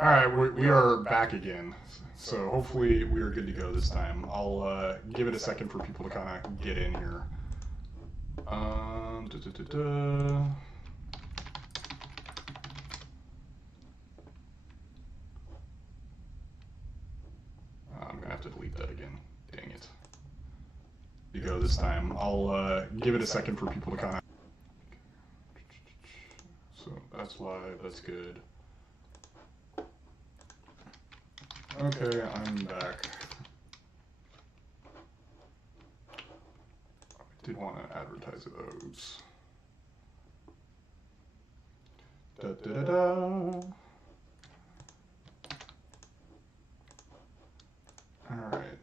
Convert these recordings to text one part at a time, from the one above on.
All right, we are back again. So hopefully we are good to go this time. I'll give it a second for people to kind of get in here. I'm gonna have to delete that again. Dang it. To go this time. I'll give it a second for people to kind of. So that's live. That's good. Okay, I'm back. I did want to advertise those. Da da da da. All right.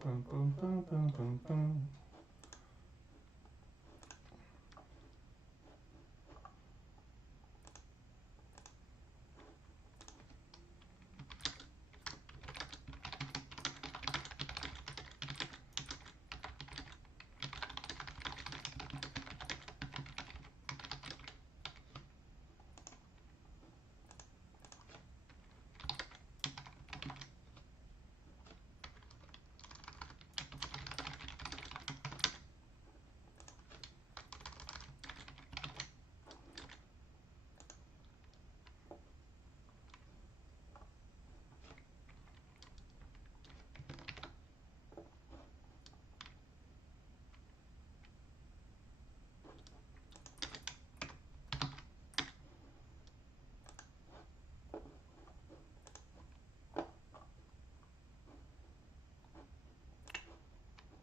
Bum, bum, bum, bum, bum, bum.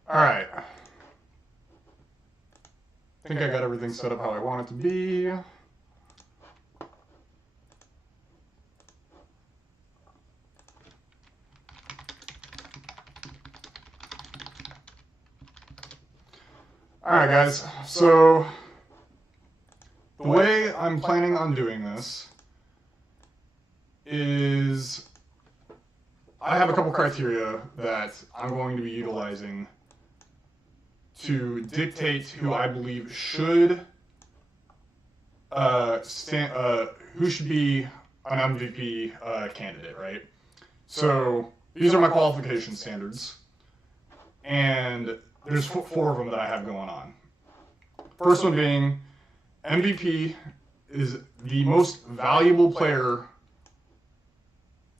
All right. I think I got everything set up how I want it to be. All right, guys. So the way I'm planning on doing this is I have a couple criteria that I'm going to be utilizing to dictate who I believe should who should be an MVP candidate, right? So these are my qualification standards, and there's four of them that I have going on. First one being MVP is the most valuable player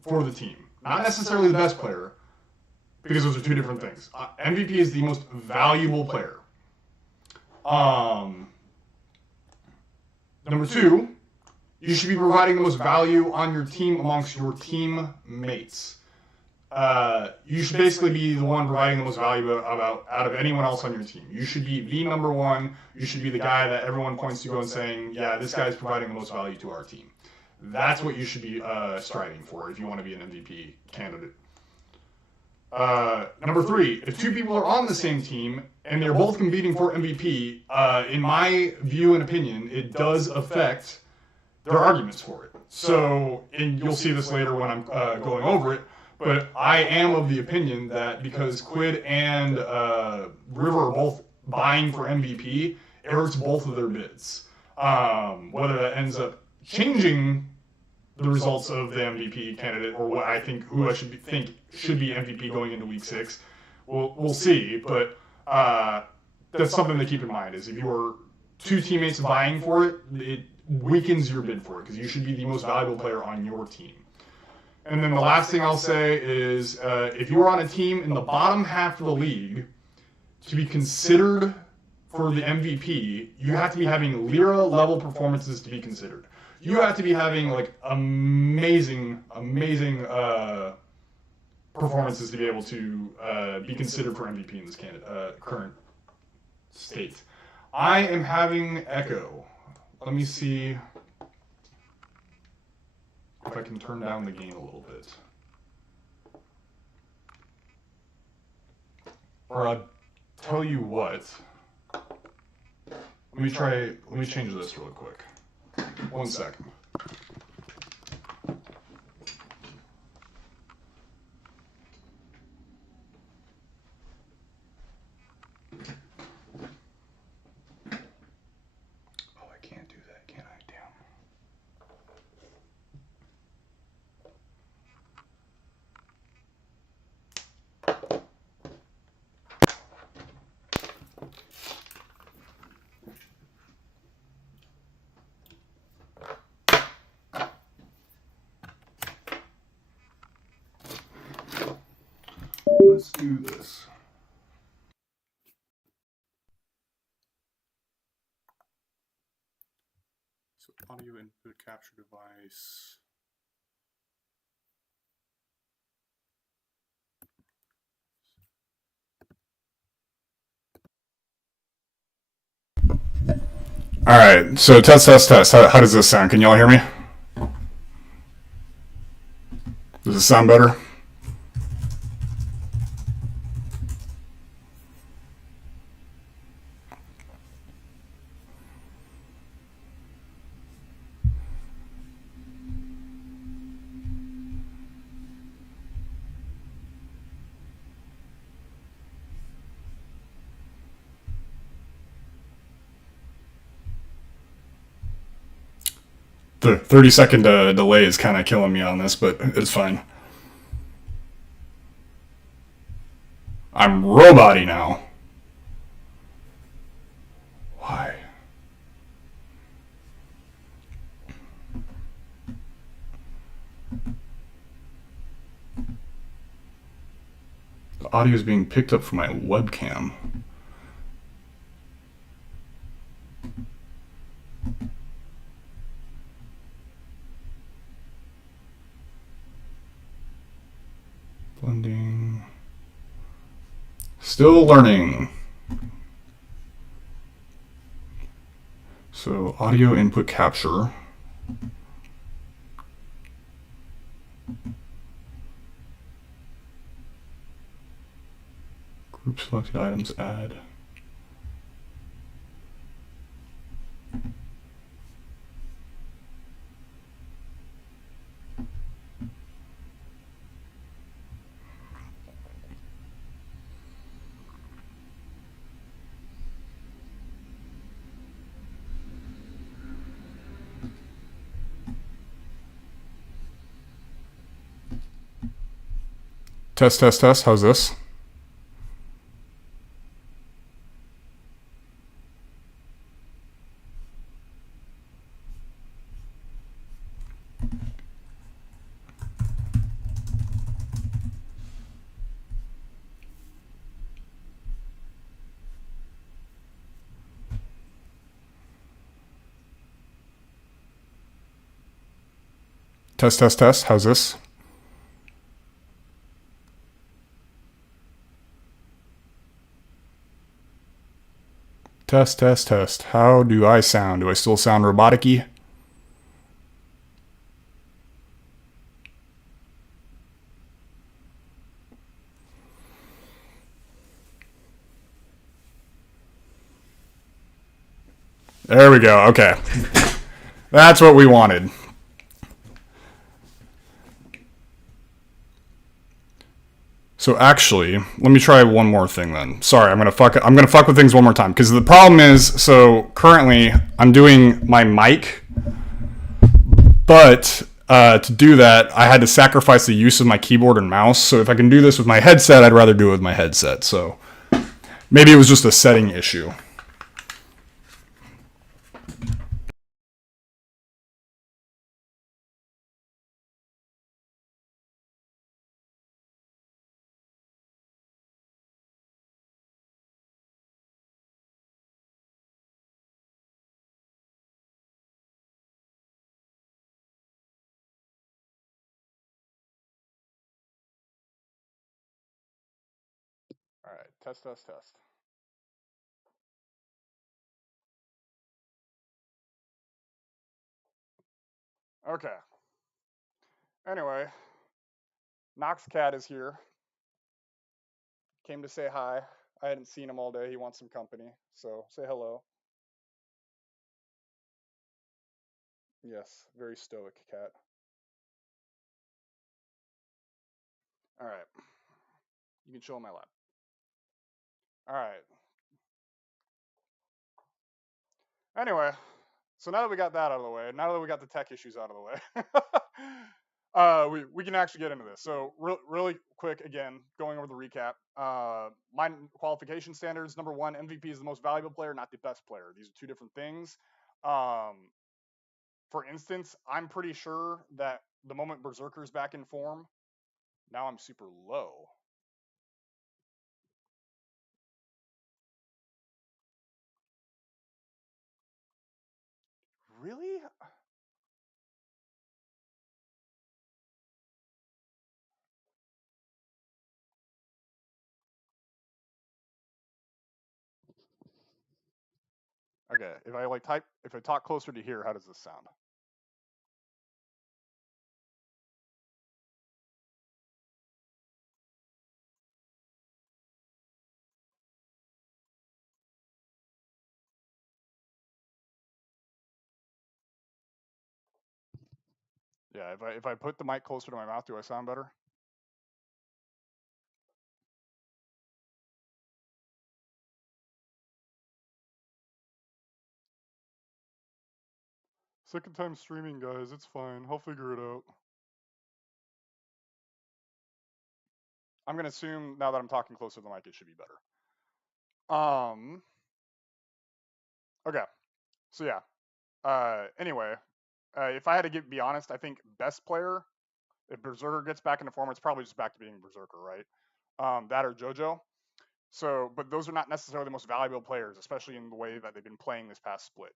for the team. Not necessarily the best player, because those are two different things. MVP is the most valuable player. Number two, you should be providing the most value on your team amongst your teammates. You should basically be the one providing the most value out of anyone else on your team. You should be the number one. You should be the guy that everyone points to and saying, yeah, this guy's providing the most value to our team. That's what you should be striving for if you want to be an MVP candidate. Number three, if two people are on the same team and they're both competing for MVP, in my view and opinion, it does affect their arguments for it. So, and you'll see this later when I'm going over it, but I am of the opinion that because Quid and River are both vying for MVP, it hurts both of their bids. Whether that ends up changing the results of the MVP candidate, or what I think who I think should be MVP going into Week 6, we'll see. But that's something to keep in mind. Is if you are two teammates vying for it, it weakens your bid for it because you should be the most valuable player on your team. And then the last thing I'll say is if you're on a team in the bottom half of the league, to be considered for the MVP, you have to be having Lyra level performances to be considered. you have to be having like amazing performances to be able to be considered for MVP in this current state. I am having Echo. Let me see if I can turn down the gain a little bit. Or I'll tell you what. Let me change this real quick. 1 second. Oh, I can't do that, can I? Damn. Let's do this. So audio input capture device. All right, so test. How does this sound? Can y'all hear me? Does this sound better? The 30-second delay is kind of killing me on this, but it's fine. I'm robot-y now. Why? The audio is being picked up from my webcam. Blending. Still learning. So audio input capture. Group selected items, add. Test. How's this? Test. How's this? Test. How do I sound? Do I still sound robotic-y? There we go. Okay. That's what we wanted. So actually, let me try one more thing then. Sorry, I'm gonna fuck with things one more time because the problem is, so currently I'm doing my mic, but to do that I had to sacrifice the use of my keyboard and mouse. So if I can do this with my headset, I'd rather do it with my headset. So maybe it was just a setting issue. Test, test, test. Okay. Anyway, NoxCat is here. Came to say hi. I hadn't seen him all day. He wants some company. So say hello. Yes, very stoic cat. All right. You can chill in my lap. All right. Anyway, so now that we got that out of the way, now that we got the tech issues out of the way, we can actually get into this. So really quick, again, going over the recap. My qualification standards: number one, MVP is the most valuable player, not the best player. These are two different things. Um, for instance, I'm pretty sure that the moment Berserker's back in form, now I'm super low. Really? Okay, if I talk closer to here, how does this sound? Yeah, if I put the mic closer to my mouth, do I sound better? Second time streaming, guys. It's fine. I'll figure it out. I'm gonna assume now that I'm talking closer to the mic, it should be better. Okay. So yeah. Anyway, if I had to be honest, I think best player, if Berserker gets back into form, it's probably just back to being Berserker, right? That or JoJo. So, but those are not necessarily the most valuable players, especially in the way that they've been playing this past split.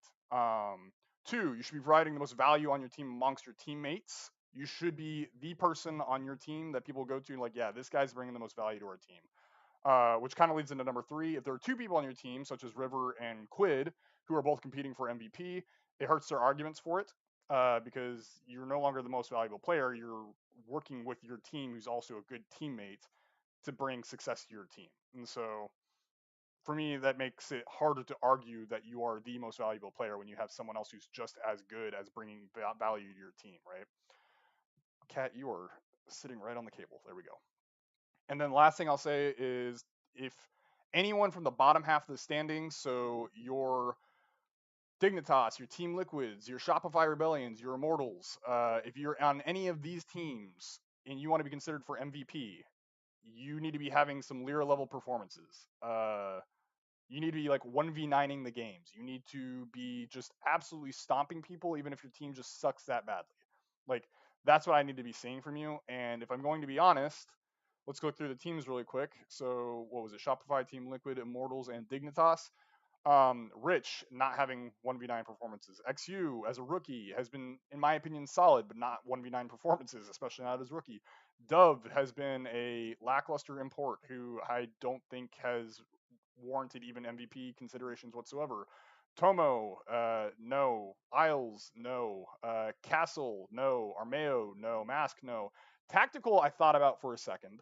Two, you should be providing the most value on your team amongst your teammates. You should be the person on your team that people go to, like, yeah, this guy's bringing the most value to our team. Which kind of leads into number three. If there are two people on your team, such as River and Quid, who are both competing for MVP, it hurts their arguments for it because you're no longer the most valuable player. You're working with your team, who's also a good teammate, to bring success to your team. And so for me, that makes it harder to argue that you are the most valuable player when you have someone else who's just as good as bringing value to your team, right? Kat, you are sitting right on the cable. There we go. And then last thing I'll say is if anyone from the bottom half of the standings, so your Dignitas, your Team Liquids, your Shopify Rebellions, your Immortals, if you're on any of these teams and you want to be considered for MVP, you need to be having some Lyra level performances. You need to be like 1v9ing the games. You need to be just absolutely stomping people, even if your team just sucks that badly. Like, that's what I need to be seeing from you. And if I'm going to be honest, let's go through the teams really quick. So, what was it? Shopify, Team Liquid, Immortals, and Dignitas. Rich not having 1v9 performances. XU as a rookie has been, in my opinion, solid, but not 1v9 performances, especially not as rookie. Dove has been a lackluster import who I don't think has warranted even MVP considerations whatsoever. Tomo, no. Isles, no. Castle, no. Armeo, no. Mask, no. Tactical, I thought about for a second.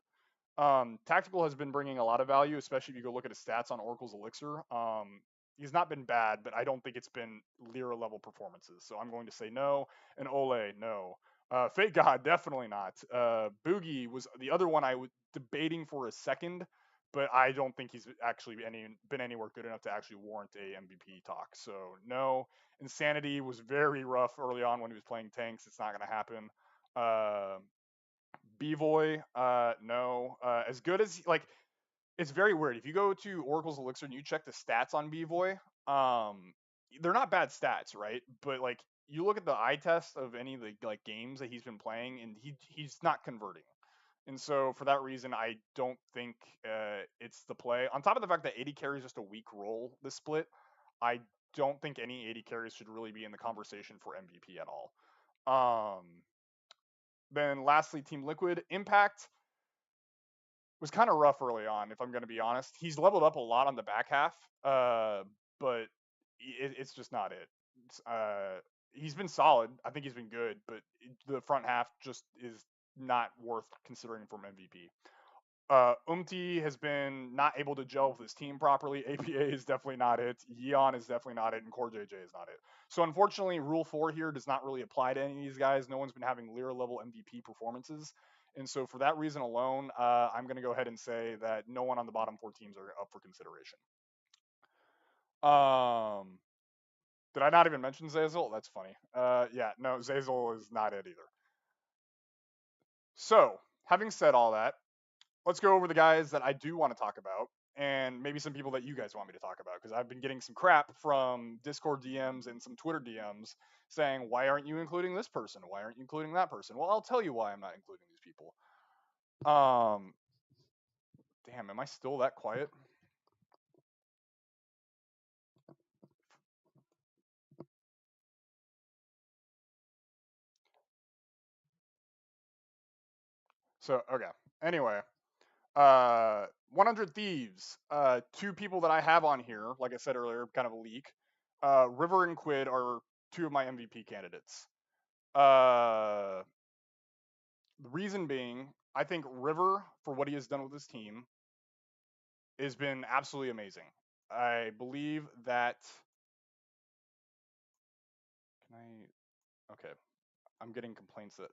Tactical has been bringing a lot of value, especially if you go look at his stats on Oracle's Elixir. He's not been bad, but I don't think it's been Lyra level performances. So I'm going to say no. And Ole, no. Fate God, definitely not. Boogie was the other one I was debating for a second, but I don't think he's actually been anywhere good enough to actually warrant a MVP talk. So no. Insanity was very rough early on when he was playing tanks. It's not going to happen. Bevoy, no. As good as like, it's very weird. If you go to Oracle's Elixir and you check the stats on Bevoy, they're not bad stats, right? But like, you look at the eye test of any of the like games that he's been playing, and he's not converting. And so for that reason, I don't think it's the play. On top of the fact that 80 carry is just a weak role this split, I don't think any 80 carries should really be in the conversation for MVP at all. Then lastly, Team Liquid Impact. was kind of rough early on, if I'm going to be honest. He's leveled up a lot on the back half, but it's just not it. He's been solid. I think he's been good, but the front half just is not worth considering from MVP. Umti has been not able to gel with his team properly. APA is definitely not it. Yeon is definitely not it, and Core JJ is not it. So unfortunately, Rule 4 here does not really apply to any of these guys. No one's been having Lyra level MVP performances. And so for that reason alone, I'm going to go ahead and say that no one on the bottom 4 teams are up for consideration. Um, did I not even mention Zazel? That's funny. Yeah, no, Zazel is not it either. So, having said all that, let's go over the guys that I do want to talk about and maybe some people that you guys want me to talk about because I've been getting some crap from Discord DMs and some Twitter DMs saying, why aren't you including this person? Why aren't you including that person? Well, I'll tell you why I'm not including these people. Um, damn, am I still that quiet? So, okay. Anyway, 100 Thieves. 2 people that I have on here, like I said earlier, kind of a leak. River and Quid are 2 of my MVP candidates. The reason being, I think River, for what he has done with his team, has been absolutely amazing. I believe that. Can I? Okay. I'm getting complaints that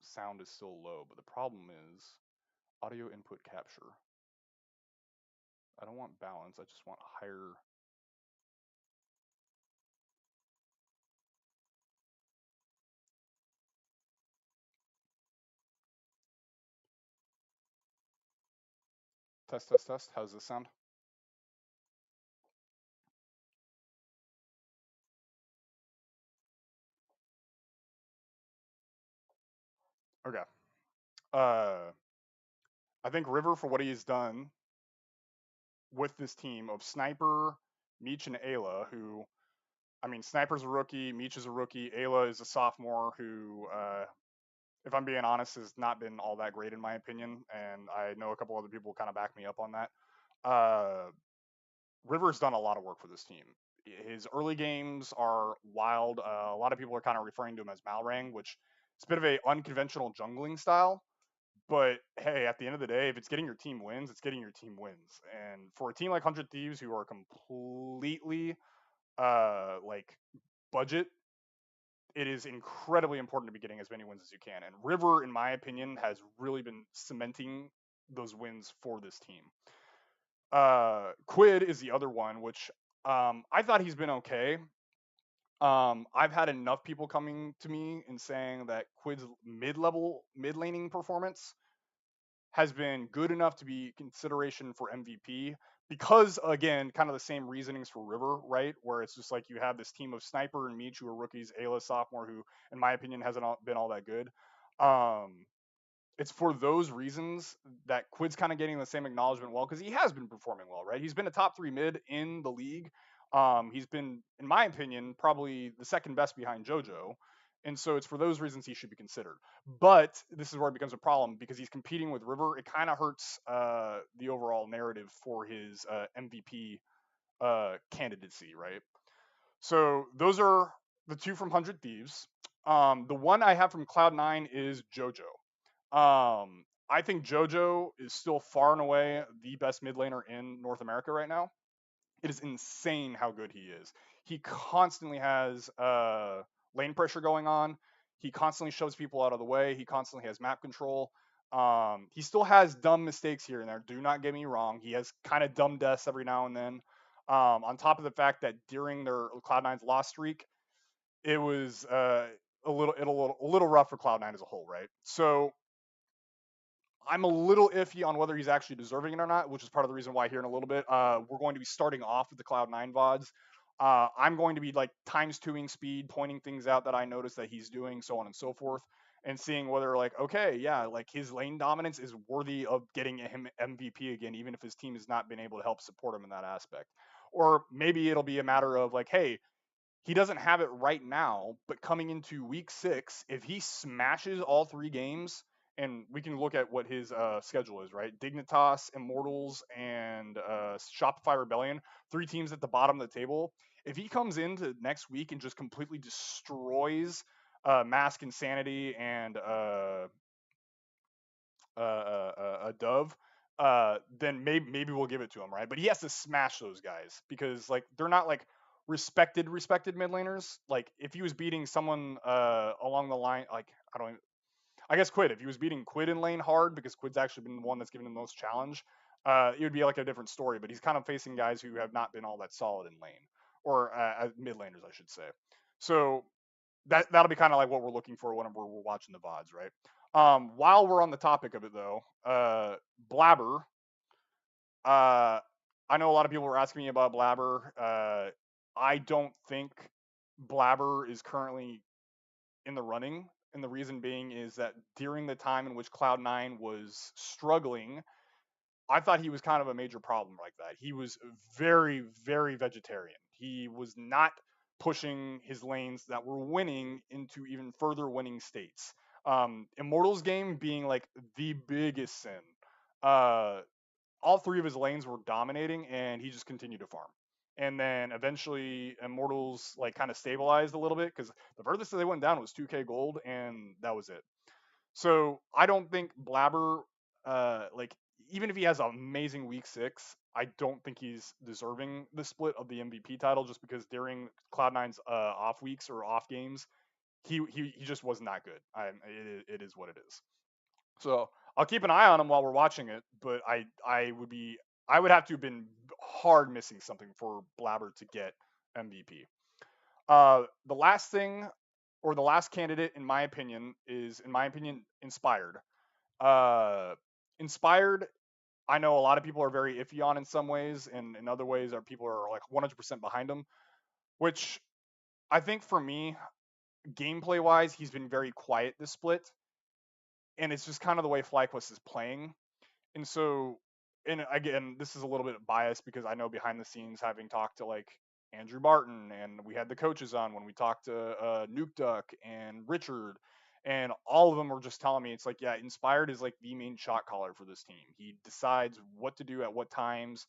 sound is still low, but the problem is audio input capture. I don't want balance, I just want higher. Test, test, test. How's this sound? Okay. Uh, I think River, for what he has done with this team of Sniper, Meech, and Ayla, who, I mean, Sniper's a rookie, Meech is a rookie, Ayla is a sophomore who, if I'm being honest, has not been all that great in my opinion, and I know a couple other people kind of back me up on that. Uh, River's done a lot of work for this team. His early games are wild. A lot of people are kind of referring to him as Malrang, which it's a bit of a unconventional jungling style. But hey, at the end of the day, if it's getting your team wins, it's getting your team wins. And for a team like 100 Thieves, who are completely like budget, it is incredibly important to be getting as many wins as you can. And River, in my opinion, has really been cementing those wins for this team. Quid is the other one, which I thought he's been okay. I've had enough people coming to me and saying that Quid's mid-level mid laning performance has been good enough to be consideration for MVP because again, kind of the same reasonings for River, right? Where it's just like you have this team of Sniper and Meech who are rookies, Ayla sophomore who, in my opinion, hasn't been all that good. Um, it's for those reasons that Quid's kind of getting the same acknowledgement well because he has been performing well, right? He's been a top 3 mid in the league. He's been, in my opinion, probably the second best behind JoJo. And so it's for those reasons he should be considered. But this is where it becomes a problem because he's competing with River. It kind of hurts the overall narrative for his MVP candidacy, right? So those are the 2 from 100 Thieves. The one I have from Cloud9 is JoJo. I think JoJo is still far and away the best mid laner in North America right now. It is insane how good he is. He constantly has lane pressure going on. He constantly shoves people out of the way. He constantly has map control. He still has dumb mistakes here and there. Do not get me wrong. He has kind of dumb deaths every now and then. On top of the fact that during their Cloud9's loss streak, it was a little rough for Cloud9 as a whole, right? So I'm a little iffy on whether he's actually deserving it or not, which is part of the reason why here in a little bit we're going to be starting off with the Cloud9 VODs. I'm going to be like times twoing speed, pointing things out that I noticed that he's doing, so on and so forth, and seeing whether like, okay, yeah, like his lane dominance is worthy of getting him MVP again, even if his team has not been able to help support him in that aspect. Or maybe it'll be a matter of like, hey, he doesn't have it right now, but coming into week 6, if he smashes all 3 games and we can look at what his schedule is, right? Dignitas, Immortals, and Shopify Rebellion, 3 teams at the bottom of the table. If he comes into next week and just completely destroys Mask Insanity and a Dove, then maybe we'll give it to him, right? But he has to smash those guys because like they're not like respected mid laners. Like if he was beating someone along the line, like I guess Quid. If he was beating Quid in lane hard because Quid's actually been the one that's given him the most challenge, it would be like a different story. But he's kind of facing guys who have not been all that solid in lane or mid laners, I should say. So that'll be kind of like what we're looking for whenever we're watching the VODs, right? While we're on the topic of it though, Blabber. Uh, I know a lot of people were asking me about Blabber. I don't think Blabber is currently in the running, and the reason being is that during the time in which Cloud9 was struggling, I thought he was kind of a major problem like that. He was very, very vegetarian. He was not pushing his lanes that were winning into even further winning states. Immortals game being like the biggest sin. Uh, all 3 of his lanes were dominating, and he just continued to farm. And then eventually, Immortals like kind of stabilized a little bit because the furthest that they went down was 2K gold, and that was it. So I don't think Blabber, like even if he has an amazing week 6, I don't think he's deserving the split of the MVP title just because during Cloud9's off weeks or off games, he just was not good. It is what it is. So I'll keep an eye on him while we're watching it, but I would have to have been hard missing something for Blabber to get MVP. The last thing or the last candidate in my opinion is Inspired. Uh, Inspired, I know a lot of people are very iffy on in some ways, and in other ways, people are like 100% behind him. Which I think for me, gameplay wise, he's been very quiet this split, and it's just kind of the way FlyQuest is playing. And so, and again, this is a little bit biased because I know behind the scenes, having talked to like Andrew Barton, and we had the coaches on when we talked to Nuke Duck and Richard, and all of them were just telling me it's like, yeah, Inspired is like the main shot caller for this team. He decides what to do at what times.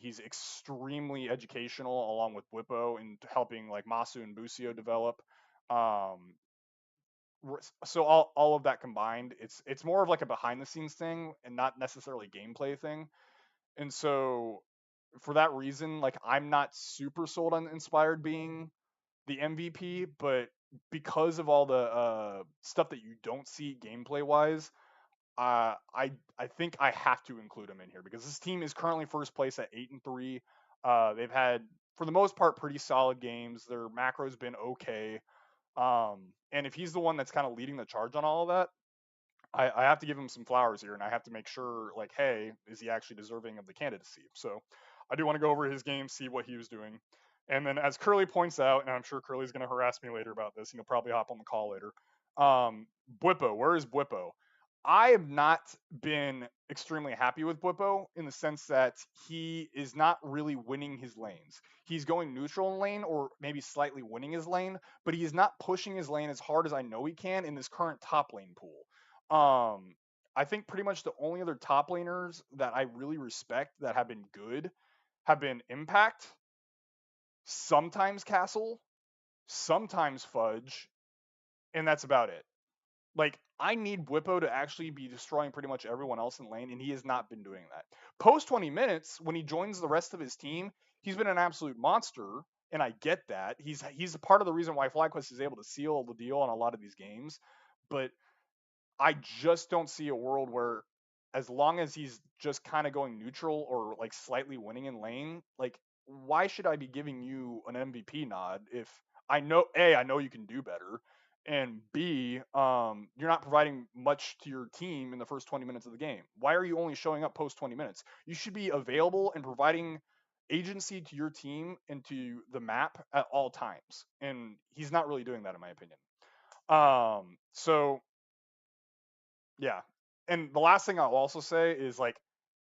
He's extremely educational along with Whippo and helping like Masu and Busio develop. Um, so all of that combined, it's more of like a behind the scenes thing and not necessarily gameplay thing. And so for that reason, like I'm not super sold on Inspired being the MVP, but because of all the stuff that you don't see gameplay wise, I think I have to include him in here because this team is currently first place at 8-3. They've had for the most part pretty solid games. Their macro's been okay. And if he's the one that's kind of leading the charge on all of that, I have to give him some flowers here, and I have to make sure, like, hey, is he actually deserving of the candidacy? So I do want to go over his game, see what he was doing. And then, as Curly points out, and I'm sure Curly's going to harass me later about this, and he'll probably hop on the call later. Bwipo, where is Bwipo? I have not been extremely happy with Bwipo in the sense that he is not really winning his lanes. He's going neutral in lane or maybe slightly winning his lane, but he is not pushing his lane as hard as I know he can in this current top lane pool. I think pretty much the only other top laners that I really respect that have been good have been Impact, sometimes Castle, sometimes Fudge, and that's about it. Like, I need Bwipo to actually be destroying pretty much everyone else in lane, and he has not been doing that. Post 20 minutes, when he joins the rest of his team, he's been an absolute monster, and I get that. He's a part of the reason why FlyQuest is able to seal the deal on a lot of these games, but I just don't see a world where, as long as he's just kind of going neutral or like slightly winning in lane, like why should I be giving you an MVP nod if I know you can do better, and B, you're not providing much to your team in the first 20 minutes of the game. Why are you only showing up post 20 minutes? You should be available and providing agency to your team and to the map at all times, and he's not really doing that in my opinion. So yeah. And the last thing I'll also say is like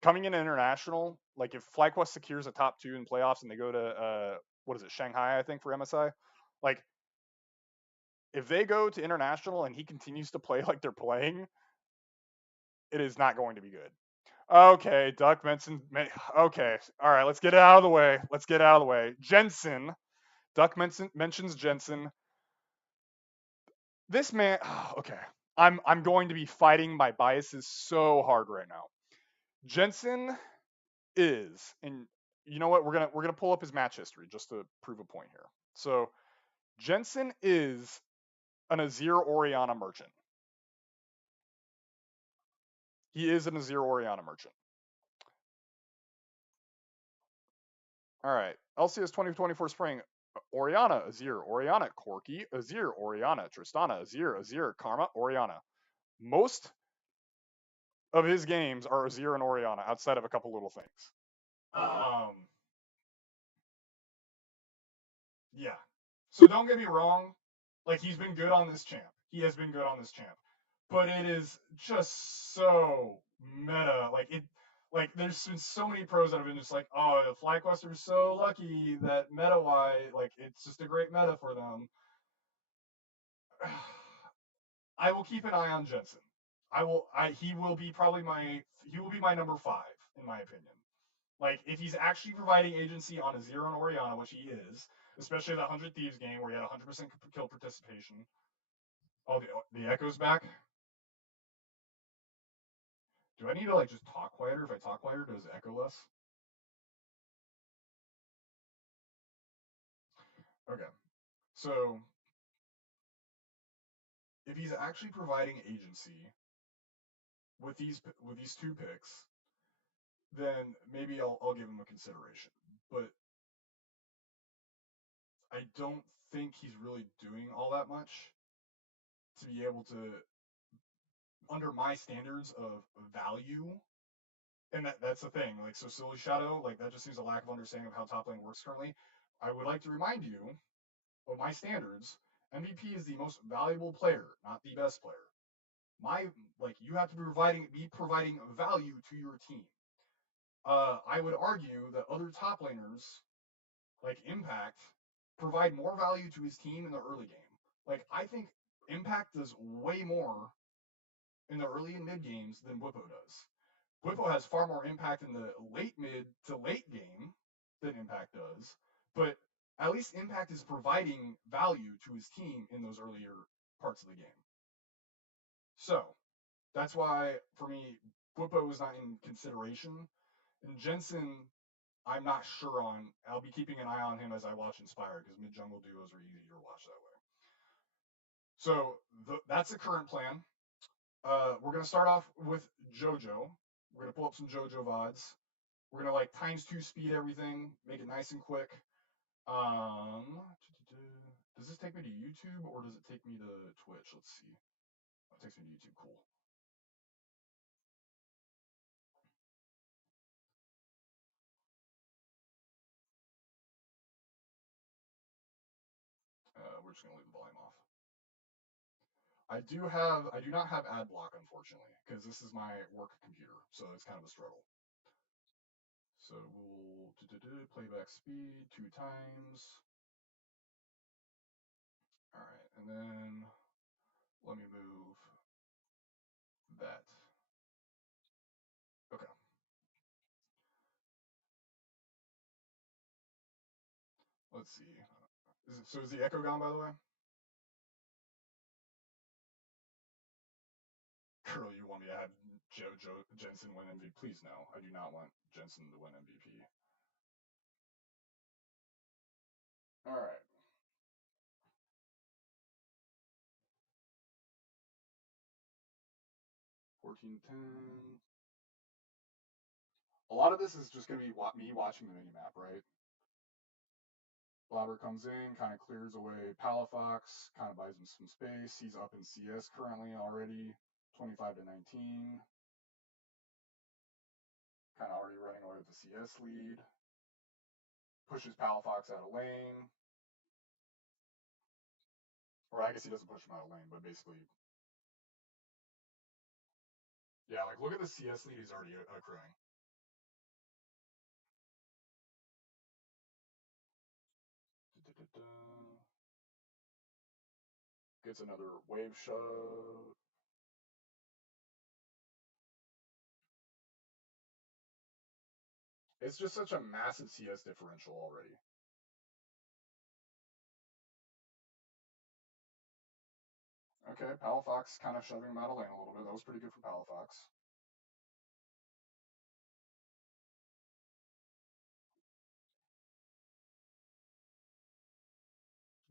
coming in international, like if FlyQuest secures a top 2 in playoffs and they go to what is it, Shanghai, I think, for MSI, like if they go to international and he continues to play like they're playing, it is not going to be good. Okay, Duck mentioned. Okay, all right, let's get it out of the way. Let's get it out of the way. Jensen. Duck mentions Jensen. This man. Okay, I'm going to be fighting my biases so hard right now. Jensen is, and you know what? We're gonna pull up his match history just to prove a point here. So Jensen is an Azir Oriana merchant. He is an Azir Oriana merchant. All right. LCS 2024 Spring. Oriana, Azir, Oriana, Corki, Azir, Oriana, Tristana, Azir, Karma, Oriana. Most of his games are Azir and Oriana outside of a couple little things. Yeah. So don't get me wrong. Like, he's been good on this champ. He has been good on this champ. But it is just so meta. There's been so many pros that have been just like, oh, the FlyQuest are so lucky that meta-wise, like, it's just a great meta for them. I will keep an eye on Jensen. He will be my number 5 in my opinion. Like, if he's actually providing agency on a Zero and Oriana, which he is, especially that 100 Thieves game where he had 100% kill participation. Oh, the echo's back. Do I need to just talk quieter? If I talk quieter, does it echo less? Okay. So if he's actually providing agency with these 2 picks, then maybe I'll give him a consideration. But I don't think he's really doing all that much to be able to, under my standards of value. And that's the thing. Like, so Silly Shadow, like, that just seems a lack of understanding of how top lane works currently. I would like to remind you of my standards. MVP is the most valuable player, not the best player. You have to be providing value to your team. I would argue that other top laners, like Impact, provide more value to his team in the early game. Like, I think Impact does way more in the early and mid games than Whippo does. Whippo has far more impact in the late mid to late game than Impact does, but at least Impact is providing value to his team in those earlier parts of the game. So that's why, for me, Whippo was not in consideration. And Jensen, I'm not sure on. I'll be keeping an eye on him as I watch Inspire, because mid jungle duos are easier to watch that way. So that's the current plan. We're gonna start off with JoJo. We're gonna pull up some JoJo VODs. We're gonna times 2 speed everything, make it nice and quick. Does this take me to YouTube or does it take me to Twitch? Let's see. Oh, it takes me to YouTube. Cool. We're just gonna leave the volume off. I do not have ad block, unfortunately, because this is my work computer, so it's kind of a struggle. So we'll playback speed 2 times. All right, and then let me move that. Okay. Let's see. Is the echo gone, by the way? Girl, you want me to have Jensen win MVP? Please no, I do not want Jensen to win MVP. All right. $14.10. A lot of this is just gonna be me watching the mini map, right? Blabber comes in, kind of clears away Palafox, kind of buys him some space. He's up in CS currently already, 25 to 19. Kind of already running away with the CS lead. Pushes Palafox out of lane. Or I guess he doesn't push him out of lane, but basically, yeah, look at the CS lead he's already accruing. Gets another wave shove. It's just such a massive CS differential already. Okay, Palafox kind of shoving him out of lane a little bit. That was pretty good for Palafox.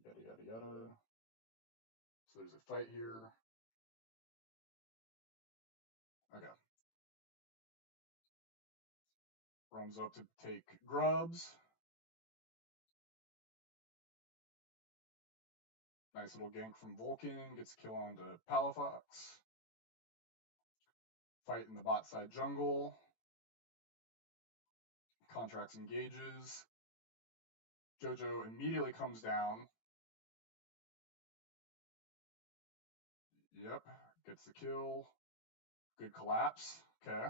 Yada yada yada. So there's a fight here. Okay. Runs up to take grubs. Nice little gank from Vulcan. Gets a kill onto Palafox. Fight in the bot side jungle. Contracts engages. Jojo immediately comes down. Yep. Gets the kill. Good collapse. Okay.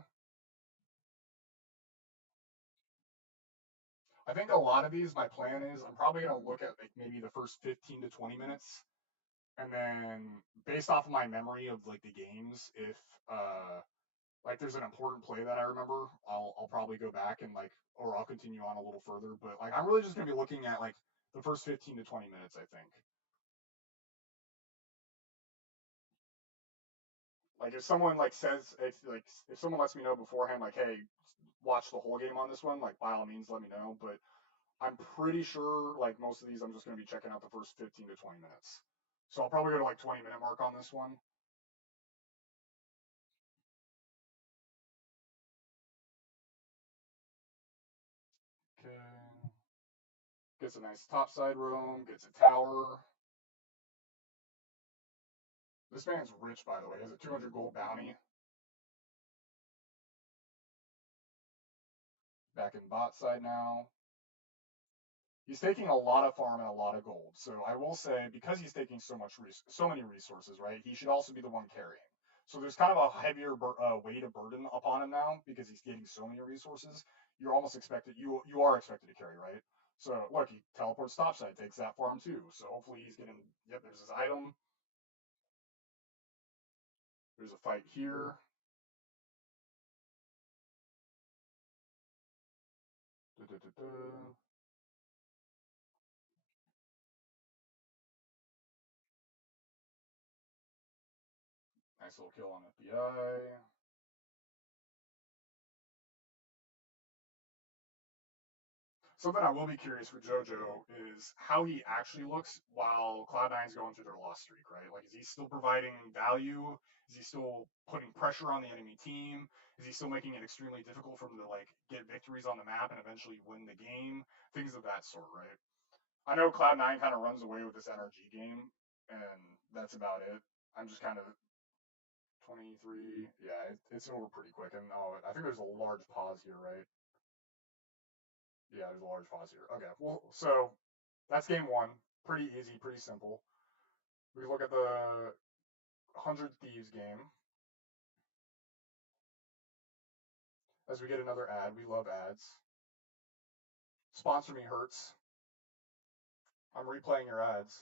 I think a lot of these, my plan is I'm probably going to look at like maybe the first 15 to 20 minutes. And then based off of my memory of like the games, if like there's an important play that I remember, I'll probably go back and like, or I'll continue on a little further. But like I'm really just going to be looking at like the first 15 to 20 minutes, I think. Like if someone like says it's like if someone lets me know beforehand, like, hey, watch the whole game on this one, like by all means let me know. But I'm pretty sure like most of these I'm just gonna be checking out the first 15 to 20 minutes. So I'll probably go to like 20-minute mark on this one. Okay. Gets a nice topside roam, gets a tower. This man's rich, by the way. He has a 200 gold bounty. Back in bot side now. He's taking a lot of farm and a lot of gold. So I will say, because he's taking so many resources, right? He should also be the one carrying. So there's kind of a heavier weight of burden upon him now because he's getting so many resources. You're almost expected. You are expected to carry, right? So look, he teleports topside, takes that farm too. So hopefully he's getting. Yep, there's his item. There's a fight here. Da, da, da, da. Nice little kill on FBI. Something I will be curious for JoJo is how he actually looks while Cloud9's going through their loss streak, right? Like, is he still providing value? Is he still putting pressure on the enemy team? Is he still making it extremely difficult for them to like get victories on the map and eventually win the game? Things of that sort, right? I know Cloud9 kind of runs away with this NRG game, and that's about it. I'm just kind of 23. Yeah, it's over pretty quick. And oh, I think there's a large pause here, right? Yeah, there's a large pause here. Okay, well, so that's game one. Pretty easy, pretty simple. We look at the 100 Thieves game. As we get another ad, we love ads. Sponsor me, Hertz. I'm replaying your ads.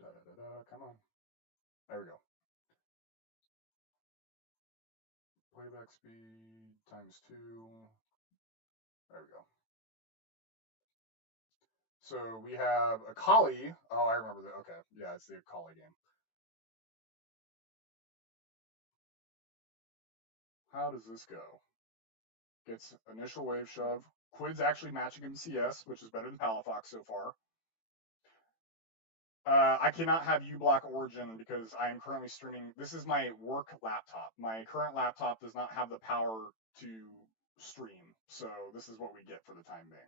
Da da da da. Come on. There we go. Playback speed times 2. There we go. So we have a Kali. Oh, I remember that. Okay. Yeah, it's the Kali game. How does this go? Gets initial wave shove. Quid's actually matching him CS, which is better than Palafox so far. I cannot have uBlock Origin because I am currently streaming. This is my work laptop. My current laptop does not have the power to stream, so this is what we get for the time being.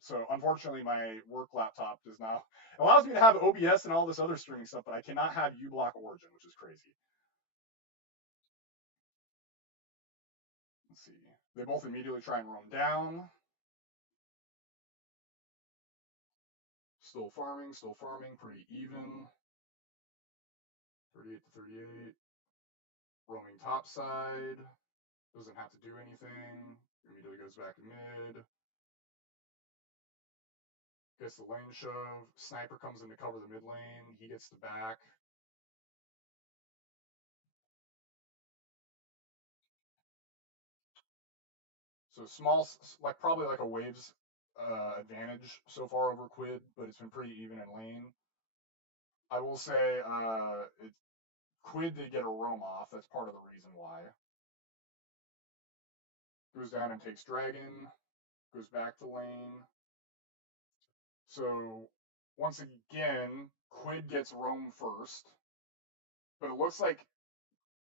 So unfortunately, my work laptop does not allows me to have OBS and all this other streaming stuff, but I cannot have uBlock Origin, which is crazy. Let's see. They both immediately try and roam down. Still farming, pretty even. 38 to 38. Roaming top side. Doesn't have to do anything. Immediately goes back mid. Gets the lane shove. Sniper comes in to cover the mid lane. He gets the back. So small, like probably like a waves advantage so far over Quid, but it's been pretty even in lane. I will say Quid did get a roam off. That's part of the reason why. Goes down and takes Dragon. Goes back to lane. So once again, Quid gets roam first, but it looks like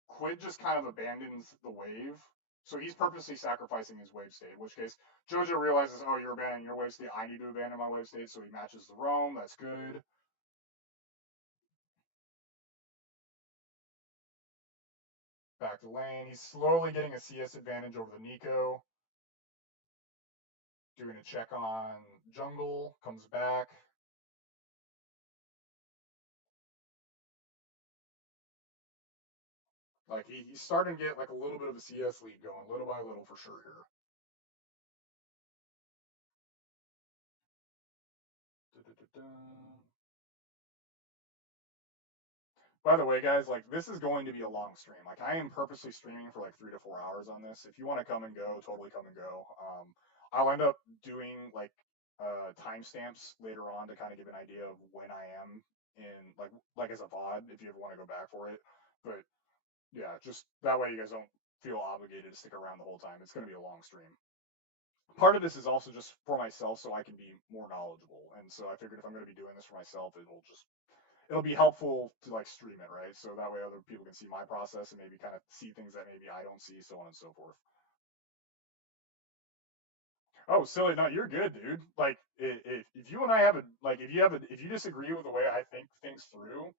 Quid just kind of abandons the wave. So he's purposely sacrificing his wave state, in which case Jojo realizes, oh, you're abandoning your wave state. I need to abandon my wave state. So he matches the roam. That's good. Back to lane. He's slowly getting a CS advantage over the Nico. Doing a check on jungle. Comes back. Like he's starting to get like a little bit of a CS lead going, little by little for sure here. By the way, guys, like this is going to be a long stream. Like I am purposely streaming for like 3 to 4 hours on this. If you want to come and go, totally come and go. I'll end up doing like timestamps later on to kind of give an idea of when I am in like as a VOD if you ever want to go back for it. But yeah, just that way you guys don't feel obligated to stick around the whole time. It's going to be a long stream. Part of this is also just for myself so I can be more knowledgeable. And so I figured if I'm going to be doing this for myself, it'll be helpful to like stream it, right? So that way other people can see my process and maybe kind of see things that maybe I don't see, so on and so forth. Oh, silly, no, you're good, dude. Like if you and I have a like if you disagree with the way I think things through,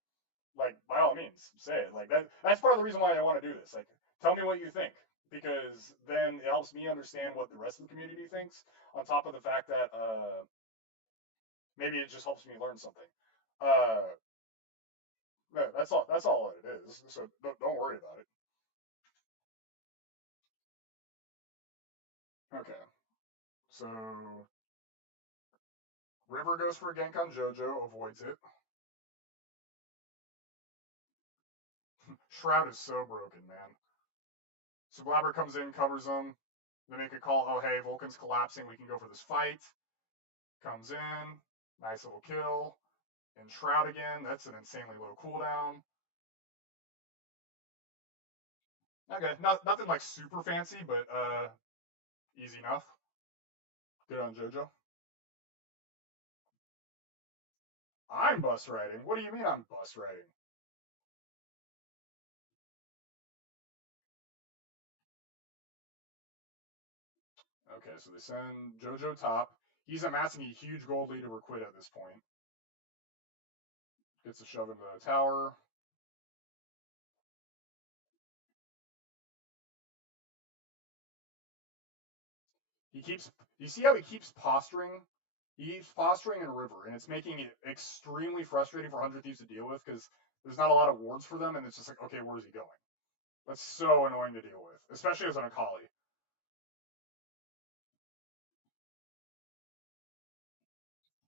like by all means say it. Like that's part of the reason why I want to do this. Like tell me what you think because then it helps me understand what the rest of the community thinks. On top of the fact that maybe it just helps me learn something. Uh, that's all. That's all it is. So don't worry about it. Okay. So River goes for a gank on JoJo, avoids it. Shroud is so broken, man. So Blabber comes in, covers him. They make a call. Oh hey, Vulcan's collapsing. We can go for this fight. Comes in, nice little kill. And Shroud again. That's an insanely low cooldown. Okay, nothing like super fancy, but easy enough. Good on JoJo. I'm bus riding. What do you mean I'm bus riding? Okay, so they send JoJo top. He's amassing a huge gold lead over Quid at this point. Gets a shove into the tower. He keeps. You see how he keeps posturing? He keeps posturing in River, and it's making it extremely frustrating for 100 Thieves to deal with because there's not a lot of wards for them, and it's just like, okay, where's he going? That's so annoying to deal with, especially as an Akali.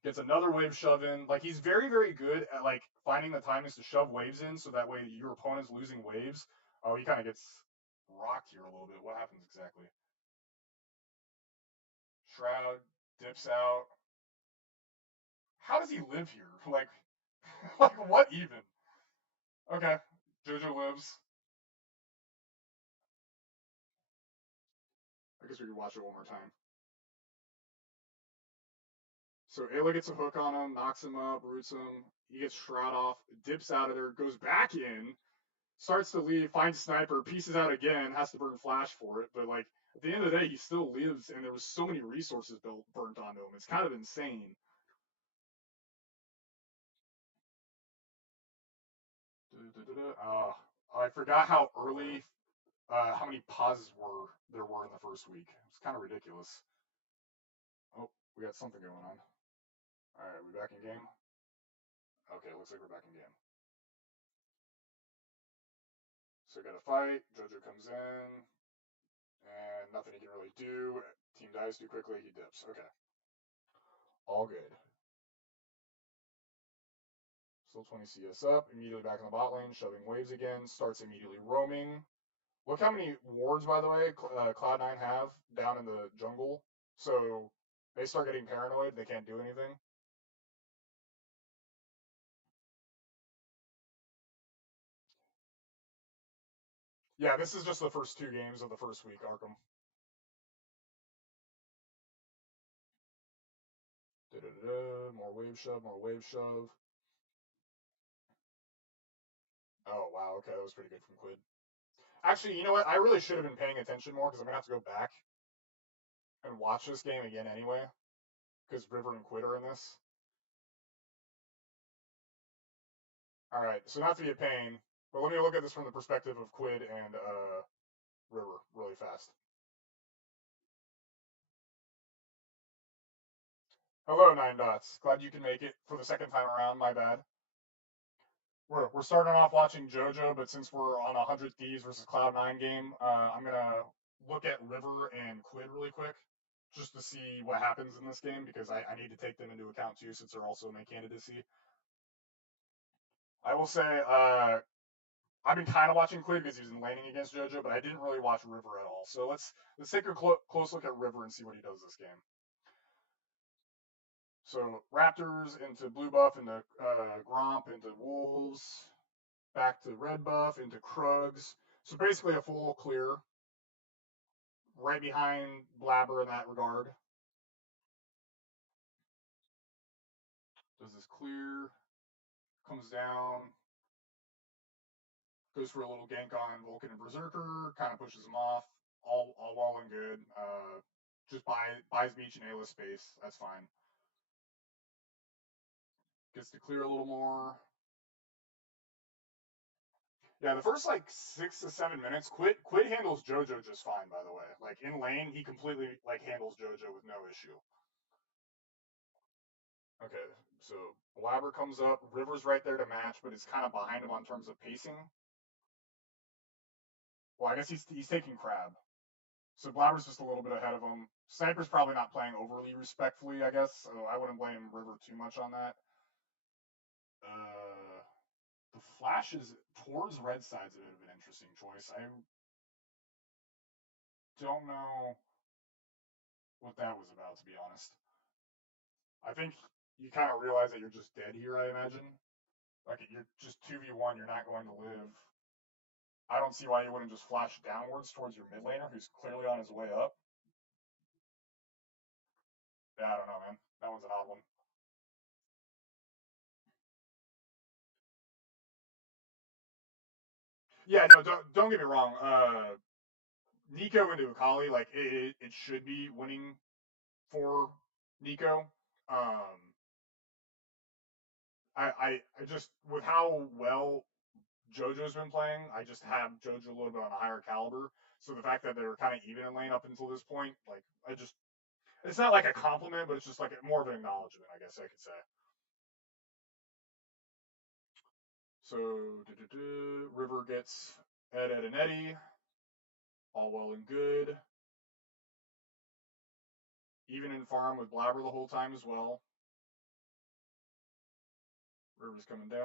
Gets another wave shove in. Like he's very, very good at like finding the timings to shove waves in, so that way your opponent's losing waves. Oh, he kind of gets rocked here a little bit. What happens exactly? Shroud dips out. How does he live here? Like, like what even? Okay, JoJo lives. I guess we could watch it one more time. So Ayla gets a hook on him, knocks him up, roots him. He gets Shroud off, dips out of there, goes back in, starts to leave, finds Sniper, pieces out again, has to burn Flash for it. But like at the end of the day, he still lives, and there was so many resources burnt onto him. It's kind of insane. I forgot how early, how many pauses there were in the first week. It's kind of ridiculous. Oh, we got something going on. All right, we back in game. Okay, looks like we're back in game. So we got a fight. JoJo comes in, and nothing he can really do. Team dies too quickly. He dips. Okay, all good. Still 20 CS up. Immediately back in the bot lane, shoving waves again. Starts immediately roaming. Look how many wards, by the way, Cloud9 have down in the jungle. So they start getting paranoid. They can't do anything. Yeah, this is just the first 2 games of the first week, Arkham. More wave shove, more wave shove. Oh, wow. Okay, that was pretty good from Quid. Actually, you know what? I really should have been paying attention more because I'm going to have to go back and watch this game again anyway because River and Quid are in this. All right, so not to be a pain, but let me look at this from the perspective of Quid and River really fast. Hello, Nine Dots. Glad you can make it for the second time around. My bad. We're starting off watching JoJo, but since we're on a 100 Thieves versus Cloud9 game, I'm gonna look at River and Quid really quick, just to see what happens in this game because I need to take them into account too, since they're also in my candidacy. I will say, I've been kind of watching Quid because he's been laning against JoJo, but I didn't really watch River at all. So let's take a close look at River and see what he does this game. So Raptors into blue buff, into Gromp, into Wolves, back to red buff, into Krugs. So basically a full clear, right behind Blabber in that regard. Does this clear, comes down, goes for a little gank on Vulcan and Berserker, kind of pushes him off, all well and good. Just buys Beach and A-list space, that's fine. Gets to clear a little more. Yeah, the first like 6 to 7 minutes, Quid handles JoJo just fine. By the way, like in lane, he completely like handles JoJo with no issue. Okay, so Blabber comes up, River's right there to match, but it's kind of behind him on terms of pacing. Well, I guess he's taking Crab, so Blabber's just a little bit ahead of him. Sniper's probably not playing overly respectfully, I guess, so I wouldn't blame River too much on that. The flash is towards red side's a bit of an interesting choice. I don't know what that was about, to be honest. I think you kind of realize that you're just dead here, I imagine. Like, you're just 2v1, you're not going to live. I don't see why you wouldn't just flash downwards towards your mid laner, who's clearly on his way up. Yeah, I don't know, man. That one's an odd one. Yeah, no, don't get me wrong. Nico into Akali, like, it should be winning for Nico. I just, with how well JoJo's been playing, I just have JoJo a little bit on a higher caliber. So the fact that they were kind of even in lane up until this point, like, it's not like a compliment, but it's just like more of an acknowledgement, I guess I could say. So River gets Ed and Eddie, all well and good. Even in farm with Blabber the whole time as well. River's coming down.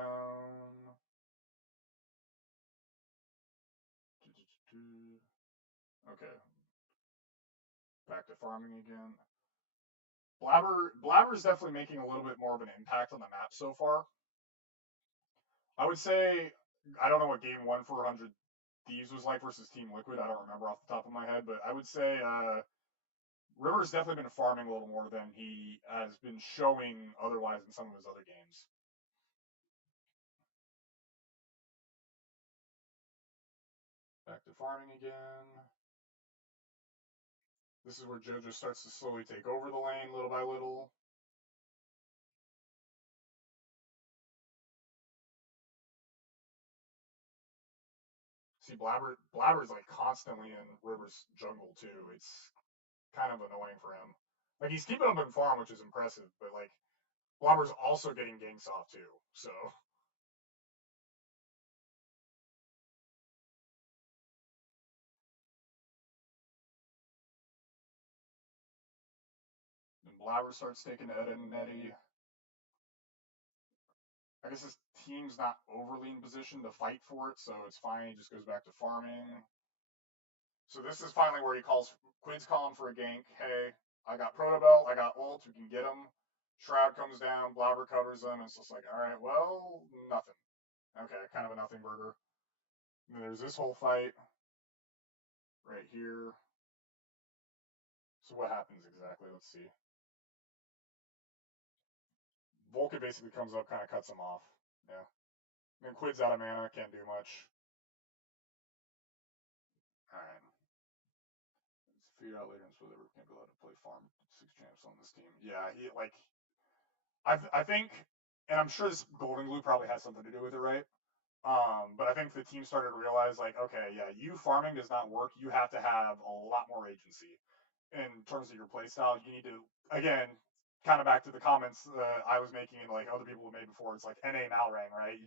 Okay. Back to farming again. Blabber's definitely making a little bit more of an impact on the map so far. I would say, I don't know what game 1 for 100 Thieves was like versus Team Liquid. I don't remember off the top of my head, but I would say River's definitely been farming a little more than he has been showing otherwise in some of his other games. Back to farming again. This is where JoJo starts to slowly take over the lane little by little. See, Blabber's like constantly in River's jungle too. It's kind of annoying for him. Like he's keeping him in farm, which is impressive, but like Blabber's also getting ganks off too. So then Blabber starts taking Ed and Nettie. I guess team's not overly in position to fight for it, so it's fine. He just goes back to farming. So this is finally where he calls, Quid's calling for a gank. Hey, I got Protobelt, I got ult, we can get him. Shroud comes down, Blabber covers him, and it's just like, all right, well, nothing. Okay, kind of a nothing burger. And then there's this whole fight right here. So what happens exactly? Let's see. Vulcan basically comes up, kind of cuts him off. Yeah. And then Quid's out of mana, can't do much. All right. Let's figure out later in so that we can go out and play farm 6 champs on this team. Yeah, he like I think, and I'm sure this golden glue probably has something to do with it, right? But I think the team started to realize, like, okay, yeah, you farming does not work. You have to have a lot more agency in terms of your playstyle. You need to, again, kind of back to the comments I was making and like other people have made before. It's like NA Malrang, right?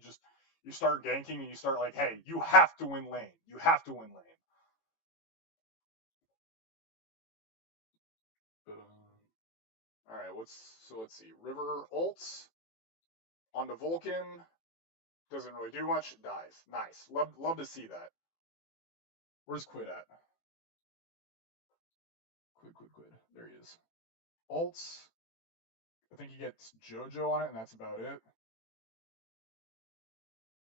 You start ganking and you start like, hey, you have to win lane. You have to win lane. But, all right, let's see. River ults onto Vulcan. Doesn't really do much. Dies. Nice. Love to see that. Where's Quid at? Quid. There he is. Ults. I think he gets JoJo on it, and that's about it.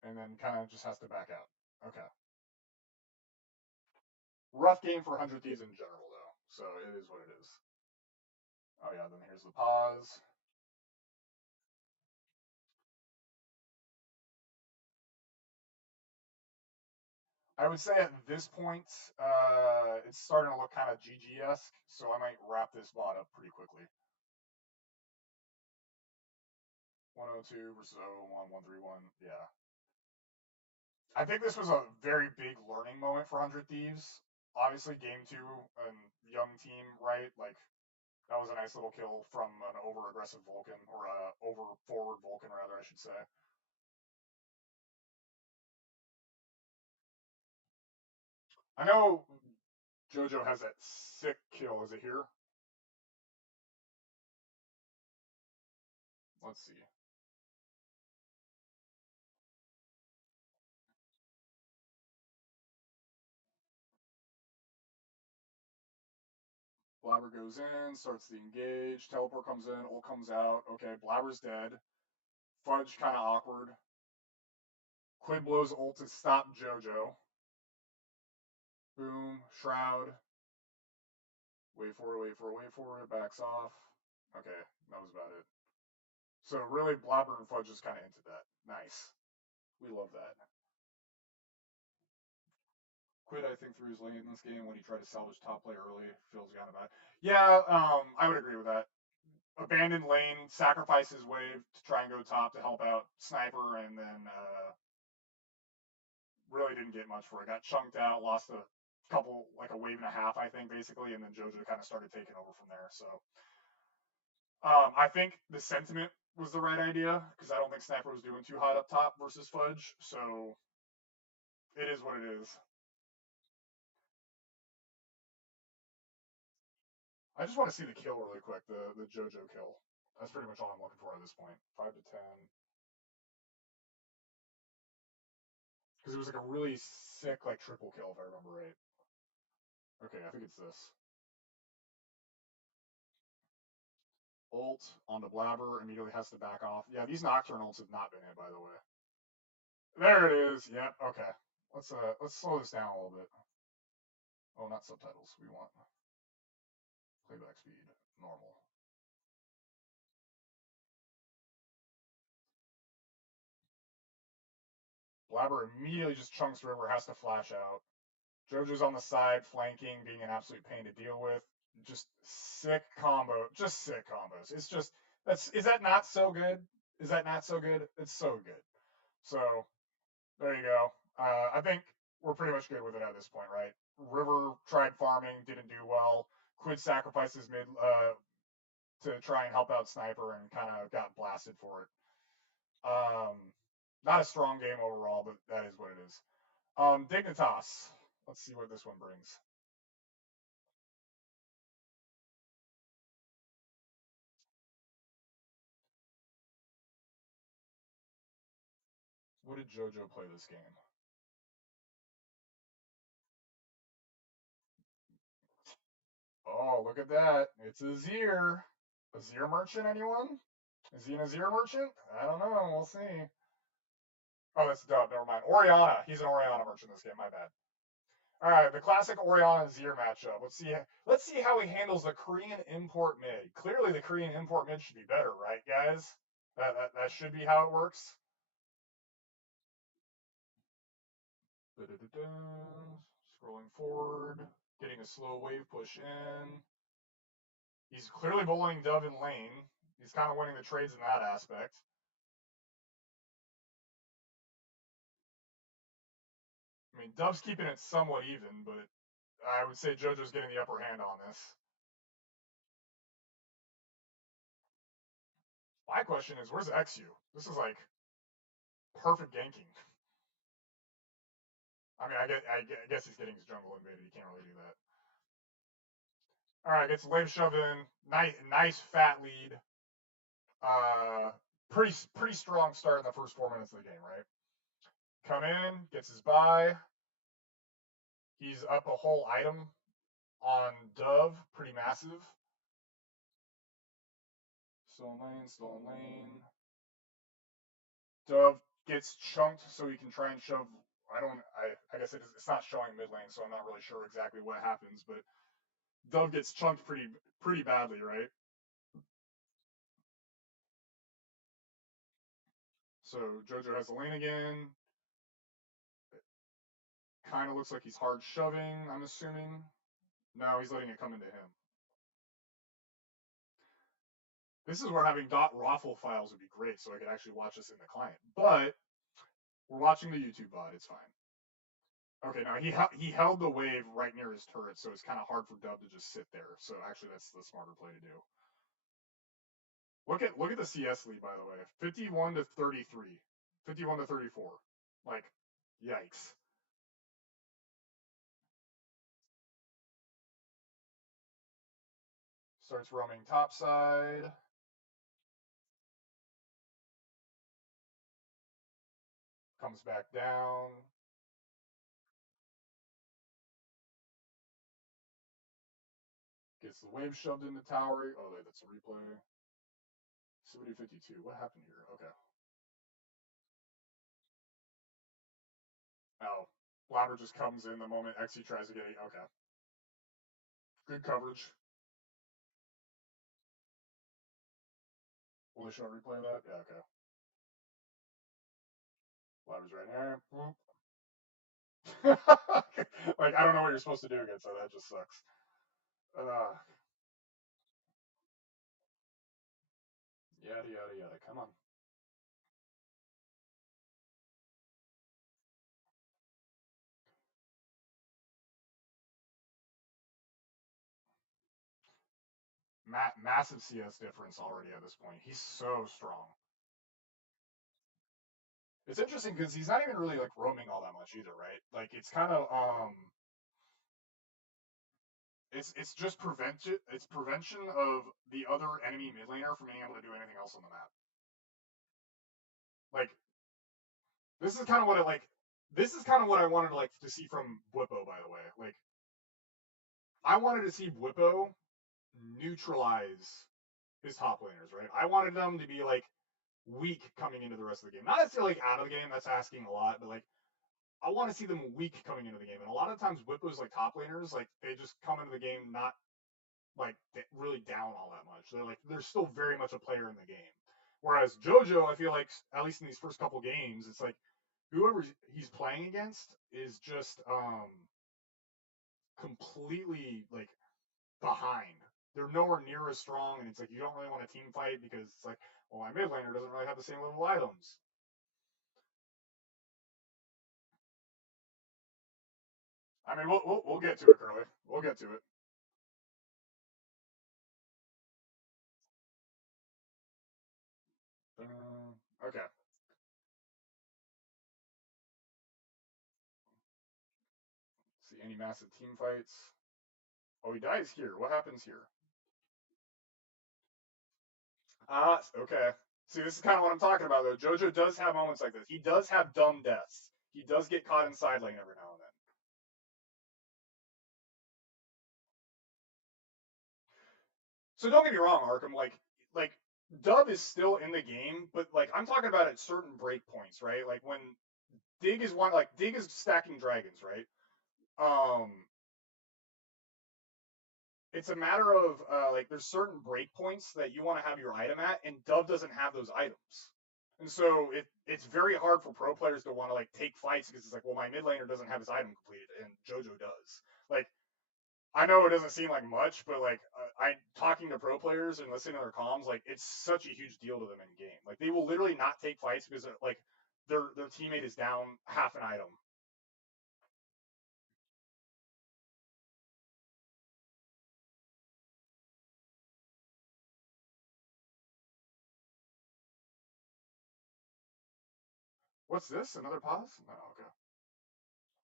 And then kind of just has to back out. Okay. Rough game for 100 Thieves in general, though. So it is what it is. Oh, yeah, then here's the pause. I would say at this point, it's starting to look kind of GG-esque, so I might wrap this bot up pretty quickly. 102 versus 001, 131. Yeah. I think this was a very big learning moment for 100 Thieves. Obviously, game two, and young team, right? Like, that was a nice little kill from an over aggressive Vulcan, or a over forward Vulcan, rather, I should say. I know JoJo has that sick kill. Is it here? Let's see. Blabber goes in, starts the engage. Teleport comes in, ult comes out. Okay, Blabber's dead. Fudge kind of awkward. Quid blows ult to stop JoJo. Boom, Shroud. Wait for it, backs off. Okay, that was about it. So really, Blabber and Fudge just kind of hinted that. Nice. We love that. Quid, I think, threw his lane in this game when he tried to salvage top play early. Feels kind of bad. Yeah, I would agree with that. Abandoned lane, sacrifice his wave to try and go top to help out Sniper, and then really didn't get much for it. Got chunked out, lost a couple, like a wave and a half, I think, basically, and then JoJo kind of started taking over from there. So I think the sentiment was the right idea because I don't think Sniper was doing too hot up top versus Fudge. So it is what it is. I just want to see the kill really quick, the JoJo kill. That's pretty much all I'm looking for at this point. 5 to 10. Because it was like a really sick, like, triple kill, if I remember right. Okay, I think it's this. Ult onto Blabber, immediately has to back off. Yeah, these Nocturne ults have not been hit, by the way. There it is. Yep, okay. Let's slow this down a little bit. Oh, not subtitles. We want playback speed, normal. Blabber immediately just chunks River, has to flash out. JoJo's on the side, flanking, being an absolute pain to deal with. Just sick combo, just sick combos. It's just is that not so good? Is that not so good? It's so good. So there you go. I think we're pretty much good with it at this point, right? River tried farming, didn't do well. Quid sacrifices mid to try and help out Sniper and kind of got blasted for it. Not a strong game overall, but that is what it is. Dignitas. Let's see what this one brings. What did JoJo play this game? Oh, look at that. It's Azir. Azir merchant, anyone? Is he an Azir merchant? I don't know. We'll see. Oh, that's Dub. Never mind. Orianna. He's an Orianna merchant this game. My bad. All right, the classic Orianna Azir matchup. Let's see. Let's see how he handles the Korean import mid. Clearly, the Korean import mid should be better, right, guys? That should be how it works. Scrolling forward, getting a slow wave push in. He's clearly bullying Dove in lane. He's kind of winning the trades in that aspect. I mean, Dove's keeping it somewhat even, but I would say JoJo's getting the upper hand on this. My question is, where's XU? This is like perfect ganking. I mean, I guess he's getting his jungle invaded. He can't really do that. All right, gets wave shove in. Nice fat lead. Pretty strong start in the first 4 minutes of the game, right? Come in, gets his buy. He's up a whole item on Dove, pretty massive. Stolen lane. Dove gets chunked so he can try and shove. I guess it's not showing mid lane, so I'm not really sure exactly what happens, but Dove gets chunked pretty badly, right? So JoJo has the lane again. Kind of looks like he's hard shoving, I'm assuming. No, he's letting it come into him. This is where having .raffle files would be great, so I could actually watch this in the client. But we're watching the YouTube VOD. It's fine. Okay, now he held the wave right near his turret, so it's kind of hard for Dub to just sit there. So actually, that's the smarter play to do. Look at the CS lead, by the way, 51 to 33, 51 to 34. Like, yikes. Starts roaming topside. Comes back down. Gets the wave shoved in the tower. Oh, wait, that's a replay. 70-52. What happened here? Okay. Oh, Blabber just comes in the moment XE tries to get it. Okay. Good coverage. Will they show a replay of that? Yeah, okay. Blabber's right here. Like, I don't know what you're supposed to do against that. That just sucks. Yada, yada, yada. Come on. Massive CS difference already at this point. He's so strong. It's interesting because he's not even really like roaming all that much either, right? Like it's kind of it's just prevention of the other enemy mid laner from being able to do anything else on the map. Like this is kind of what I like. This is kind of what I wanted like to see from Bwipo, by the way. Like I wanted to see Bwipo neutralize his top laners, right? I wanted them to be like weak coming into the rest of the game. Not necessarily like out of the game, that's asking a lot, but like I want to see them weak coming into the game. And a lot of times Whippos like top laners, like they just come into the game not like really down all that much. They're still very much a player in the game. Whereas JoJo, I feel like at least in these first couple games, it's like whoever he's playing against is just completely like behind. They're nowhere near as strong, and it's like you don't really want to team fight because it's like, well, my mid laner doesn't really have the same level items. I mean, we'll get to it, Curly. We'll get to it. Okay. See any massive team fights? Oh, he dies here. What happens here? Okay. See, this is kind of what I'm talking about, though. JoJo does have moments like this. He does have dumb deaths. He does get caught in side lane every now and then. So don't get me wrong, Arkham. Like Dub is still in the game, but like I'm talking about at certain break points, right? Like when Dig is stacking dragons, right? Um, it's a matter of like there's certain break points that you want to have your item at, and Dub doesn't have those items. And so it's very hard for pro players to want to like take fights because it's like, well, my mid laner doesn't have his item completed, and JoJo does. Like I know it doesn't seem like much, but like I talking to pro players and listening to their comms, like it's such a huge deal to them in game. Like they will literally not take fights because like their teammate is down half an item. What's this? Another pause? No, okay.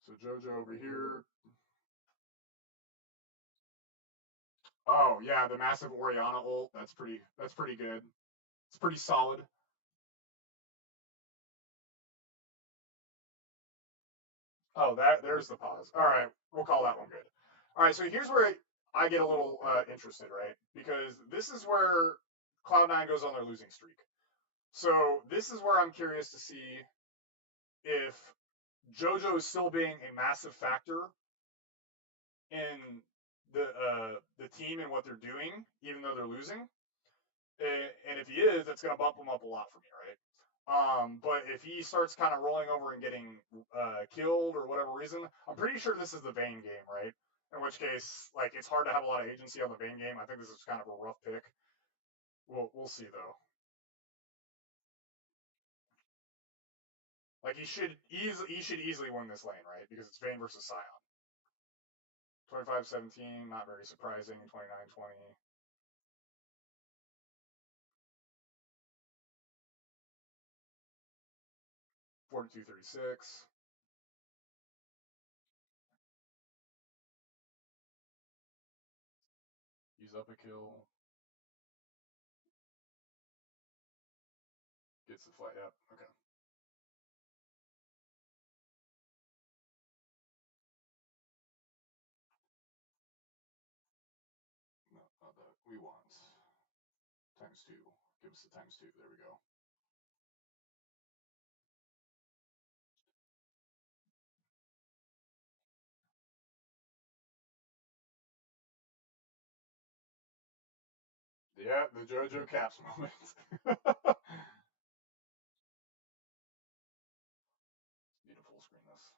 So JoJo over here. Oh yeah, the massive Oriana ult. That's pretty good. It's pretty solid. Oh, there's the pause. All right, we'll call that one good. All right, so here's where I get a little interested, right? Because this is where Cloud9 goes on their losing streak. So this is where I'm curious to see if JoJo is still being a massive factor in the team and what they're doing, even though they're losing. And if he is, that's going to bump him up a lot for me, right? But if he starts kind of rolling over and getting killed or whatever reason, I'm pretty sure this is the Vayne game, right? In which case, like, it's hard to have a lot of agency on the Vayne game. I think this is kind of a rough pick. We'll see though. Like he should easily win this lane, right? Because it's Vayne versus Sion. 25-17, not very surprising. 29-20. 42-36. Use up a kill. Gets the flight. Yep. Okay. No, not that. We want ×2. Give us the ×2. There we go. Yeah, the JoJo Caps moment. Need to full screen this.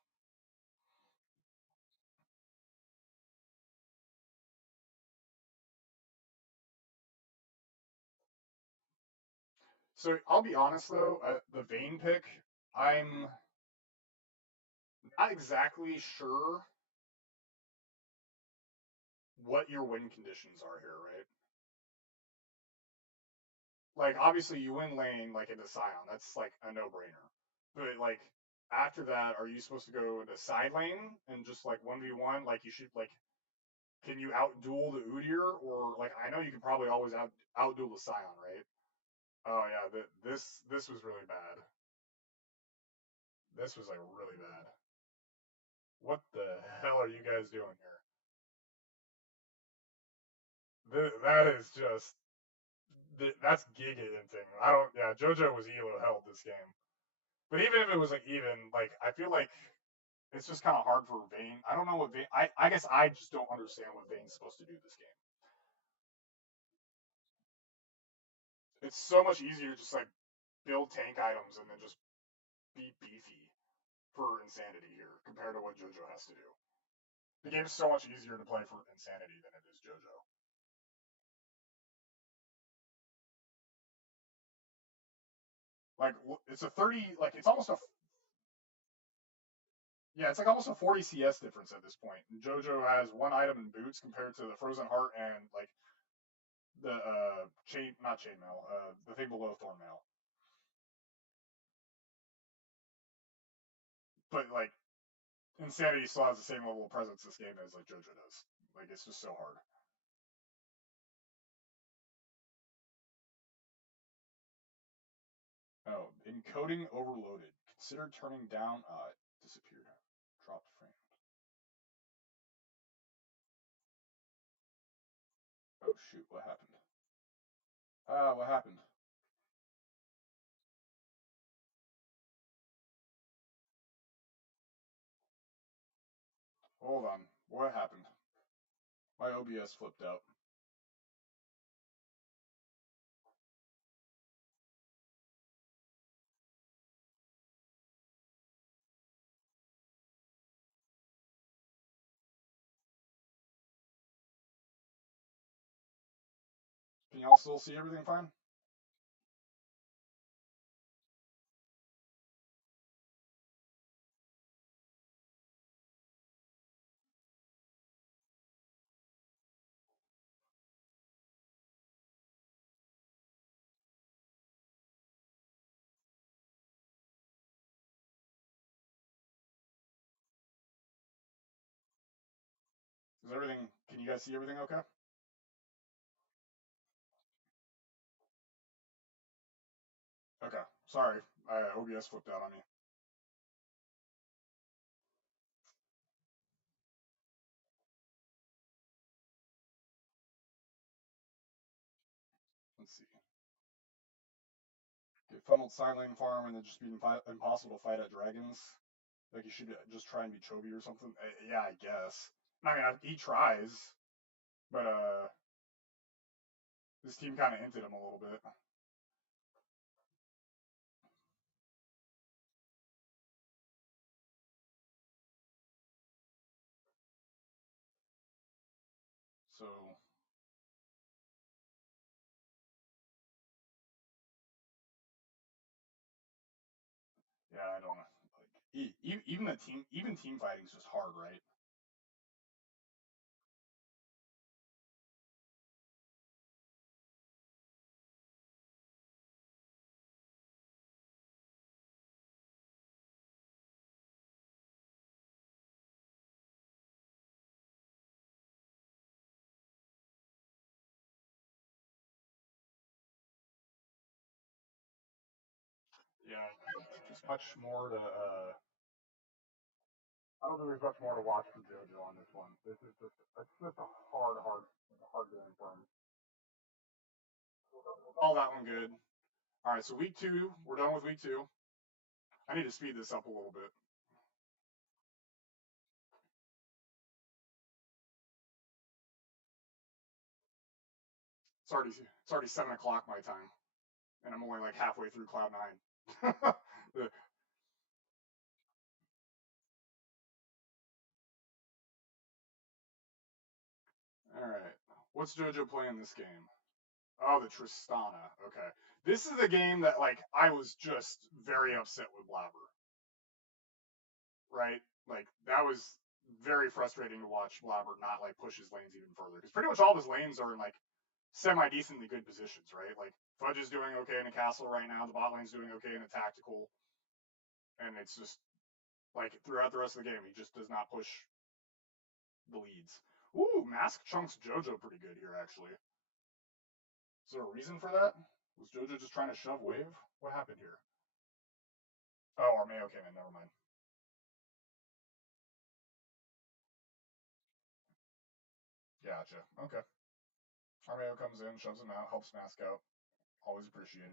So I'll be honest though, the Vayne pick, I'm not exactly sure what your win conditions are here, right? Like obviously you win lane like into Scion, that's like a no-brainer. But like after that, are you supposed to go into side lane and just like 1v1? Like you should like can you outduel the Udyr or like I know you can probably always outduel the Scion, right? Oh yeah, this was really bad. This was like really bad. What the hell are you guys doing here? That is just that's giga inting. I don't. Yeah, JoJo was elo held this game, but even if it was like even, like I feel like it's just kind of hard for Vayne. I don't know what Vayne. I guess I just don't understand what Vayne's supposed to do this game. It's so much easier to just like build tank items and then just be beefy for Insanity here compared to what JoJo has to do. The game's so much easier to play for Insanity than it is JoJo. Like it's a 30, like it's almost a yeah, it's like almost a 40 CS difference at this point. And JoJo has one item in boots compared to the Frozen Heart and like the chain, not chainmail, the thing below thornmail. But like Insanity still has the same level of presence this game as like JoJo does. Like it's just so hard. Encoding overloaded. Consider turning down. It disappeared. Dropped frame. Oh shoot! What happened? What happened? Hold on. What happened? My OBS flipped out. Can y'all still see everything fine? Is everything? Can you guys see everything okay? Okay. Sorry. OBS flipped out on me. Let's see. Get funneled side lane farm and then just be impossible to fight at dragons. Like you should just try and be Chobi or something. Yeah, I guess. I mean, he tries, but this team kind of hinted him a little bit. So yeah, I don't know. Like even team fighting is just hard, right? Yeah, just much more to. I don't think there's much more to watch from JoJo on this one. This is just it's just a hard game for him. All that one good. All right, so week 2, we're done with week 2. I need to speed this up a little bit. It's already 7 o'clock my time, and I'm only like halfway through Cloud 9. All right, what's JoJo playing this game? Oh, the Tristana. Okay, this is the game that like I was just very upset with Blabber. Right, like that was very frustrating to watch Blabber not like push his lanes even further because pretty much all of his lanes are in like semi decently good positions, right? Like Fudge is doing okay in a castle right now. The bot lane's doing okay in a tactical, and it's just like throughout the rest of the game, he just does not push the leads. Ooh, Mask chunks JoJo pretty good here, actually. Is there a reason for that? Was JoJo just trying to shove wave? What happened here? Oh, Armeo came in. Never mind. Gotcha. Okay. Armeo comes in, shoves him out, helps Mask out. Always appreciated.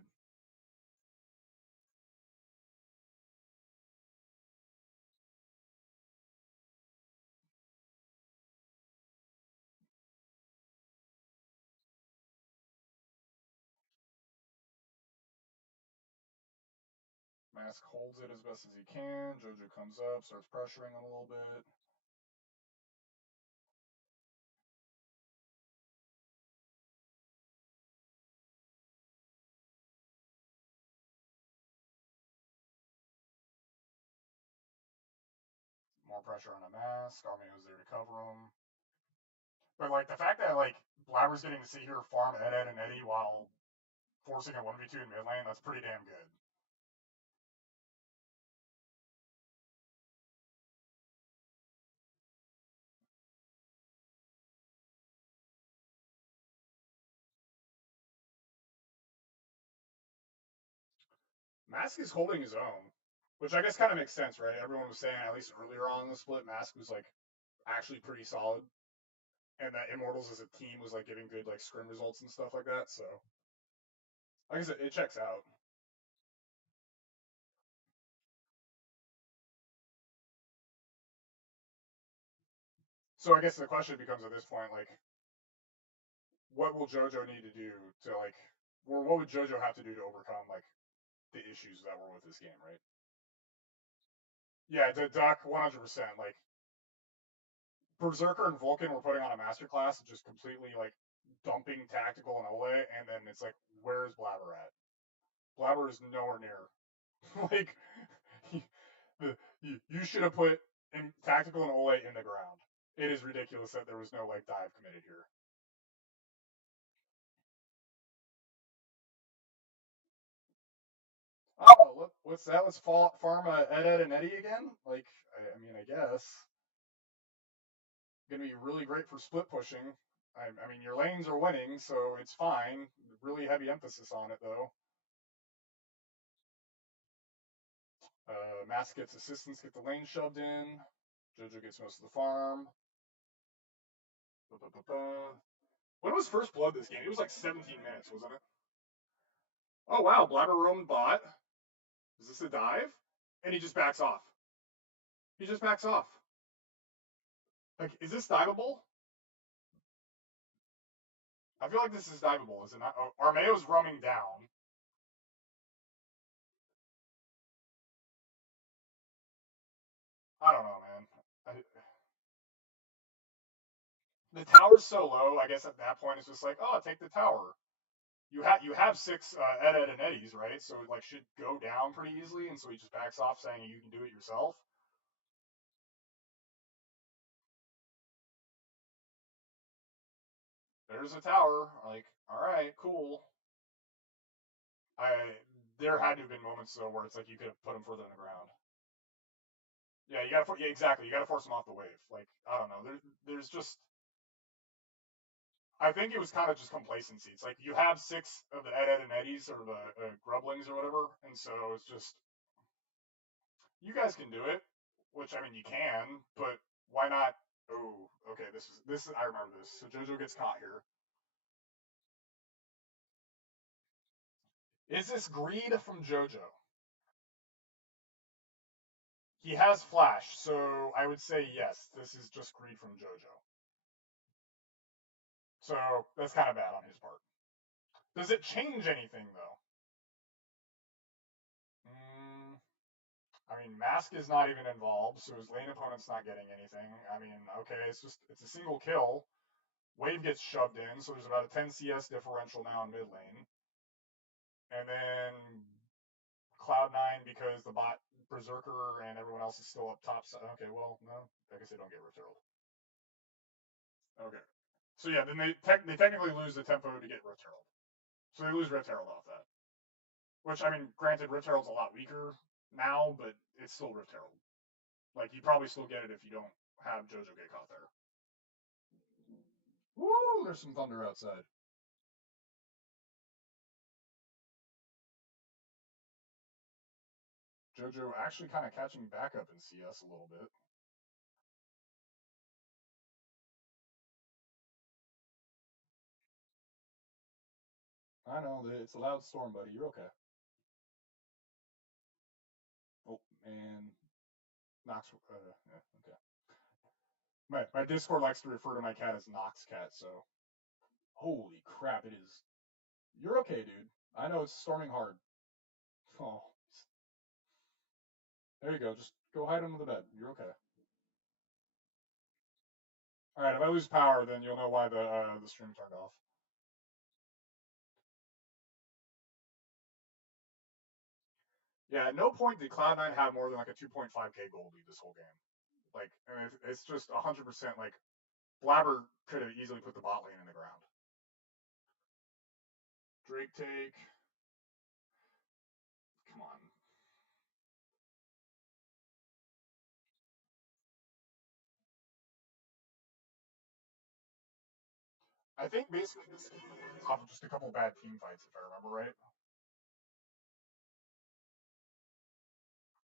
Mask holds it as best as he can. JoJo comes up, starts pressuring him a little bit. More pressure on a Mask. Armeo's there to cover him. But like the fact that like Blabber's getting to sit here farm Ed and Eddie while forcing a 1v2 in mid lane, that's pretty damn good. Mask is holding his own, which I guess kind of makes sense, right? Everyone was saying at least earlier on in the split, Mask was like actually pretty solid, and that Immortals as a team was like giving good like scrim results and stuff like that. So I guess it checks out. So I guess the question becomes at this point, like, what will JoJo need to do to like, or what would JoJo have to do to overcome like the issues that were with this game, right? Yeah, the Duck 100%. Like Berserker and Vulcan were putting on a masterclass, just completely like dumping tactical and Ole, and then it's like, where's Blabber at? Blabber is nowhere near. Like, you should have put tactical and Ole in the ground. It is ridiculous that there was no like dive committed here. Oh, what's that? Let's farm Ed and Eddie again. Like, I mean, I guess gonna be really great for split pushing. I mean, your lanes are winning, so it's fine. Really heavy emphasis on it though. Mask gets assistance, get the lane shoved in. JoJo gets most of the farm. Ba-ba-ba-ba. When was first blood this game? It was like 17 minutes, wasn't it? Oh wow, Blabber roamed bot. Is this a dive? And he just backs off. He just backs off. Like, is this diveable? I feel like this is diveable, is it not? Oh, Armeo's roaming down. I don't know, man. The tower's so low. I guess at that point it's just like, oh, take the tower. You have six Ed and Eddies, right? So it like should go down pretty easily, and so he just backs off saying you can do it yourself. There's a tower. Like, all right, cool. I there had to have been moments though where it's like you could have put him further in the ground. Yeah, you gotta yeah, exactly. You gotta force him off the wave. Like I don't know. There's just I think it was kind of just complacency. It's like you have six of the Ed and Eddies or the Grublings or whatever, and so it's just you guys can do it. Which I mean you can, but why not? Oh, okay. This is I remember this. So JoJo gets caught here. Is this greed from JoJo? He has flash, so I would say yes. This is just greed from JoJo. So that's kind of bad on his part. Does it change anything though? Mm, I mean, Mask is not even involved, so his lane opponent's not getting anything. I mean, okay, it's a single kill. Wave gets shoved in, so there's about a 10 CS differential now in mid lane. And then Cloud9 because the bot Berserker and everyone else is still up top. So, okay, well, no, I guess they don't get Rift Herald. Okay. So yeah, then they technically lose the tempo to get Rift Herald. So they lose Rift Herald off that. Which I mean, granted, Rift Herald's a lot weaker now, but it's still Rift Herald. Like you probably still get it if you don't have JoJo get caught there. Woo! There's some thunder outside. JoJo actually kind of catching back up in CS a little bit. I know that it's a loud storm, buddy. You're okay. Oh, and Nox. Yeah, okay. My Discord likes to refer to my cat as Nox Cat, so holy crap, it is. You're okay, dude. I know it's storming hard. Oh, there you go. Just go hide under the bed. You're okay. All right. If I lose power, then you'll know why the stream turned off. Yeah. At no point did Cloud9 have more than like a 2.5k gold lead this whole game. Like, I mean, it's just 100% like Blabber could have easily put the bot lane in the ground. Drake take. Come on. I think basically this game is off of just a couple bad team fights, if I remember right.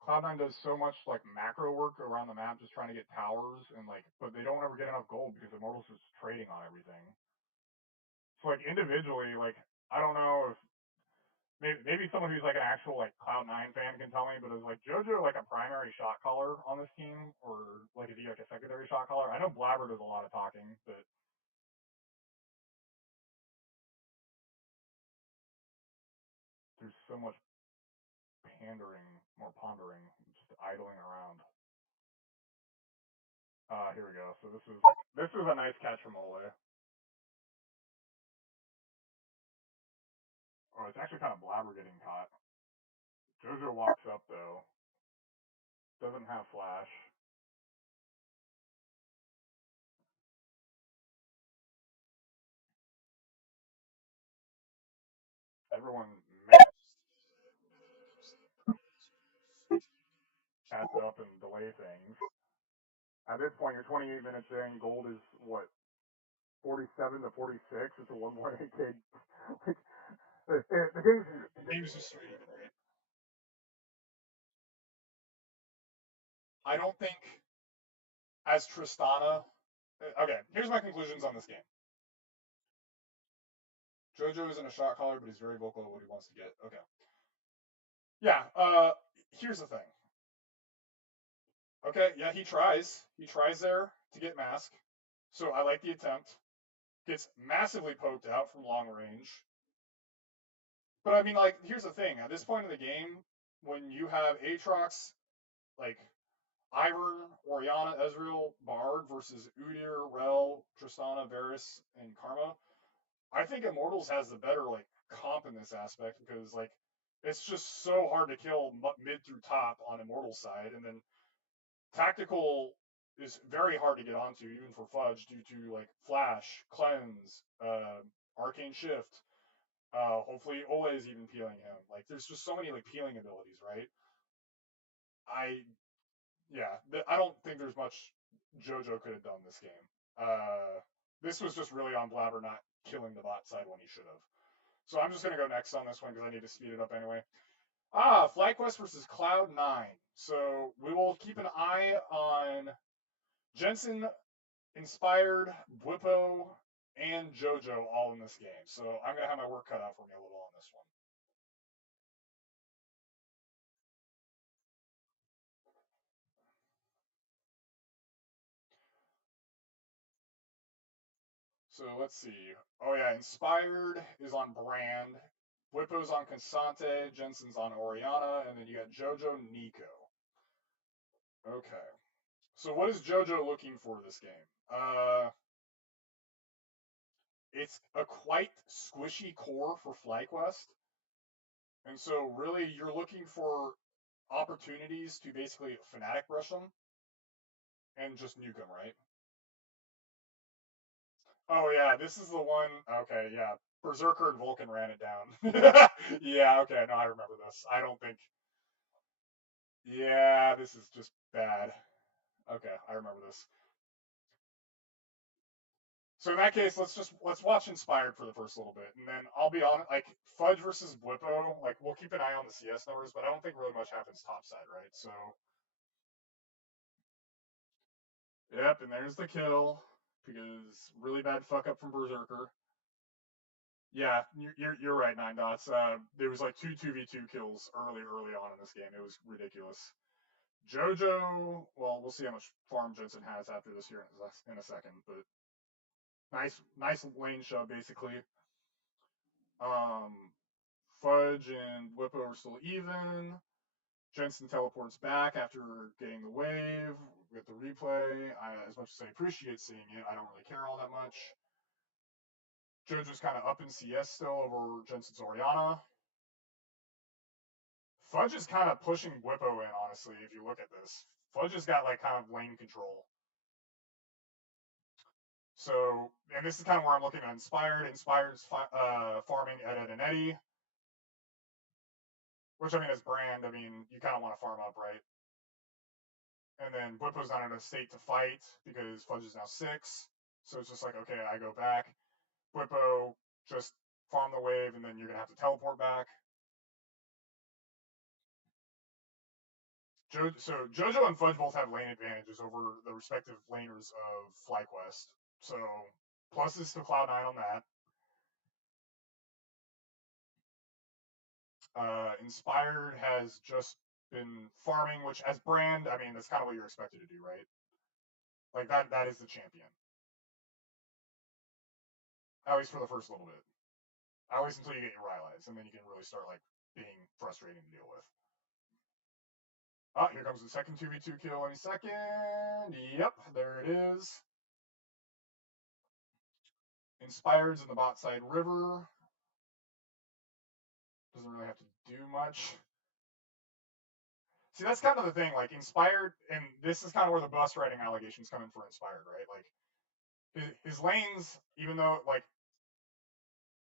Cloud9 does so much like macro work around the map, just trying to get towers and like, but they don't ever get enough gold because Immortals is trading on everything. So like individually, like I don't know if maybe someone who's like an actual like Cloud9 fan can tell me, but is like JoJo like a primary shot caller on this team, or like is he like a secondary shot caller? I know Blabber does a lot of talking, but there's so much pandering, more pondering, just idling around. Here we go. So this is a nice catch from Ole. Oh, it's actually kind of Blabber getting caught. JoJo walks up though. Doesn't have flash. Everyone pass it up and delay things. At this point, you're 28 minutes in. Gold is what 47 to 46. It's a 1.8k. The game's Game's just straight even, right? I don't think as Tristana. Okay, here's my conclusions on this game. JoJo isn't a shot caller, but he's very vocal about what he wants to get. Okay. Yeah. Here's the thing. Okay. Yeah, he tries. He tries there to get mask. So I like the attempt. Gets massively poked out from long range. But I mean, like, here's the thing. At this point in the game, when you have Aatrox, like Ivern, Orianna, Ezreal, Bard versus Udyr, Rel, Tristana, Varus, and Karma, I think Immortals has the better like comp in this aspect because like it's just so hard to kill mid through top on Immortals side, and then tactical is very hard to get onto even for Fudge due to like flash, cleanse, arcane shift. Hopefully Ole is even peeling him. Like there's just so many like peeling abilities, right? I yeah, I don't think there's much JoJo could have done this game. This was just really on Blabber not killing the bot side when he should have. So I'm just gonna go next on this one because I need to speed it up anyway. FlyQuest versus Cloud9. So we will keep an eye on Jensen, Inspired, Bwipo, and JoJo all in this game. So I'm gonna have my work cut out for me a little on this one. So let's see. Oh yeah, Inspired is on Brand, Bwipo's on Consante, Jensen's on Orianna, and then you got JoJo Nico. Okay. So what is JoJo looking for this game? It's a quite squishy core for FlyQuest. And so really you're looking for opportunities to basically Fnatic rush them and just nuke them, right? Oh yeah, this is the one. Okay, yeah. Berserker and Vulcan ran it down. Yeah, okay, no, I remember this. I don't think. Yeah, this is just bad. Okay, I remember this. So in that case, let's watch Inspired for the first little bit, and then I'll be on like Fudge versus Bwipo. Like we'll keep an eye on the CS numbers, but I don't think really much happens topside, right? So yep, and there's the kill because really bad fuck up from Berserker. Yeah, you're right, Nine Dots. There was like two 2v2 kills early on in this game. It was ridiculous. JoJo, well, we'll see how much farm Jensen has after this here in a second, but nice lane shove basically. Um, Fudge and Whippo are still even. Jensen teleports back after getting the wave with the replay. As much as I appreciate seeing it, I don't really care all that much. JoJo's kind of up in CS still over Jensen's Orianna. Fudge is kind of pushing Whippo in, honestly, if you look at this. Fudge has got like kind of lane control. So, and this is kind of where I'm looking at Inspired. Inspired's farming Ed and Eddie, which I mean, as Brand, I mean, you kind of want to farm up, right? And then Whippo's not in a state to fight because Fudge is now 6. So it's just like, okay, I go back. Whippo, just farm the wave, and then you're going to have to teleport back. So JoJo and Fudge both have lane advantages over the respective laners of FlyQuest. So pluses to Cloud9 on that. Inspired has just been farming, which as brand, I mean, that's kind of what you're expected to do, right? Like that is the champion. At least for the first little bit. At least until you get your Rylai's, and then you can really start like being frustrating to deal with. Ah, here comes the second 2v2 kill any second. Yep, there it is. Inspired's in the bot side river. Doesn't really have to do much. See, that's kind of the thing. Like Inspired, and this is kind of where the bus riding allegations come in for Inspired, right? Like his lanes, even though like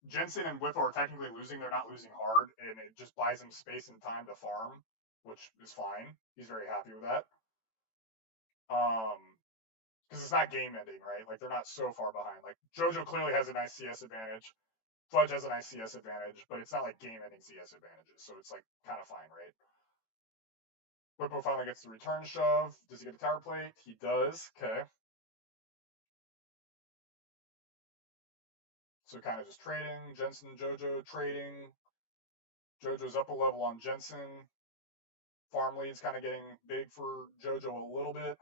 Jensen and Whippo are technically losing, they're not losing hard, and it just buys him space and time to farm, which is fine. He's very happy with that. Because it's not game ending, right? Like they're not so far behind. Like JoJo clearly has a nice CS advantage. Fudge has a nice CS advantage, but it's not like game ending CS advantages, so it's like kind of fine, right? Whippo finally gets the return shove. Does he get a tower plate? He does. Okay. So kind of just trading. Jensen and JoJo trading. JoJo's up a level on Jensen. Farm lead's kind of getting big for JoJo a little bit.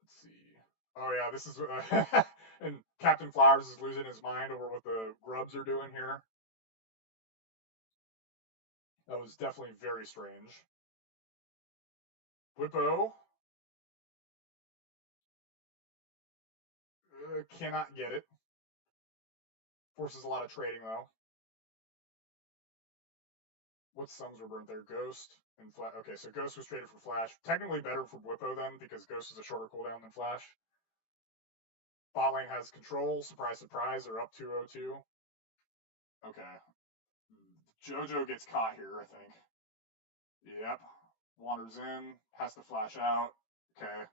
Let's see. Oh yeah, this is and Captain Flowers is losing his mind over what the grubs are doing here. That was definitely very strange. Whippo cannot get it. Forces a lot of trading though. What songs were burnt there? Ghost and Flash. Okay, so Ghost was traded for Flash. Technically better for Whippo then because Ghost is a shorter cooldown than Flash. Bot lane has control. Surprise, surprise. They're up 2-0-2. Okay. JoJo gets caught here, I think. Yep. Wanders in. Has to flash out. Okay.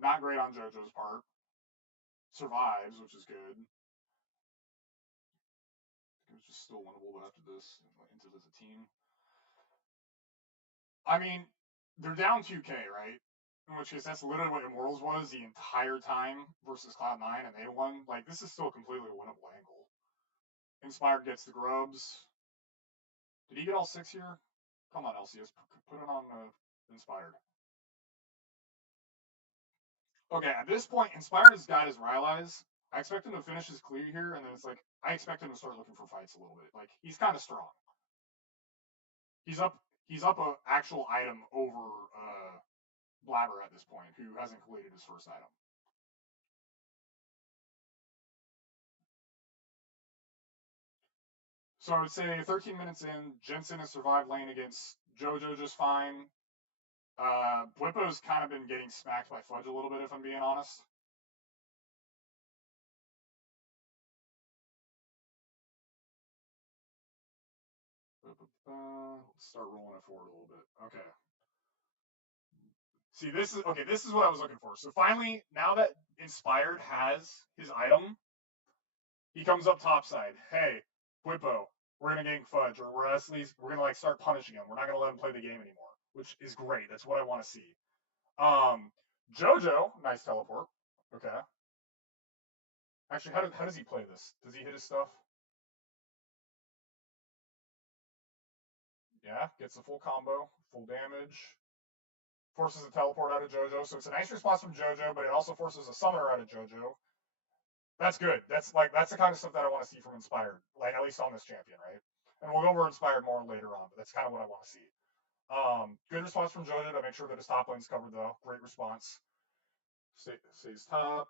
Not great on JoJo's part. Survives, which is good. It was just still winnable, but after this, into as a team. I mean, they're down 2K, right? In which case, that's literally what Immortals was the entire time versus Cloud9, and they won. Like, this is still a completely winnable angle. Inspired gets the grubs. Did he get all 6 here? Come on, LCS. Put it on Inspired. Okay, at this point, Inspired has got his Rylai's. I expect him to finish his clear here, and then it's like, I expect him to start looking for fights a little bit. Like, he's kind of strong. He's up a actual item over Blabber at this point, who hasn't completed his first item. So I would say 13 minutes in, Jensen has survived lane against JoJo just fine. Blippo's kind of been getting smacked by Fudge a little bit, if I'm being honest. Let's start rolling it forward a little bit. Okay. See, this is what I was looking for. So finally, now that Inspired has his item, he comes up topside. Hey, Whippo, we're gonna gank Fudge, or we're gonna like start punishing him. We're not gonna let him play the game anymore, which is great. That's what I want to see. JoJo, nice teleport. Okay. Actually, how does he play this? Does he hit his stuff? Yeah, gets the full combo, full damage. Forces a teleport out of JoJo, so it's a nice response from JoJo, but it also forces a summoner out of JoJo. That's good. That's the kind of stuff that I want to see from Inspired, like at least on this champion, right? And we'll go over Inspired more later on, but that's kind of what I want to see. Good response from JoJo to make sure that his top lane's covered though. Great response. Stays top.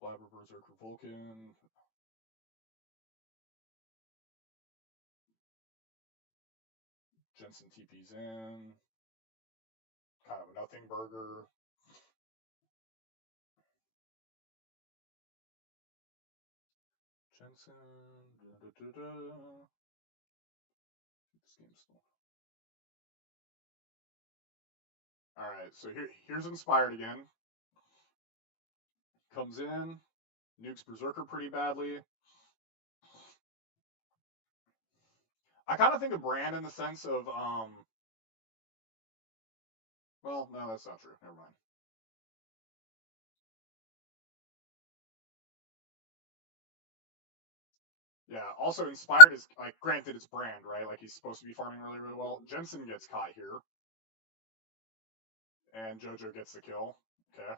Blabber, Berserker, Vulcan. Jensen TP's in. Kind of a nothing burger. Jensen. This game's still. All right, so here's Inspired again. Comes in, nukes Berserker pretty badly. I kind of think of Brand in the sense of, well, no, that's not true. Never mind. Yeah, also Inspired is, like, granted it's Brand, right? Like, he's supposed to be farming really, really well. Jensen gets caught here. And JoJo gets the kill. Okay.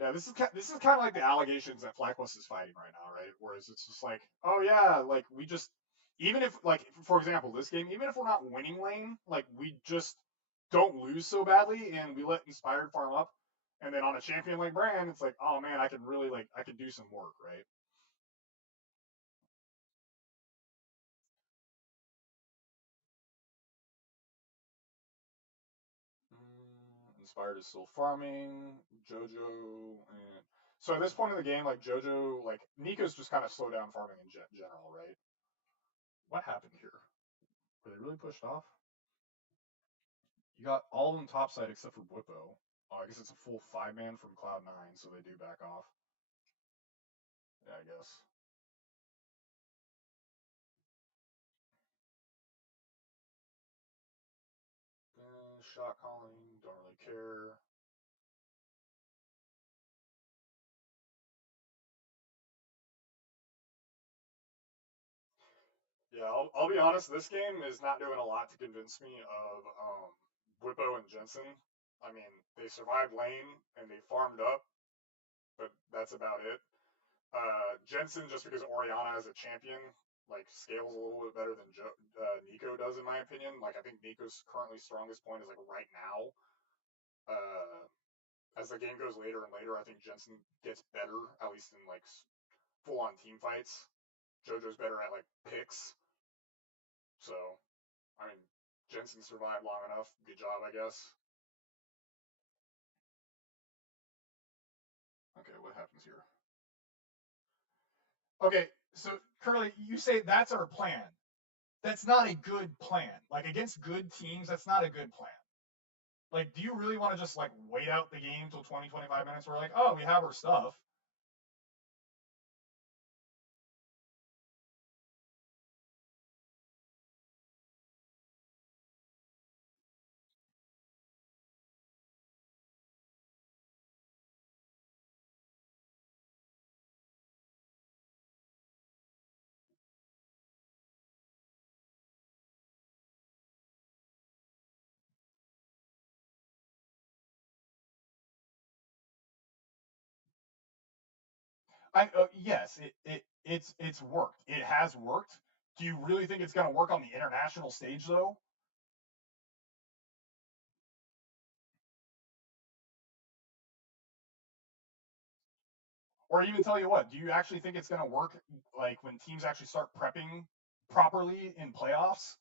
Yeah, this is kind of like the allegations that FlyQuest is fighting right now, right? Whereas it's just like, oh yeah, like we just, even if, like, for example, this game, even if we're not winning lane, like we just don't lose so badly and we let Inspired farm up, and then on a champion like Brand, it's like, oh man, I can really, like, I can do some work, right? Inspired is still farming. JoJo, and so at this point in the game, like JoJo, like Nico's just kind of slowed down farming in general, right? What happened here? Were they really pushed off? You got all of them topside except for Whippo. Oh, I guess it's a full 5-man from Cloud9, so they do back off. Yeah, I guess. Shot calling, don't really care. Yeah, I'll be honest, this game is not doing a lot to convince me of Whippo and Jensen. I mean, they survived lane and they farmed up, but that's about it. Jensen, just because Oriana as a champion, like, scales a little bit better than Nico does, in my opinion. Like, I think Nico's currently strongest point is, like, right now. As the game goes later and later, I think Jensen gets better, at least in, like, full-on team fights. JoJo's better at, like, picks. So, I mean, Jensen survived long enough. Good job, I guess. Okay, what happens here? Okay, so Curly, you say that's our plan. That's not a good plan. Like, against good teams, that's not a good plan. Like, do you really want to just, like, wait out the game till 20, 25 minutes? We're like, oh, we have our stuff. Yes, it's worked. It has worked. Do you really think it's going to work on the international stage, though? Or even tell you what, do you actually think it's going to work, like, when teams actually start prepping properly in playoffs?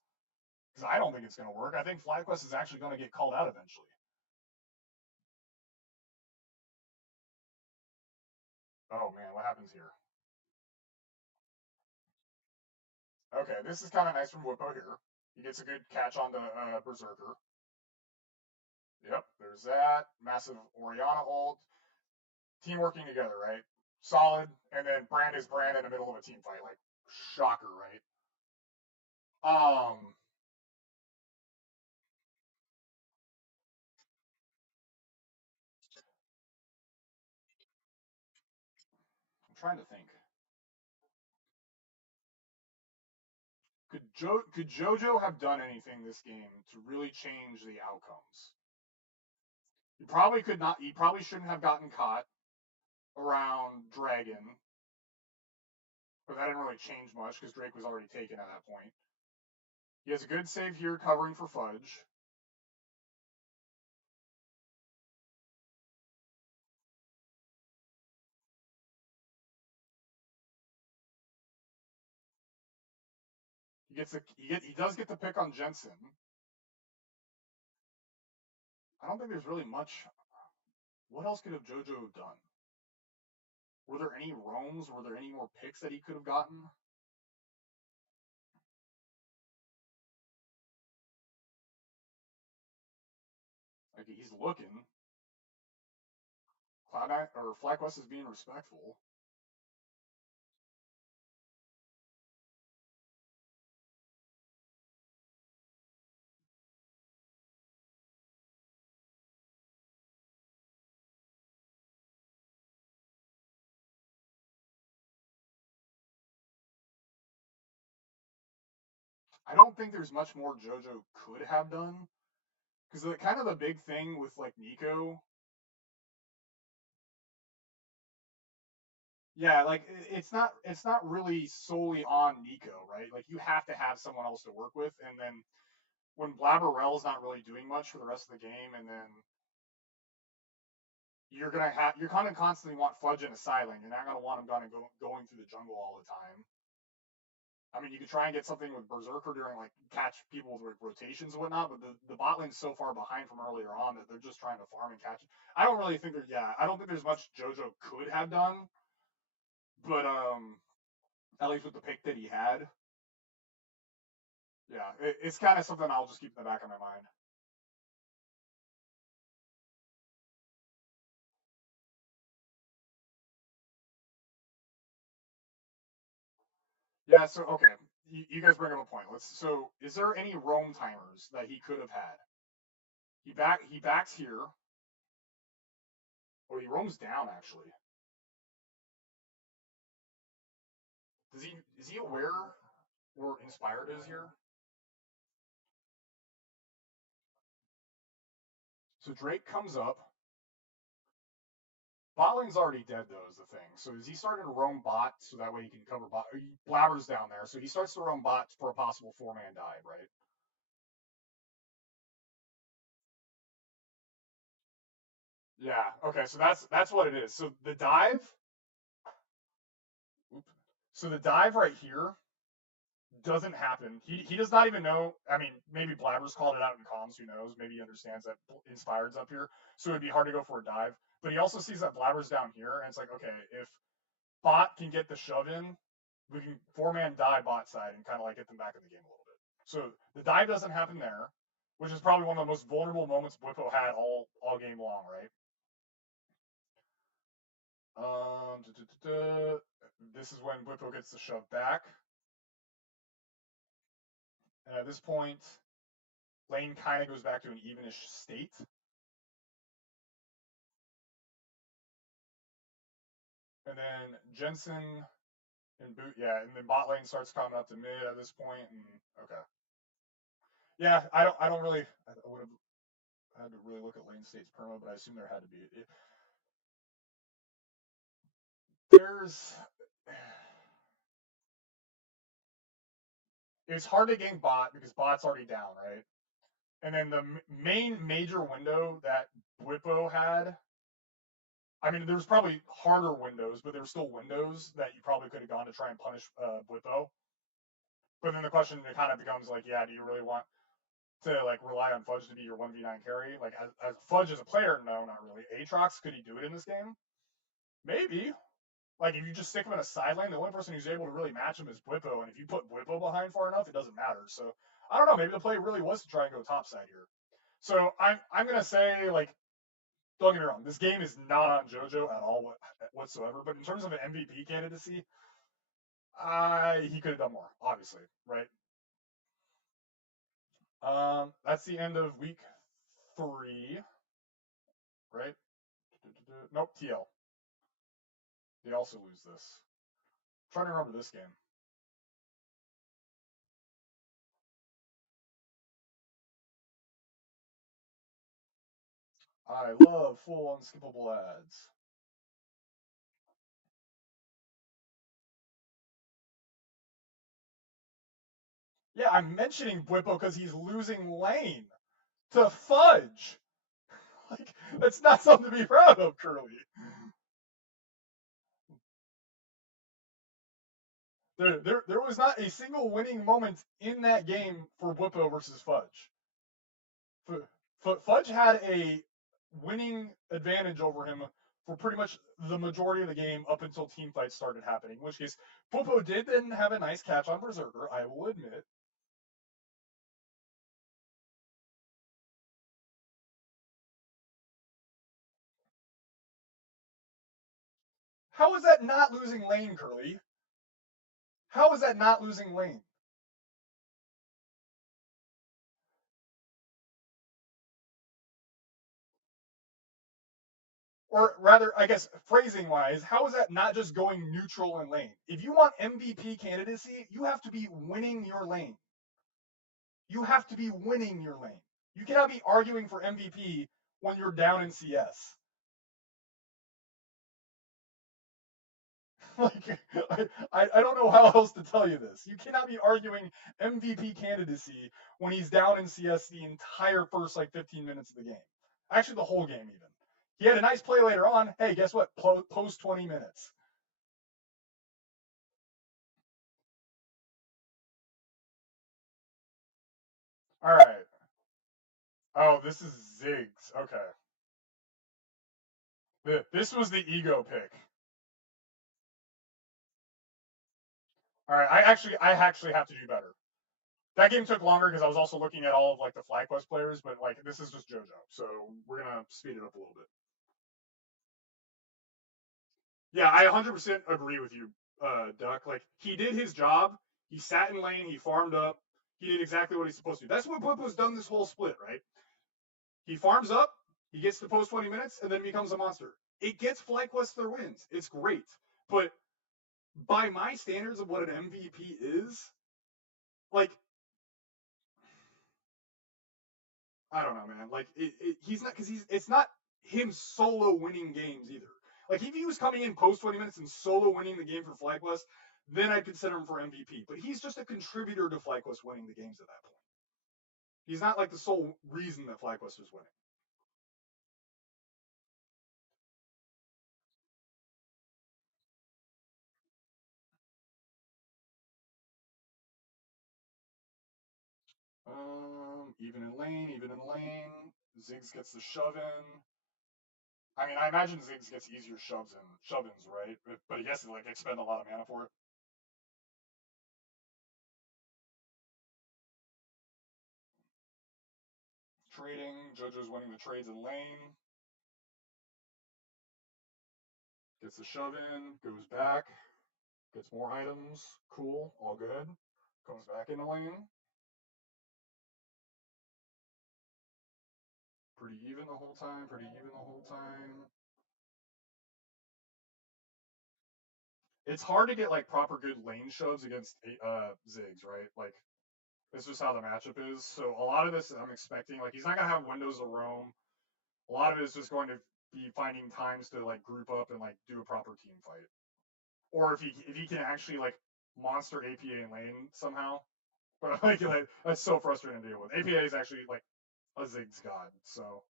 Because I don't think it's going to work. I think FlyQuest is actually going to get called out eventually. Oh man, what happens here? Okay, this is kind of nice from Whippo here. He gets a good catch on the Berserker. Yep, there's that. Massive Oriana ult. Team working together, right? Solid. And then Brand is Brand in the middle of a team fight. Like, shocker, right? Um, I'm trying to think. Could JoJo have done anything this game to really change the outcomes? He probably could not. He probably shouldn't have gotten caught around Dragon, but that didn't really change much because Drake was already taken at that point. He has a good save here covering for Fudge. He does get the pick on Jensen. I don't think there's really much. What else could have JoJo done? Were there any roams? Were there any more picks that he could have gotten? Like he's looking. Cloud9 or FlyQuest is being respectful. I don't think there's much more JoJo could have done because kind of the big thing with like Nico. Yeah, like it's not really solely on Nico, right? Like you have to have someone else to work with, and then when Blabberell's not really doing much for the rest of the game, and then you're kind of constantly want Fudge in a silent. You're not gonna want him going through the jungle all the time. I mean, you could try and get something with Berserker during like catch people with rotations and whatnot, but the bot lane's so far behind from earlier on that they're just trying to farm and catch. I don't really think I don't think there's much JoJo could have done, but at least with the pick that he had, yeah, it's kind of something I'll just keep in the back of my mind. Yeah, so okay, you guys bring up a point. So is there any roam timers that he could have had? He backs here. Or he roams down actually. Is he aware where Inspired is here? So Drake comes up. Bot lane's already dead though, is the thing. So is he starting to roam bot so that way he can cover bot? Blabber's down there, so he starts to roam bot for a possible 4-man dive, right? Yeah. Okay. So that's what it is. So the dive. So the dive right here doesn't happen. He does not even know. I mean, maybe Blabber's called it out in comms. Who knows? Maybe he understands that Inspired's up here, so it'd be hard to go for a dive. But he also sees that Blabber's down here, and it's like, okay, if bot can get the shove in, we can 4-man dive bot side and kind of like get them back in the game a little bit. So the dive doesn't happen there, which is probably one of the most vulnerable moments Bwipo had all game long, right? This is when Bwipo gets the shove back. And at this point, lane kind of goes back to an evenish state. And then Jensen and and then bot lane starts coming up to mid at this point, and okay. Yeah, I don't really, I would have had to really look at lane states perma, but I assume there had to be. It's hard to gank bot because bot's already down, right? And then the main major window that Bwipo had, I mean, there was probably harder windows, but there were still windows that you probably could have gone to try and punish Bwipo. But then the question kind of becomes like, yeah, do you really want to like rely on Fudge to be your 1v9 carry? Like as Fudge as a player, no, not really. Aatrox, could he do it in this game? Maybe. Like if you just stick him in a side lane, the only person who's able to really match him is Bwipo, and if you put Bwipo behind far enough, it doesn't matter. So I don't know. Maybe the play really was to try and go top side here. So I'm gonna say like, don't get me wrong, this game is not on JoJo at all whatsoever. But in terms of an MVP candidacy, he could have done more, obviously, right? That's the end of week 3, right? Nope, TL. They also lose this. I'm trying to remember this game. I love full unskippable ads. Yeah, I'm mentioning Bwipo because he's losing lane to Fudge. Like, that's not something to be proud of, Curly. There was not a single winning moment in that game for Bwipo versus Fudge. Fudge had a winning advantage over him for pretty much the majority of the game up until team fights started happening. In which case, Popo did then have a nice catch on Berserker, I will admit. How is that not losing lane, Curly? How is that not losing lane? Or rather, I guess phrasing wise, how is that not just going neutral in lane? If you want MVP candidacy, you have to be winning your lane. You have to be winning your lane. You cannot be arguing for MVP when you're down in CS. Like, I don't know how else to tell you this. You cannot be arguing MVP candidacy when he's down in CS the entire first like 15 minutes of the game. Actually, the whole game even. He had a nice play later on. Hey, guess what? Post 20 minutes. All right. Oh, this is Ziggs. Okay. This was the ego pick. All right. I actually have to do better. That game took longer because I was also looking at all of like the FlyQuest players, but like this is just JoJo, so we're gonna speed it up a little bit. Yeah, I 100% agree with you, Duck. Like he did his job. He sat in lane. He farmed up. He did exactly what he's supposed to do. That's what Popo's done this whole split, right? He farms up. He gets to post 20 minutes, and then becomes a monster. It gets FlyQuest their wins. It's great, but by my standards of what an MVP is, like I don't know, man. Like he's not because it's not him solo winning games either. Like if he was coming in post 20 minutes and solo winning the game for FlyQuest, then I'd consider him for MVP. But he's just a contributor to FlyQuest winning the games at that point. He's not like the sole reason that FlyQuest is winning. Even in lane. Ziggs gets the shove in. I mean, I imagine Ziggs gets easier shove-ins, right? But he has to like expend a lot of mana for it. Trading, JoJo's winning the trades in lane. Gets the shove in, goes back, gets more items. Cool, all good. Comes back into lane. Pretty even the whole time. It's hard to get like proper good lane shoves against Ziggs, right? Like this is how the matchup is. So a lot of this I'm expecting, like he's not gonna have windows to roam. A lot of it is just going to be finding times to like group up and like do a proper team fight. Or if he can actually like monster APA in lane somehow. But like that's so frustrating to deal with. APA is actually like a Ziggs god, so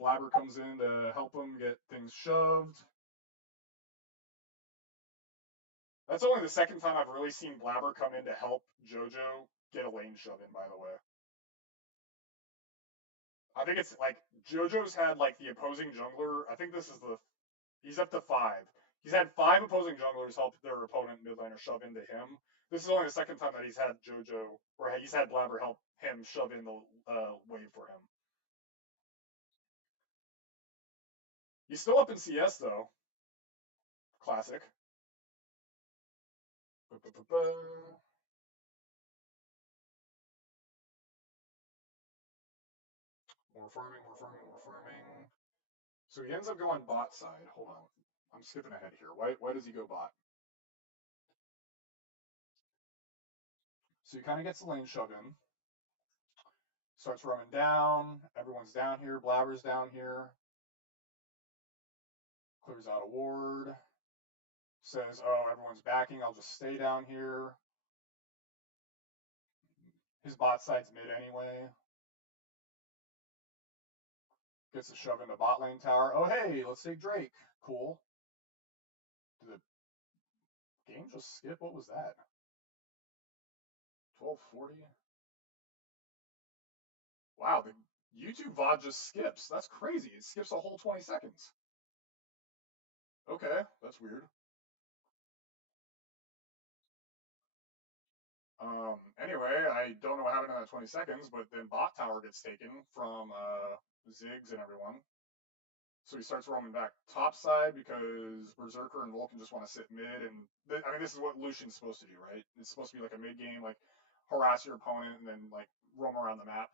Blabber comes in to help him get things shoved. That's only the second time I've really seen Blabber come in to help JoJo get a lane shove in, by the way. I think it's like JoJo's had like the opposing jungler. I think this is he's up to 5. He's had 5 opposing junglers help their opponent mid laner shove into him. This is only the second time that he's had JoJo, or he's had Blabber help him shove in the wave for him. He's still up in CS though. Classic. More farming. So he ends up going bot side. Hold on. I'm skipping ahead here. Why does he go bot? So he kind of gets the lane shove in. Starts roaming down. Everyone's down here. Blabber's down here. Clears out a ward. Says, oh, everyone's backing. I'll just stay down here. His bot side's mid anyway. Gets the shove into bot lane tower. Oh, hey, let's take Drake. Cool. Did the game just skip? What was that? 1240. Wow, the YouTube VOD just skips. That's crazy. It skips a whole 20 seconds. Okay, that's weird. Anyway, I don't know what happened in that 20 seconds, but then bot tower gets taken from Ziggs and everyone. So he starts roaming back top side because Berserker and Vulcan just want to sit mid. And I mean, this is what Lucian's supposed to do, right? It's supposed to be like a mid game, like harass your opponent and then like roam around the map.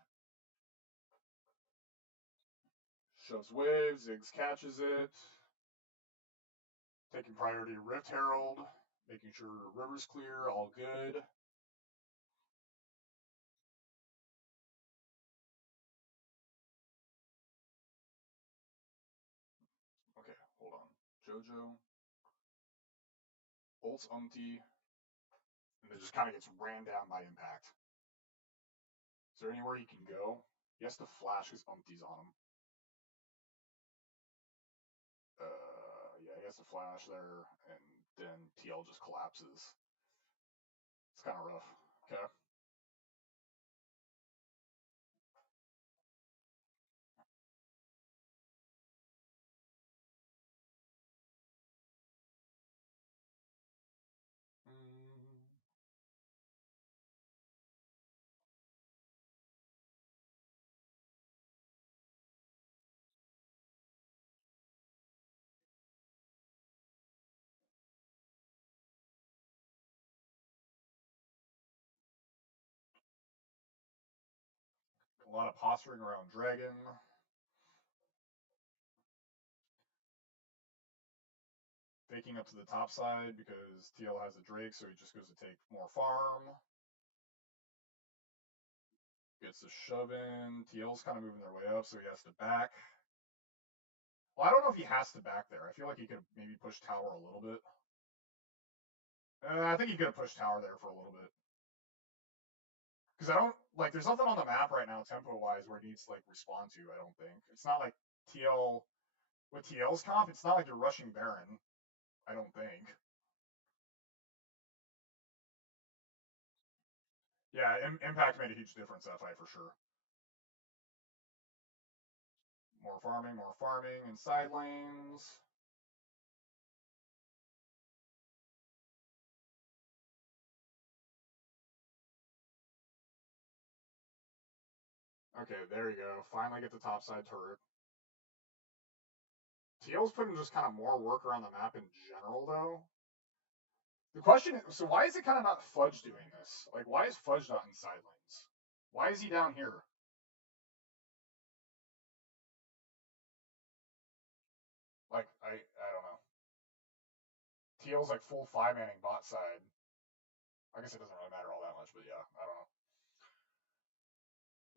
Shoves wave, Ziggs catches it. Taking priority Rift Herald, making sure river's clear, all good. Okay, hold on. Jojo ults Umpty, and then just kind of gets ran down by impact. Is there anywhere he can go? He has to flash because Umpty's on him. Yeah, he has to flash there, and then TL just collapses. It's kind of rough. Okay. A lot of posturing around Dragon. Faking up to the top side because TL has a Drake, so he just goes to take more farm. Gets the shove in. TL's kind of moving their way up, so he has to back. Well, I don't know if he has to back there. I feel like he could maybe push tower a little bit. I think he could have pushed tower there for a little bit. Because I don't, like, there's nothing on the map right now, tempo-wise, where he needs to, like, respond to, I don't think. It's not like TL, with TL's comp, it's not like you're rushing Baron, I don't think. Yeah, Impact made a huge difference that fight for sure. More farming in side lanes. Okay, there you go. Finally get the top side turret. TL's putting just kind of more work around the map in general, though. The question is, so why is it kind of not Fudge doing this? Like, why is Fudge not in side lanes? Why is he down here? Like, I don't know. TL's like full 5-manning bot side. I guess it doesn't really matter all that much, but yeah, I don't know.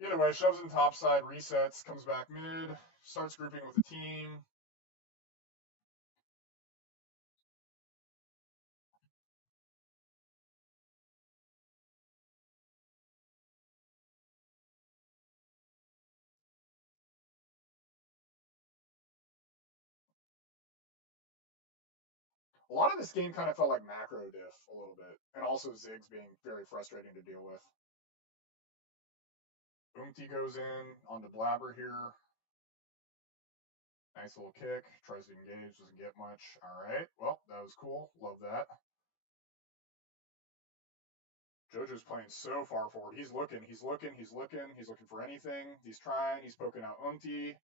Either way, shoves in top side, resets, comes back mid, starts grouping with the team. A lot of this game kind of felt like macro diff a little bit, and also Ziggs being very frustrating to deal with. Umti goes in onto Blabber here. Nice little kick. Tries to engage, doesn't get much. All right. Well, that was cool. Love that. Jojo's playing so far forward. He's looking for anything. He's trying. He's poking out Umti.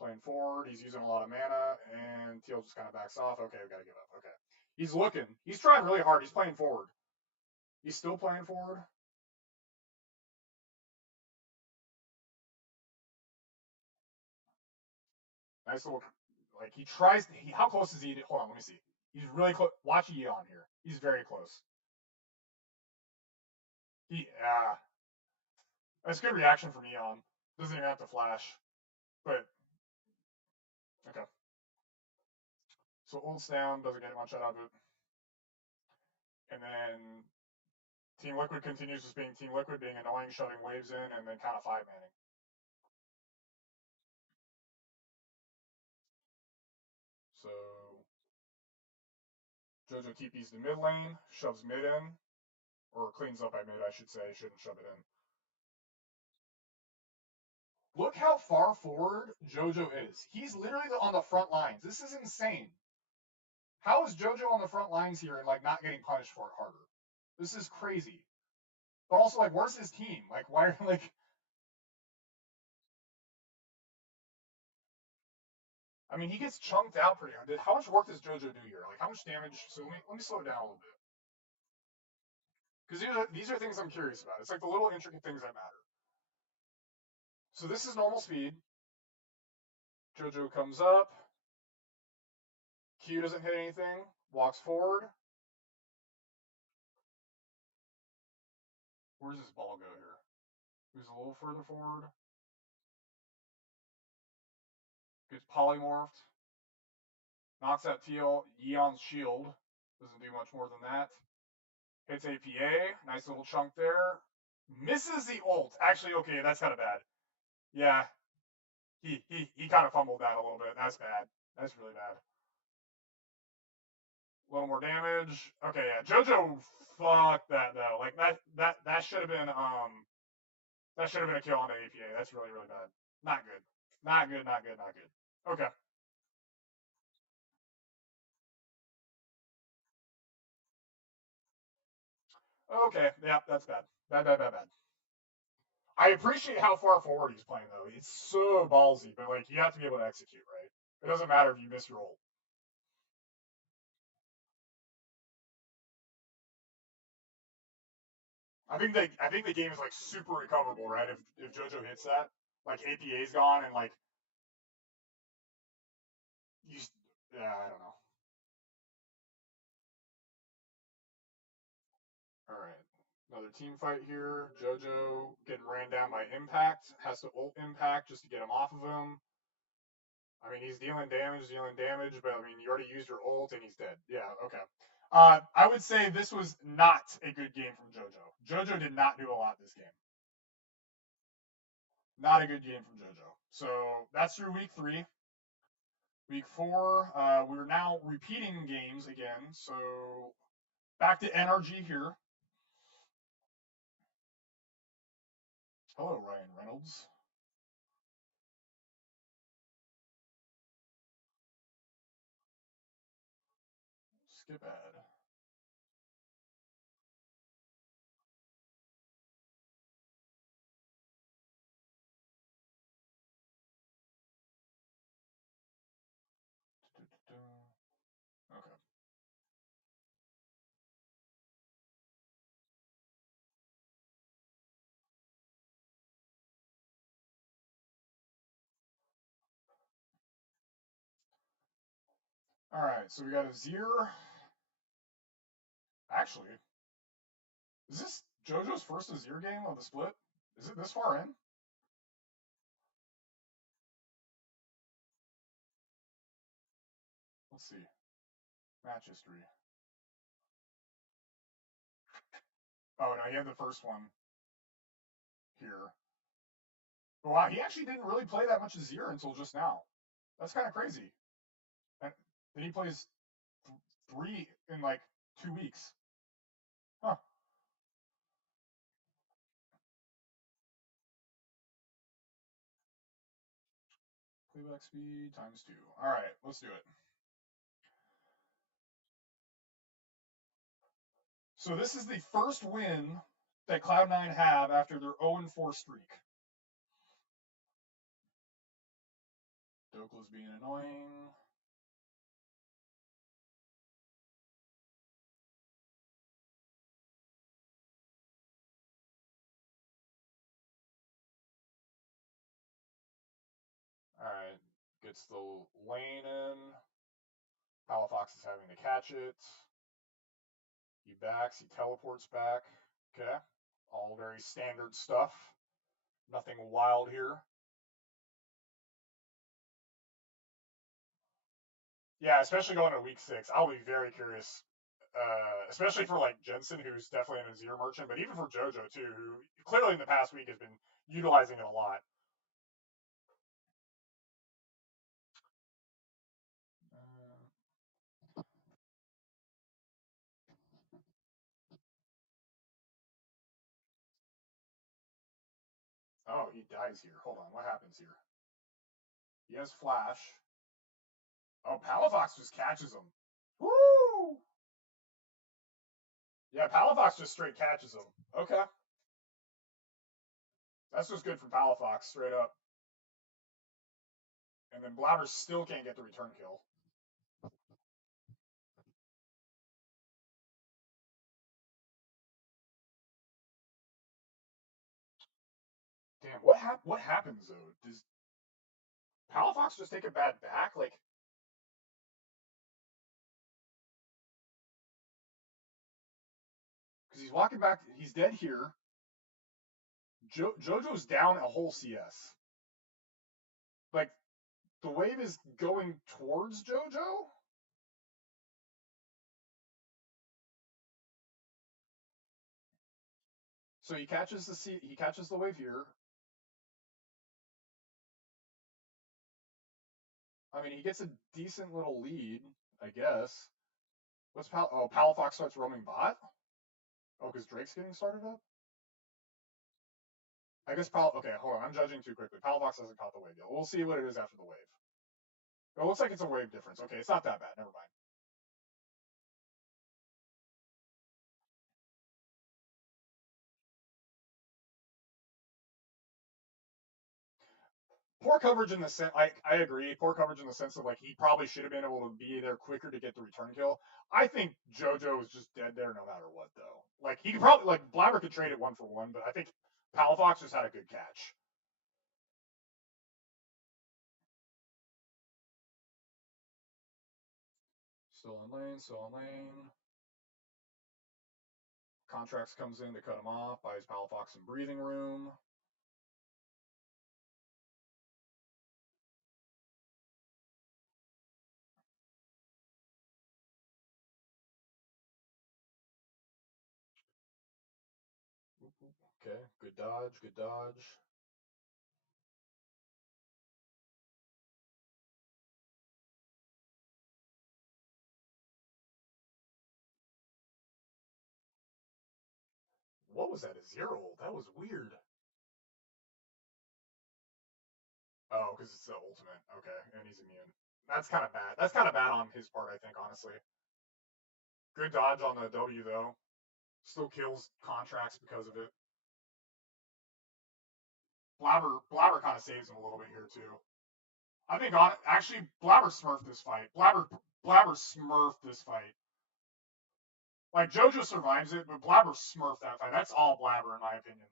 Playing forward. He's using a lot of mana, and Teal just kind of backs off. Okay, we got to give up. Okay. He's looking. He's trying really hard. He's playing forward. He's still playing forward. Nice little, like, he tries to, how close is he? Hold on, let me see. He's really close. Watch Eon here. He's very close. That's good reaction from Eon. Doesn't even have to flash. But, okay. So ults down, doesn't get much out of it. And then Team Liquid continues just being Team Liquid, being annoying, shoving waves in, and then kind of 5-manning. So Jojo TP's the mid lane, shoves mid in. or cleans up by mid, I should say. Shouldn't shove it in. Look how far forward JoJo is. He's literally on the front lines. This is insane. How is JoJo on the front lines here and like not getting punished for it harder? This is crazy. But also, like, where's his team? Like, why? Like, I mean, he gets chunked out pretty hard. How much work does JoJo do here? Like, how much damage? So let me slow it down a little bit because these are things I'm curious about. It's like the little intricate things that matter. So this is normal speed. JoJo comes up. Q doesn't hit anything. Walks forward. Where does this ball go here? Moves a little further forward. Gets polymorphed. Knocks out Teal. Yeon's shield. Doesn't do much more than that. Hits APA. Nice little chunk there. Misses the ult. Actually, okay, that's kind of bad. Yeah. He kind of fumbled that a little bit. That's bad. That's really bad. A little more damage. Okay, yeah. JoJo fucked that though. Like that should have been a kill on the APA. That's really, really bad. Not good. Not good, not good, not good. Okay. Okay, yeah, that's bad. Bad. I appreciate how far forward he's playing though. It's so ballsy, but like you have to be able to execute, right? It doesn't matter if you miss your ult. I think the game is like super recoverable, right? If JoJo hits that, like APA's gone and like you, yeah, I don't know. All right, another team fight here. JoJo getting ran down by Impact, has to ult Impact just to get him off of him. I mean, he's dealing damage, but I mean, you already used your ult and he's dead. Yeah, okay. I would say this was not a good game from JoJo. JoJo did not do a lot this game. Not a good game from JoJo. So that's through week 3. Week 4, we're now repeating games again. So back to NRG here. Hello, Ryan Reynolds. Skip ad. Okay. All right, so we got a Azir. Actually, is this JoJo's first Azir game of the split? Is it this far in? Let's see. Match history. Oh, no, he had the first one here. But wow, he actually didn't really play that much Azir until just now. That's kind of crazy. And then he plays 3 in like 2 weeks. Huh. Playback speed times 2. All right, let's do it. So this is the first win that Cloud9 have after their 0-4 streak. Dokla's being annoying. All right, gets the lane in. Palafox is having to catch it. He backs, he teleports back. Okay, all very standard stuff. Nothing wild here. Yeah, especially going to week 6. I'll be very curious, especially for like Jensen, who's definitely an Azir merchant, but even for JoJo too, who clearly in the past week has been utilizing it a lot. Oh, he dies here. Hold on, what happens here? He has flash. Oh, Palafox just catches him. Woo! Yeah, Palafox just straight catches him. Okay. That's just good for Palafox, straight up. And then Blabber still can't get the return kill. Damn, what happens though? Does Palafox just take a bad back? Like, because he's walking back, he's dead here. JoJo's down a whole CS. Like, the wave is going towards JoJo? So he catches the wave here. I mean, he gets a decent little lead, I guess. Palafox starts roaming bot? Oh, because Drake's getting started up? I guess okay, hold on, I'm judging too quickly. Palafox hasn't caught the wave yet. We'll see what it is after the wave. It looks like it's a wave difference. Okay, it's not that bad. Never mind. Poor coverage in the sense, I agree. Poor coverage in the sense of like he probably should have been able to be there quicker to get the return kill. I think JoJo is just dead there no matter what though. Like he could probably like Blabber could trade it 1-for-1, but I think Palafox just had a good catch. Still in lane, still in lane. Contracts comes in to cut him off, buys Palafox some breathing room. Okay, good dodge, good dodge. What was that, a 0? That was weird. Oh, because it's the ultimate. Okay, and he's immune. That's kind of bad. That's kind of bad on his part, I think, honestly. Good dodge on the W, though. Still kills contracts because of it. Blabber kind of saves him a little bit here, too. I think, actually, Blabber smurfed this fight. Blabber smurfed this fight. Like, JoJo survives it, but Blabber smurfed that fight. That's all Blabber, in my opinion.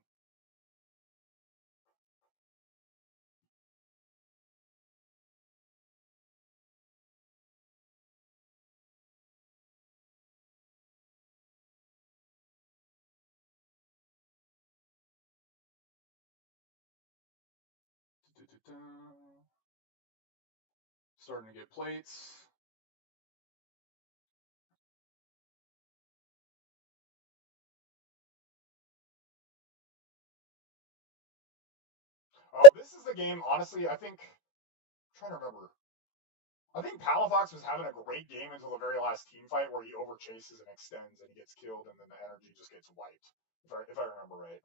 Starting to get plates. Oh, this is the game, honestly, I think, I'm trying to remember. I think Palafox was having a great game until the very last team fight where he overchases and extends and he gets killed and then the energy just gets wiped, if I remember right.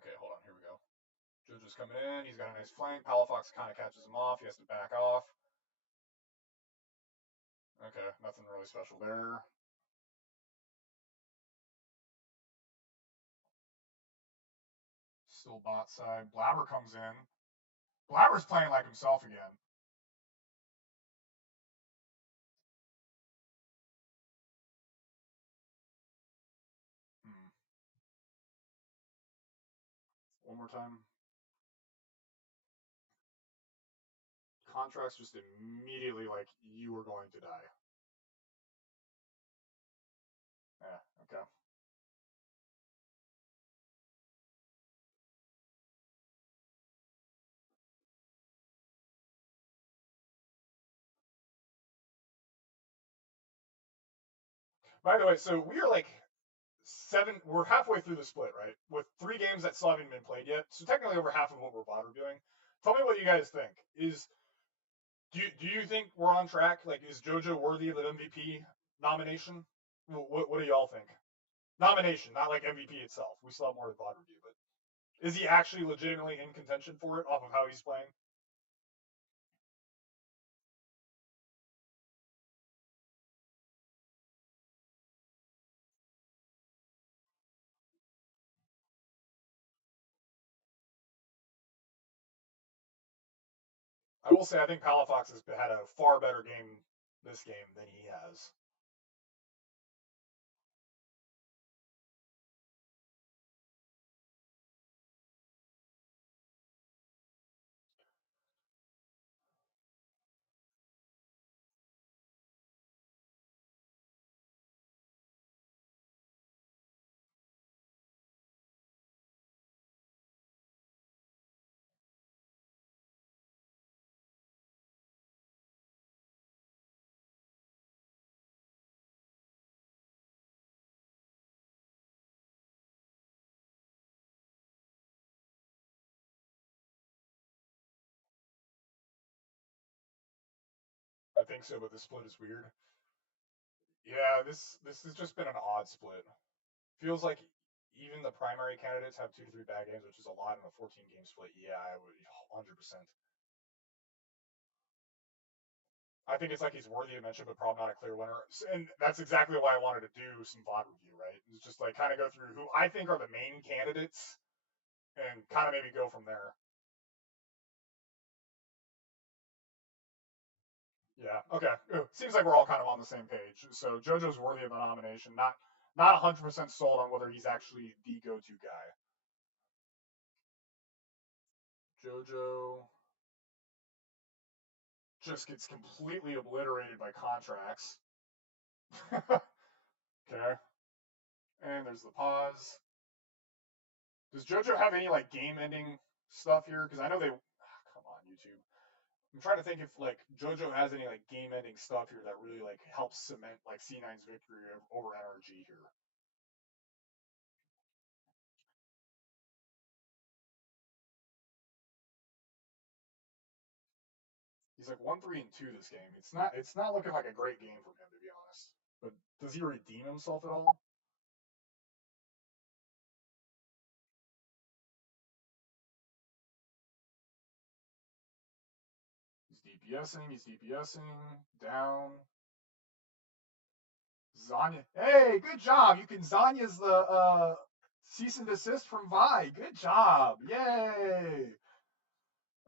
Okay, hold on, here we go. JoJo's coming in, he's got a nice flank. Palafox kind of catches him off, he has to back off. Okay, nothing really special there. Still bot side. Blabber comes in. Blabber's playing like himself again. One more time. Contracts just immediately like you were going to die. Yeah, okay. By the way, so we are like we're halfway through the split, right? With 3 games that still haven't been played yet. So technically over half of what we're VOD reviewing. Tell me what you guys think. Do you think we're on track? Like, is JoJo worthy of an MVP nomination? What do y'all think? Nomination, not like MVP itself. We still have more to VOD review, but is he actually legitimately in contention for it off of how he's playing? I will say I think Palafox has had a far better game this game than he has. I think so, but this split is weird. Yeah, this has just been an odd split. Feels like even the primary candidates have 2 to 3 bad games, which is a lot in a 14 game split. Yeah, I would 100%. I think it's like he's worthy of mention, but probably not a clear winner. And that's exactly why I wanted to do some VOD review, right? It's just like kind of go through who I think are the main candidates and kind of maybe go from there. Yeah. Okay. Seems like we're all kind of on the same page. So JoJo's worthy of the nomination. Not 100% sold on whether he's actually the go-to guy. JoJo just gets completely obliterated by contracts. Okay. And there's the pause. Does JoJo have any like game-ending stuff here? Because I know they. Come on, YouTube. I'm trying to think if like JoJo has any like game-ending stuff here that really like helps cement like C9's victory over NRG here. He's like 1-3-2 this game. It's not looking like a great game for him to be honest. But does he redeem himself at all? He's DPSing. He's DPSing. Down. Zanya. Hey, good job. You can Zanya's the cease and desist from Vi. Good job. Yay.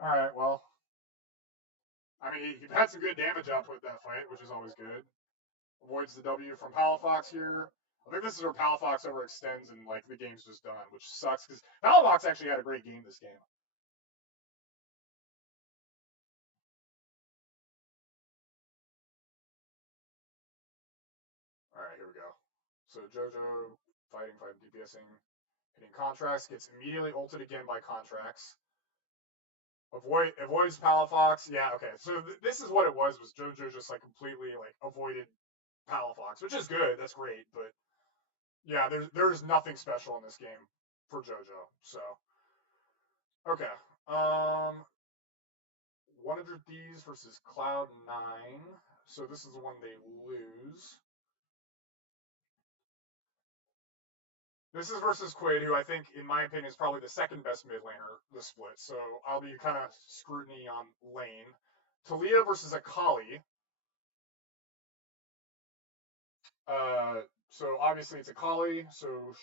All right. Well, I mean, he had some good damage output that fight, which is always good. Avoids the W from Palafox here. I think this is where Palafox overextends and like the game's just done, which sucks because Palafox actually had a great game this game. All right, here we go. So JoJo fighting DPSing, hitting contracts, gets immediately ulted again by contracts. Avoids Palafox. Yeah, okay. So this is what it was JoJo just like completely like avoided Palafox, which is good. That's great, but yeah, there's nothing special in this game for JoJo. So okay. 100 Thieves versus Cloud9. So this is the one they lose. This is versus Quid, who I think, in my opinion, is probably the second best mid laner this split. So I'll be kind of scrutiny on lane. Talia versus Akali. So obviously it's Akali, so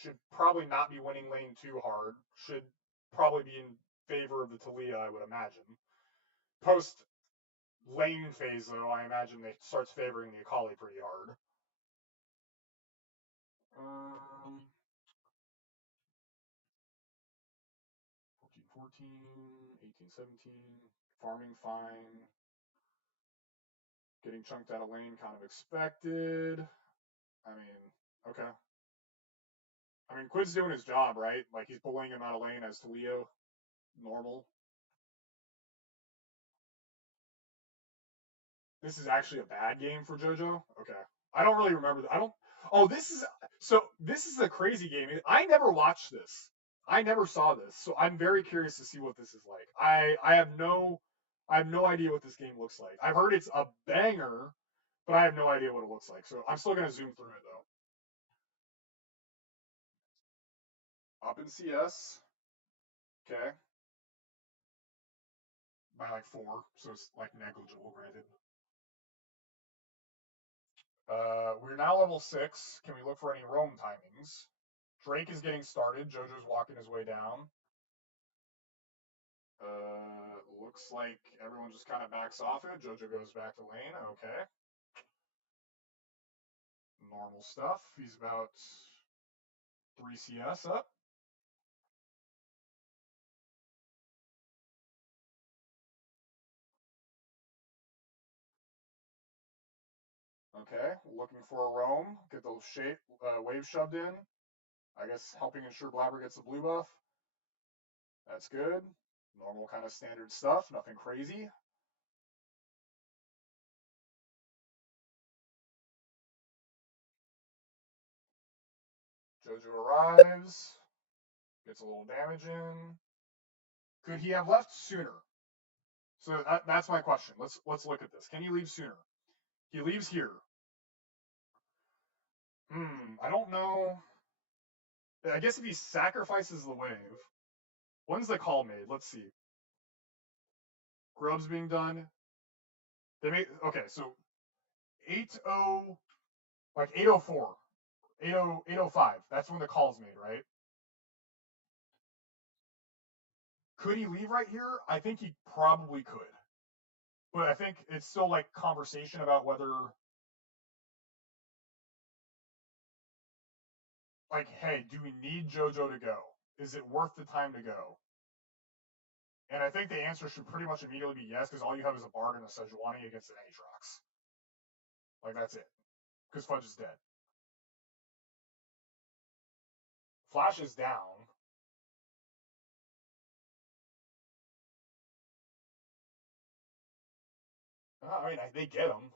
should probably not be winning lane too hard. Should probably be in favor of the Talia, I would imagine. Post lane phase, though, I imagine they starts favoring the Akali pretty hard. 14, 18-17, farming fine. Getting chunked out of lane, kind of expected. I mean, okay. I mean, Quid's doing his job, right? Like, he's bullying him out of lane as to Leo. Normal. This is actually a bad game for JoJo? Okay. I don't really remember. Oh, this is a crazy game. I never watched this. I never saw this. So I'm very curious to see what this is like. I have no I have no idea what this game looks like. I've heard it's a banger, but I have no idea what it looks like. So I'm still gonna zoom through it though. Up in CS. Okay. By like 4, so it's like negligible, granted. We're now level 6. Can we look for any roam timings? Drake is getting started. JoJo's walking his way down. Looks like everyone just kind of backs off it. JoJo goes back to lane. Okay. Normal stuff. He's about 3 CS up. Okay, looking for a roam. Get those waves shoved in. I guess helping ensure Blabber gets the blue buff. That's good. Normal kind of standard stuff. Nothing crazy. JoJo arrives. Gets a little damage in. Could he have left sooner? So that's my question. Let's look at this. Can he leave sooner? He leaves here. I don't know. I guess if he sacrifices the wave, when's the call made? Let's see. Grub's being done. They made okay. So 80 like 804, 805. That's when the call's made, right? Could he leave right here? I think he probably could. But I think it's still like conversation about whether like, hey, do we need JoJo to go? Is it worth the time to go? And I think the answer should pretty much immediately be yes, because all you have is a Bard and a Sejuani against an Aatrox. Like, that's it. Because Fudge is dead. Flash is down. I mean, they get him.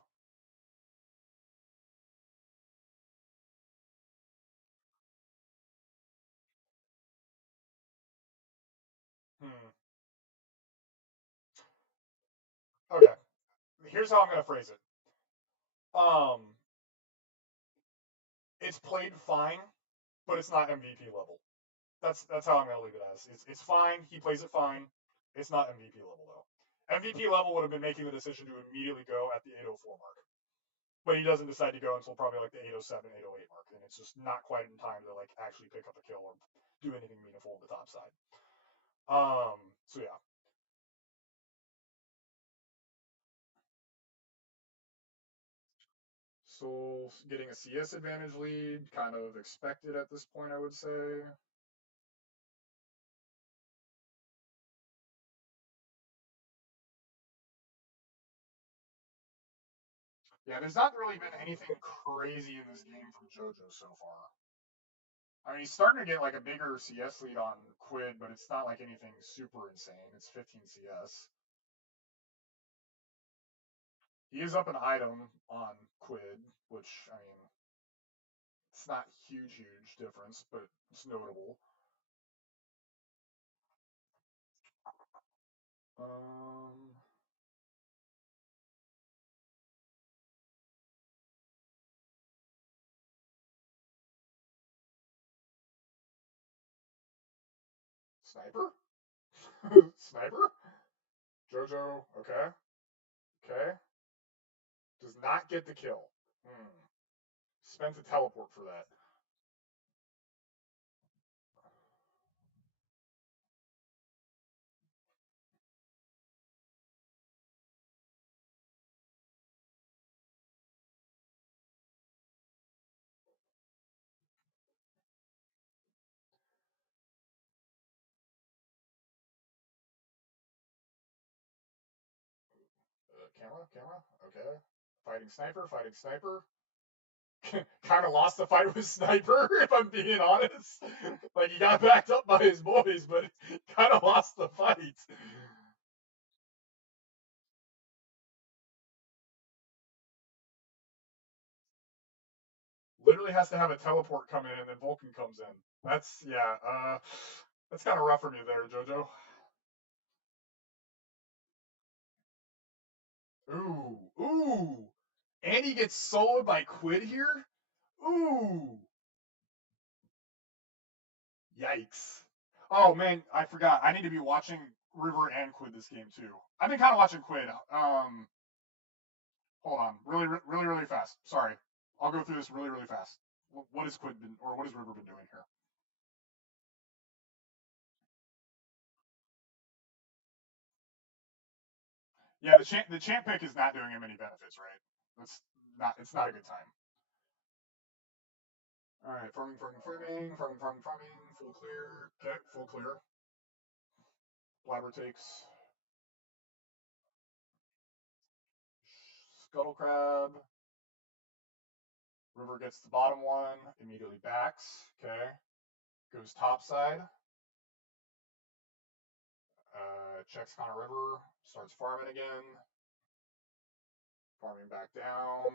Okay. Here's how I'm going to phrase it. It's played fine, but it's not MVP level. That's how I'm gonna leave it as. It's fine. He plays it fine. It's not MVP level though. MVP level would have been making the decision to immediately go at the 804 mark, but he doesn't decide to go until probably like the 807, 808 mark, and it's just not quite in time to like actually pick up a kill or do anything meaningful on the top side. So yeah. So getting a CS advantage lead, kind of expected at this point, I would say. Yeah, there's not really been anything crazy in this game from JoJo so far. I mean, he's starting to get like a bigger CS lead on Quid, but it's not like anything super insane. It's 15 CS. He is up an item on Quid, which, I mean, it's not huge difference, but it's notable. Sniper? Sniper? JoJo, okay. Okay. Does not get the kill. Spent a teleport for that. Camera, okay. Fighting sniper. Kind of lost the fight with Sniper, if I'm being honest. Like, he got backed up by his boys, but kind of lost the fight. Literally has to have a teleport come in, and then Vulcan comes in. That's kind of rough from you there, JoJo. Ooh, ooh. And he gets soloed by Quid here? Ooh. Yikes. Oh man, I forgot. I need to be watching River and Quid this game too. I've been kind of watching Quid. Hold on, really fast. Sorry, I'll go through this really fast. What has Quid been, or what has River been doing here? Yeah, the champ pick is not doing him any benefits, right? That's not. It's not a good time. All right, farming. Full clear. Okay, full clear. Blabber takes Scuttle Crab. River gets the bottom one, immediately backs. Okay, goes top side. Checks Connor River, starts farming again. Farming back down.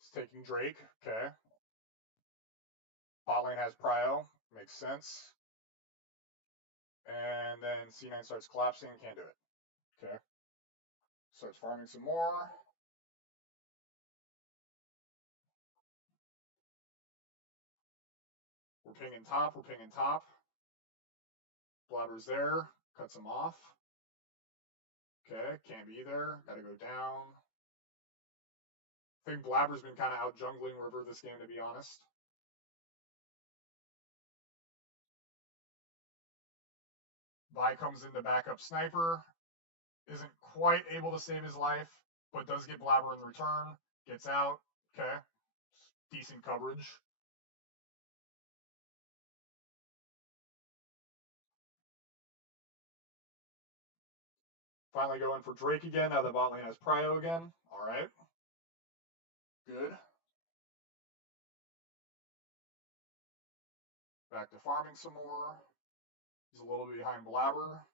It's taking Drake. Okay. Bot lane has Prio. Makes sense. And then C9 starts collapsing. Can't do it. Okay. Starts farming some more. We're pinging top. Blabber's there. Cuts him off. Okay. Can't be there. Gotta go down. I think Blabber's been kind of out jungling River this game, to be honest. Vi comes in to back up Sniper. Isn't quite able to save his life, but does get Blabber in return. Gets out. Okay. Decent coverage. Finally going for Drake again. Now the bot lane has Prio again. All right. Good. Back to farming some more. He's a little bit behind Blabber.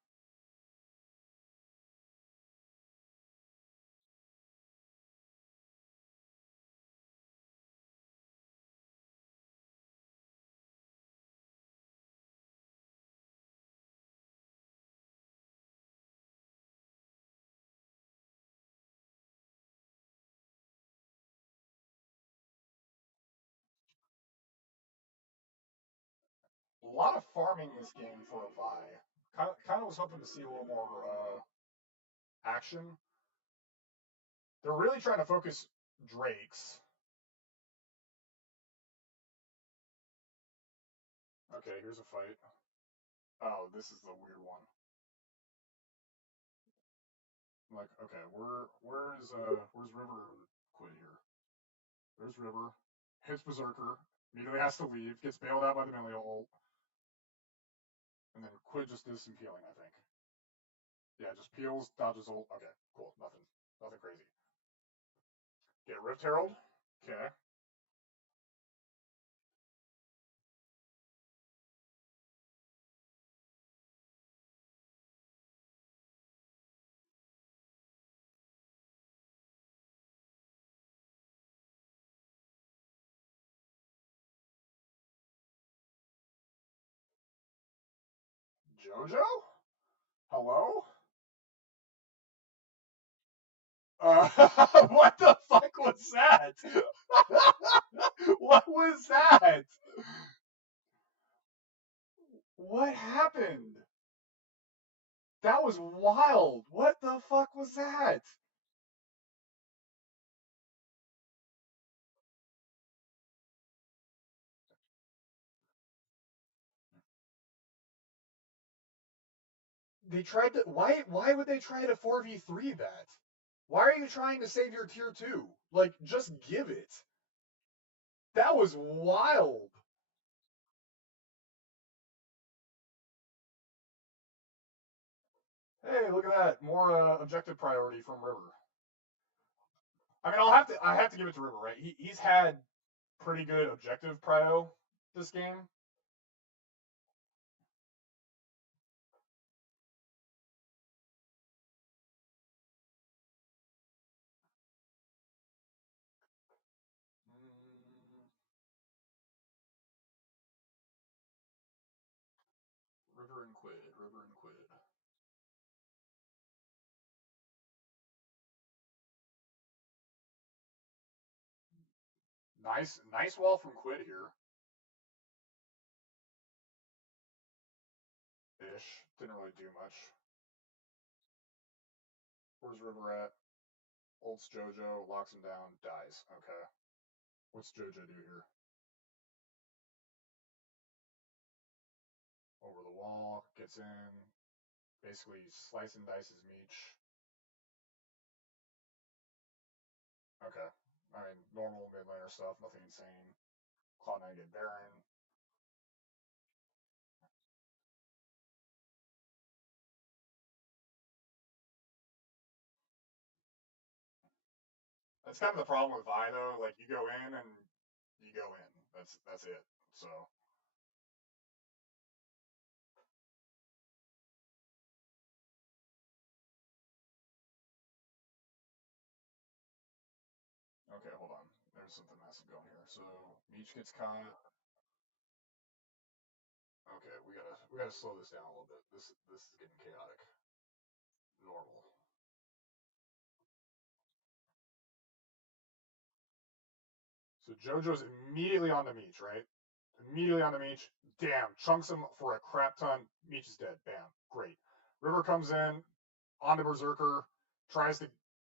A lot of farming this game for a Vi. Kind of was hoping to see a little more action. They're really trying to focus Drakes. Okay, here's a fight. Oh, this is the weird one. I'm like, okay, where's River Quid here? There's River. Hits Berserker. Immediately has to leave. Gets bailed out by the melee ult. And then Quid just does some peeling, I think. Yeah, just peels, dodges ult. Okay, cool. Nothing crazy. Get Rift Herald. Okay. Jojo? Hello? What the fuck was that? What was that? What happened? That was wild. What the fuck was that? They tried to why would they try to 4v3 that? Why are you trying to save your tier 2? Like just give it. That was wild. Hey, look at that. More objective priority from River. I mean, I have to give it to River, right? He's had pretty good objective prio this game. River and Quid. Nice wall from Quid here. Ish. Didn't really do much. Where's River at? Ults Jojo, locks him down, dies. Okay. What's Jojo do here? Over the wall, gets in, basically slice and dices Meech. Okay. I mean, normal mid laner stuff, nothing insane. Cloud9 get Baron. That's kind of the problem with Vi though. Like you go in and you go in. That's it. So okay, hold on. There's something massive going here. So Meech gets caught. Okay, we gotta slow this down a little bit. This is getting chaotic. Normal. So Jojo's immediately on the Meech, right? Immediately on the Meech. Damn, chunks him for a crap ton. Meech is dead. Bam. Great. River comes in on the Berserker, tries to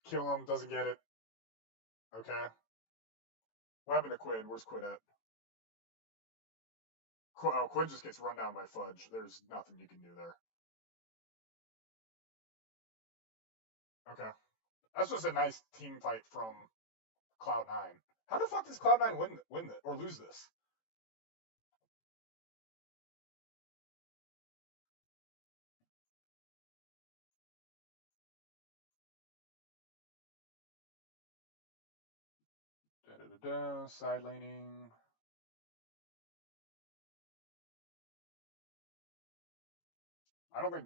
kill him, doesn't get it. Okay. What happened to Quid? Where's Quid at? Quid just gets run down by Fudge. There's nothing you can do there. Okay. That's just a nice team fight from Cloud9. How the fuck does Cloud9 win or lose this? Side laning. I don't think.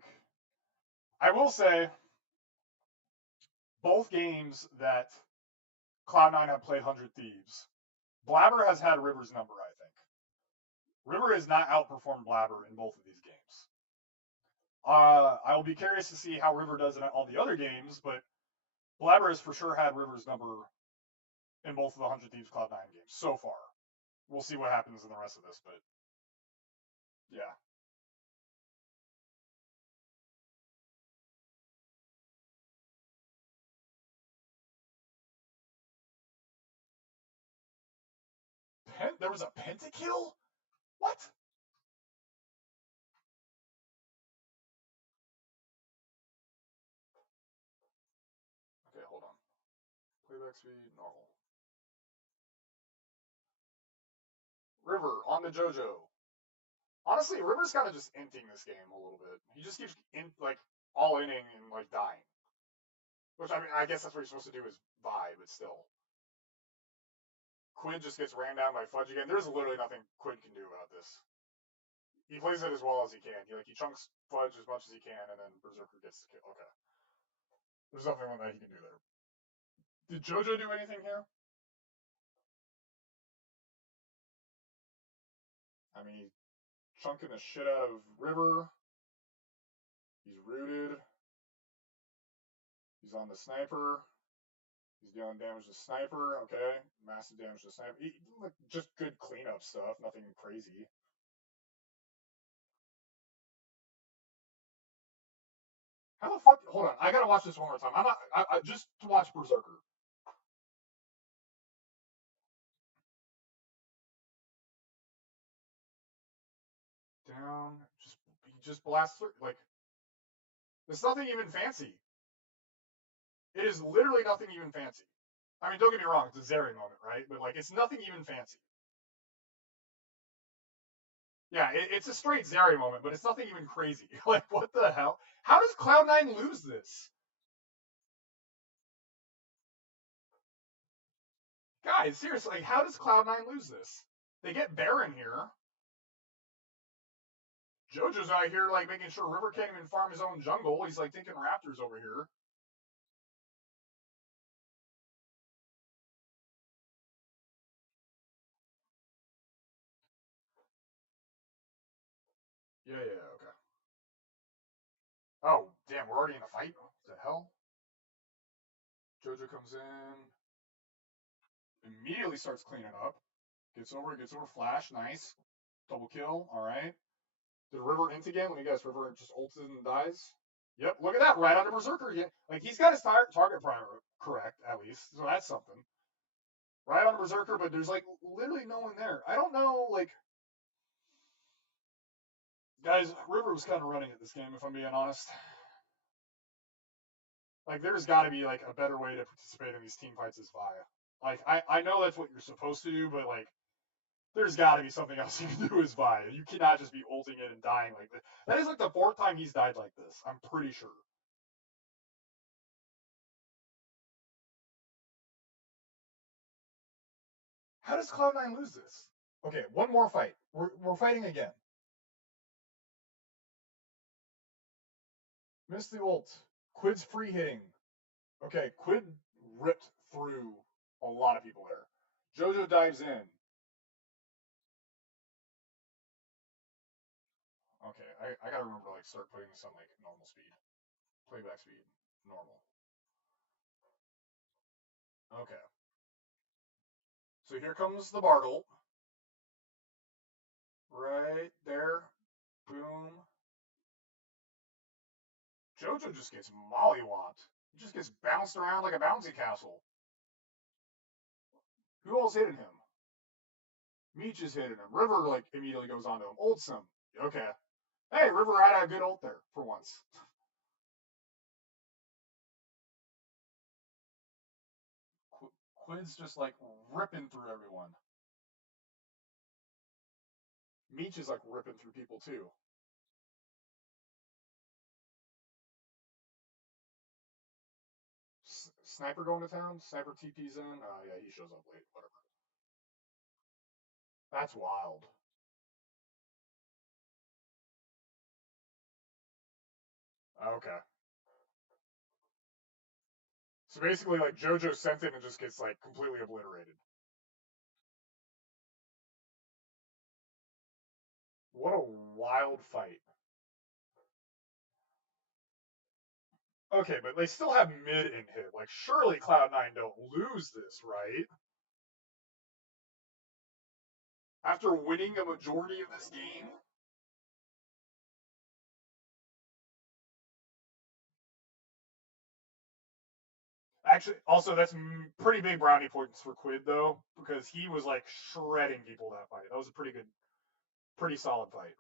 I will say, both games that Cloud9 have played 100 Thieves, Blabber has had River's number, I think. River has not outperformed Blabber in both of these games. I will be curious to see how River does in all the other games, but Blabber has for sure had River's number in both of the 100 Thieves Cloud9 games so far. We'll see what happens in the rest of this, but yeah. There was a pentakill? What? Okay, hold on. Playback speed, normal. River on the JoJo. Honestly, River's kind of just inting this game a little bit. He just keeps all inning and like dying. Which I mean, I guess that's what you're supposed to do is vibe, but still. Quid just gets ran down by Fudge again. There's literally nothing Quid can do about this. He plays it as well as he can. He chunks Fudge as much as he can, and then Berserker gets the kill. Okay. There's nothing that he can do there. Did JoJo do anything here? I mean, he's chunking the shit out of River. He's rooted. He's on the sniper. He's dealing damage to sniper. Okay. Massive damage to sniper. Just good cleanup stuff. Nothing crazy. How the fuck? Hold on. I gotta watch this one more time. I just to watch Berserker. Down. He just blasts through. It's nothing even fancy. It is literally nothing even fancy. I mean, don't get me wrong. It's a Zeri moment, right? But it's nothing even fancy. Yeah, it's a straight Zeri moment, but it's nothing even crazy. What the hell? How does Cloud9 lose this? Guys, seriously, how does Cloud9 lose this? They get Baron here. JoJo's out here making sure River can't even farm his own jungle. He's taking Raptors over here. Yeah, okay. Oh, damn, we're already in a fight? What the hell? JoJo comes in. Immediately starts cleaning up. Gets over flash, nice. Double kill, alright. Did River int again? Let me guess, River just ulted and dies? Yep, look at that, right onto Berserker again. Like, he's got his target prior correct, at least, so that's something. Right on Berserker, but there's, like, literally no one there. I don't know, like... Guys, River was kind of running at this game, if I'm being honest. Like, there's got to be, like, a better way to participate in these team fights as Vi. Like, I know that's what you're supposed to do, but, like, there's got to be something else you can do as Vi. You cannot just be ulting it and dying like this. That is, like, the 4th time he's died like this. I'm pretty sure. How does Cloud9 lose this? Okay, one more fight. We're fighting again. Missed the ult. Quid's free hitting. Okay, Quid ripped through a lot of people there. Jojo dives in. Okay, I gotta remember to, like, start putting this on, like, normal speed. Playback speed. Normal. Okay. So here comes the Bartle. Right there. Boom. Jojo just gets mollywopped. He just gets bounced around like a bouncy castle. Who else hitting him? Meech is hitting him. River, like, immediately goes onto him. Ults him. Okay. Hey, River had a good ult there for once. Quid's just, like, ripping through everyone. Meech is, like, ripping through people too. Sniper going to town? Sniper TP's in? Yeah, he shows up late. Whatever. That's wild. Okay. So basically, like, Jojo sent it and just gets, like, completely obliterated. What a wild fight. Okay, but they still have mid in hit. Like, surely Cloud9 don't lose this, right? After winning a majority of this game? Actually, also, that's pretty big brownie points for Quid, though, because he was, like, shredding people that fight. That was a pretty solid fight.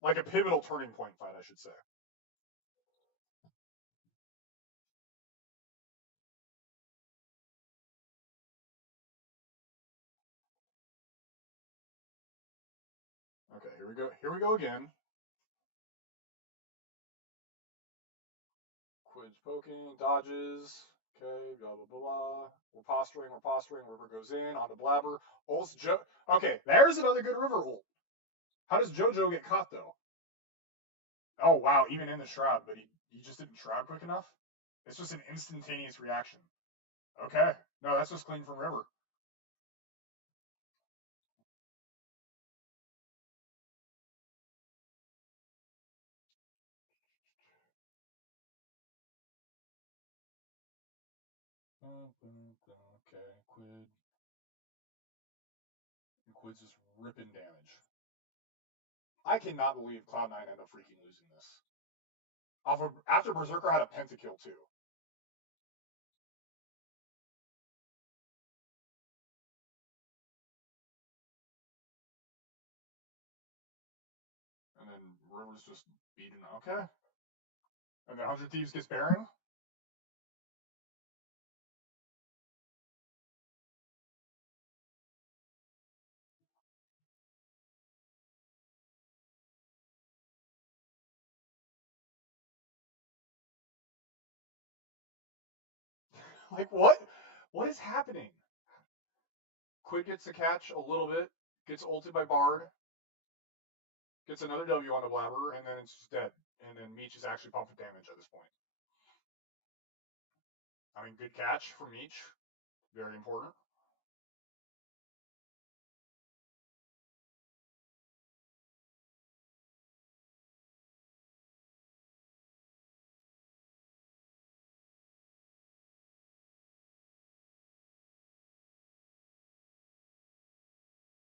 Like a pivotal turning point fight, I should say. Okay, here we go. Here we go again. Quid's poking, dodges. Okay, blah, blah, blah. We're posturing. River goes in, onto Blabber. Ults Okay, there's another good River ult. How does Jojo get caught, though? Oh, wow, even in the Shroud, but he just didn't Shroud quick enough? It's just an instantaneous reaction. Okay. No, that's just clean from River. Okay, Quid. And Quid's just ripping damage. I cannot believe Cloud9 ended up freaking losing this. After Berserker had a pentakill, too. And then River's just beaten. Okay. And then 100 Thieves gets Baron. Like, what? What is happening? Quid gets a catch a little bit, gets ulted by Bard, gets another W on the Blabber, and then it's just dead. And then Meech is actually pumping damage at this point. I mean, good catch for Meech. Very important.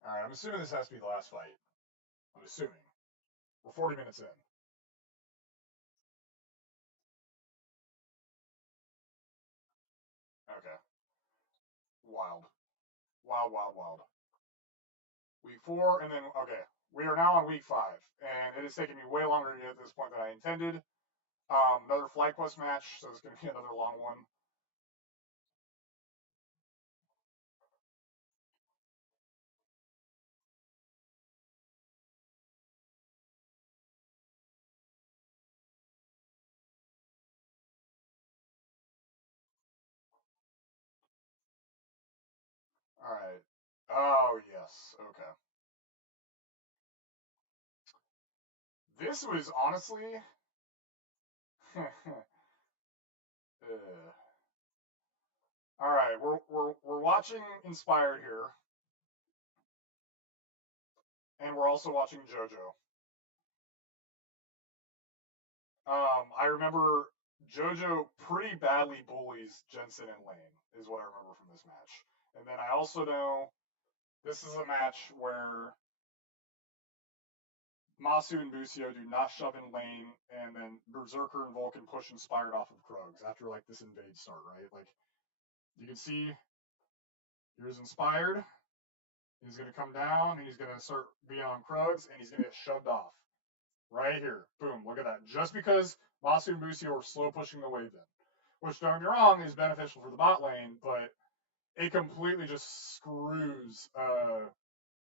All right, I'm assuming this has to be the last fight. I'm assuming. We're 40 minutes in. Okay. Wild. Wild, wild, wild. Week 4, and then, okay. We are now on week 5, and it has taken me way longer to get to this point than I intended. Another FlyQuest match, so it's going to be another long one. All right. Oh, yes. Okay. This was honestly. All right, we're watching Inspired here, and we're also watching JoJo. I remember JoJo pretty badly bullies Jensen and Lane, is what I remember from this match. And then I also know this is a match where Masu and Busio do not shove in Lane, and then Berserker and Vulcan push Inspired off of Krugs after like this invade start, right? Like you can see here's Inspired. He's gonna come down and he's gonna start being on Krugs and he's gonna get shoved off. Right here. Boom. Look at that. Just because Masu and Busio are slow pushing the wave in. Which, don't get me wrong, is beneficial for the bot lane, but it completely just screws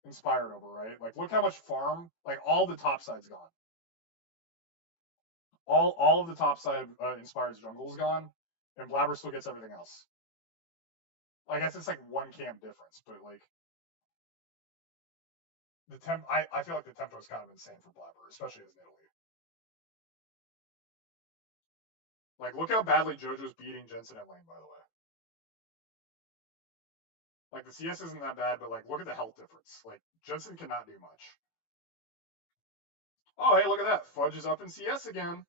Inspired over, right? Like, look how much farm, like, all the top side's gone. All of the top side of Inspired's jungle is gone, and Blabber still gets everything else. Like, it's like one camp difference, but, like, I feel like the tempo is kind of insane for Blabber, especially as Nidalee. Like, look how badly JoJo's beating Jensen at lane, by the way. Like, the CS isn't that bad, but, like, look at the health difference. Like, Jensen cannot do much. Oh, hey, look at that. Fudge is up in CS again.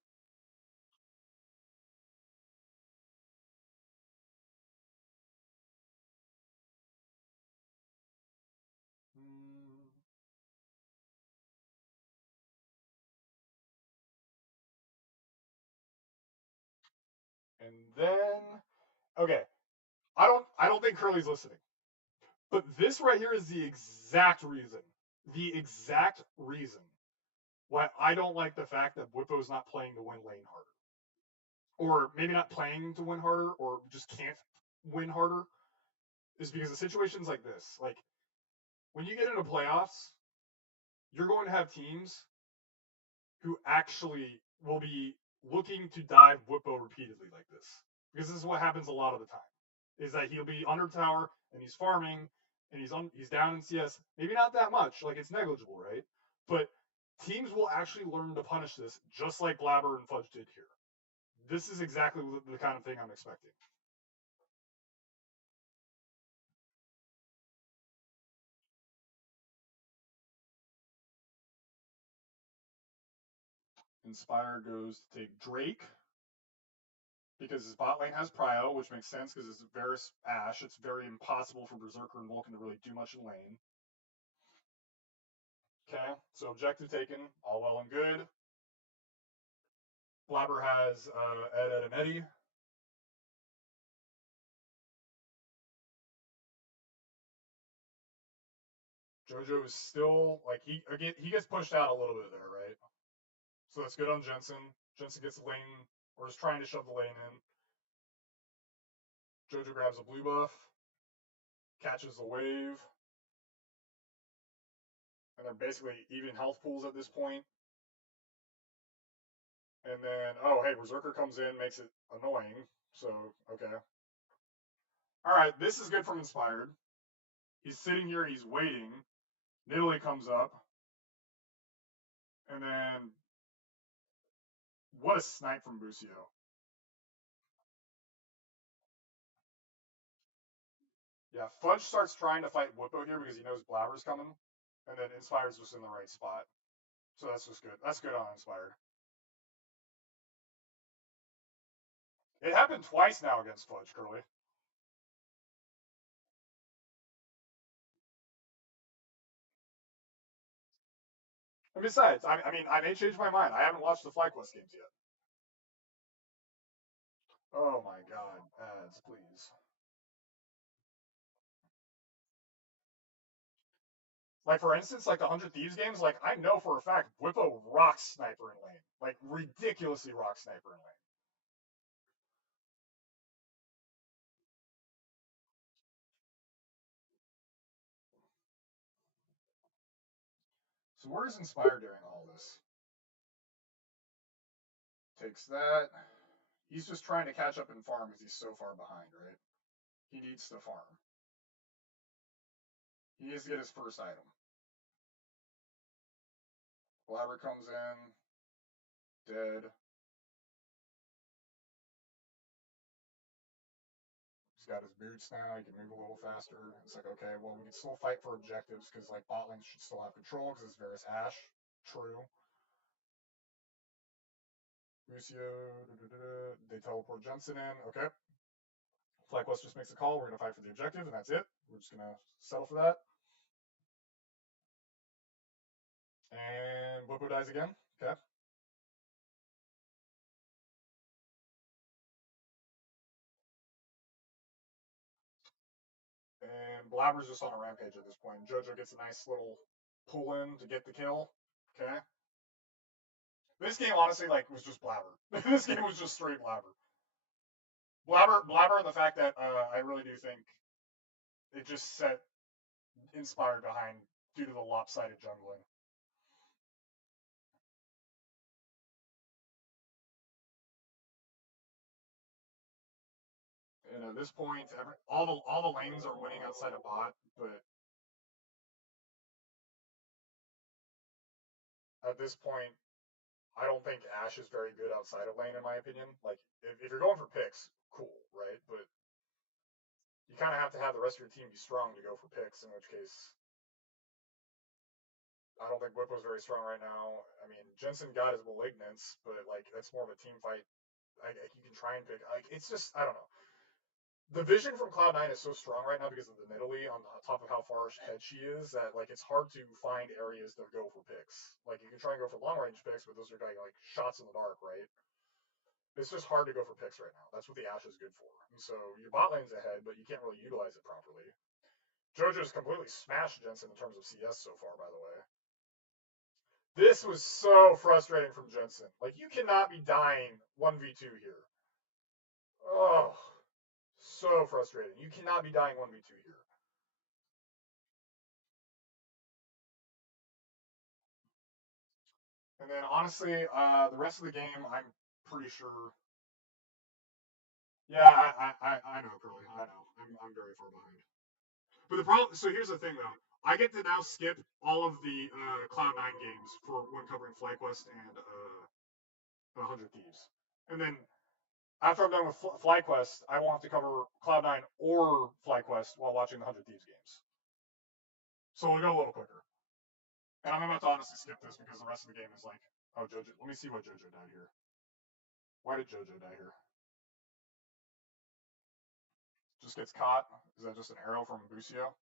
And then, okay, I don't think Curly's listening, but this right here is the exact reason why I don't like the fact that Whippo's not playing to win lane harder, or maybe not playing to win harder, or just can't win harder, is because of situations like this. Like when you get into playoffs, you're going to have teams who actually will be looking to dive Whippo repeatedly like this, because this is what happens a lot of the time. Is that he'll be under tower and he's farming and he's down in CS, maybe not that much, like it's negligible, right? But teams will actually learn to punish this, just like Blabber and Fudge did here. This is exactly the kind of thing I'm expecting. Inspire goes to take Drake because his bot lane has Prio, which makes sense because it's Varus Ashe. It's very impossible for Berserker and Vulcan to really do much in lane. Okay, so objective taken, all well and good. Blabber has Ed and Eddie. JoJo is still like he gets pushed out a little bit there, right? So that's good on Jensen. Jensen gets the lane or is trying to shove the lane in. JoJo grabs a blue buff, catches the wave, and they're basically even health pools at this point. And then, oh, hey, Berserker comes in, makes it annoying. So, okay. All right, this is good from Inspired. He's sitting here, he's waiting. Nidalee comes up. And then, what a snipe from Busio. Yeah, Fudge starts trying to fight Whippo here because he knows Blabber's coming. And then Inspired's just in the right spot. So that's just good. That's good on Inspired. It happened twice now against Fudge, Curly. And besides, I mean, I may change my mind. I haven't watched the FlyQuest games yet. Oh my god, ads, please. Like for instance, like the 100 Thieves games, like I know for a fact Whippo rocks sniper in lane. Like ridiculously rocks sniper in lane. So where is Inspired during all this? Takes that. He's just trying to catch up and farm because he's so far behind, right? He needs to farm. He needs to get his first item. Blabber comes in, dead. He's got his boots now. He can move a little faster. It's like, okay, well, we can still fight for objectives because like bot lanes should still have control because it's Varus Ashe. True. Lucio, they teleport Jensen in. Okay. FlyQuest just makes a call. We're going to fight for the objective, and that's it. We're just going to settle for that. And Blippo dies again. Okay. And Blabber's just on a rampage at this point. Jojo gets a nice little pull in to get the kill. Okay. This game, honestly, like, was just Blabber. This game was just straight Blabber. Blabber, and the fact that I really do think it just set Inspired behind due to the lopsided jungling. And at this point, all the lanes are winning outside of bot, but at this point, I don't think Ashe is very good outside of lane, in my opinion. Like, if you're going for picks, cool, right? But you kind of have to have the rest of your team be strong to go for picks, in which case, I don't think Whip was very strong right now. I mean, Jensen got his Malignance, but, like, that's more of a team fight. You can try and pick. Like, it's just, I don't know. The vision from Cloud9 is so strong right now because of the Nidalee on top of how far ahead she is that like it's hard to find areas to go for picks. Like you can try and go for long range picks, but those are like shots in the dark, right? It's just hard to go for picks right now. That's what the Ashe is good for. And so your bot lane's ahead, but you can't really utilize it properly. JoJo's completely smashed Jensen in terms of CS so far, by the way. This was so frustrating from Jensen. Like you cannot be dying 1v2 here. Oh, so frustrating. You cannot be dying 1v2 here. And then honestly, the rest of the game, I'm pretty sure. Yeah, I know, Curly. I know. I'm very far behind. But the problem. So here's the thing, though. I get to now skip all of the Cloud9 games for when covering FlyQuest and 100 Thieves. And then after I'm done with FlyQuest, I won't have to cover Cloud9 or FlyQuest while watching the 100 Thieves games. So we'll go a little quicker. And I'm about to honestly skip this because the rest of the game is like, oh, Jojo. Let me see what Jojo died here. Why did Jojo die here? Just gets caught. Is that just an arrow from Busio?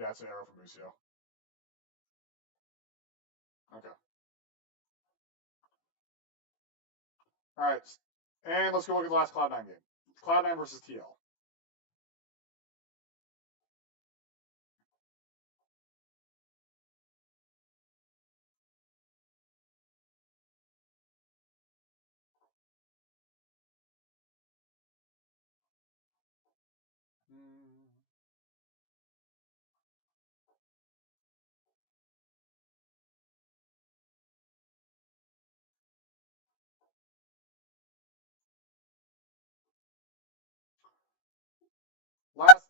Yeah, it's an arrow from Busio. Okay. All right. And let's go look at the last Cloud9 game. Cloud9 versus TL.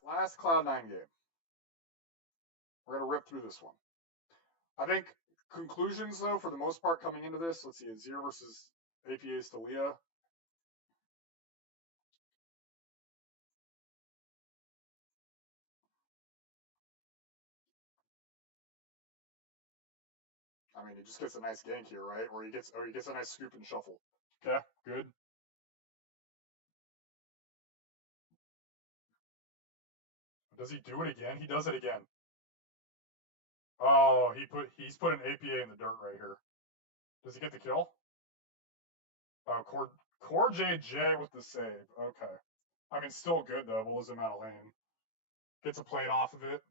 Last Cloud9 game. We're gonna rip through this one. I think conclusions though, for the most part, coming into this. Let's see, Azir versus APA's Talia. I mean, he just gets a nice gank here, right? Or he gets a nice scoop and shuffle. Okay, good. Does he do it again? He does it again. Oh, he's put an APA in the dirt right here. Does he get the kill? Oh, Core JJ with the save. Okay. I mean, still good though. Blows him out of lane. Gets a plate off of it.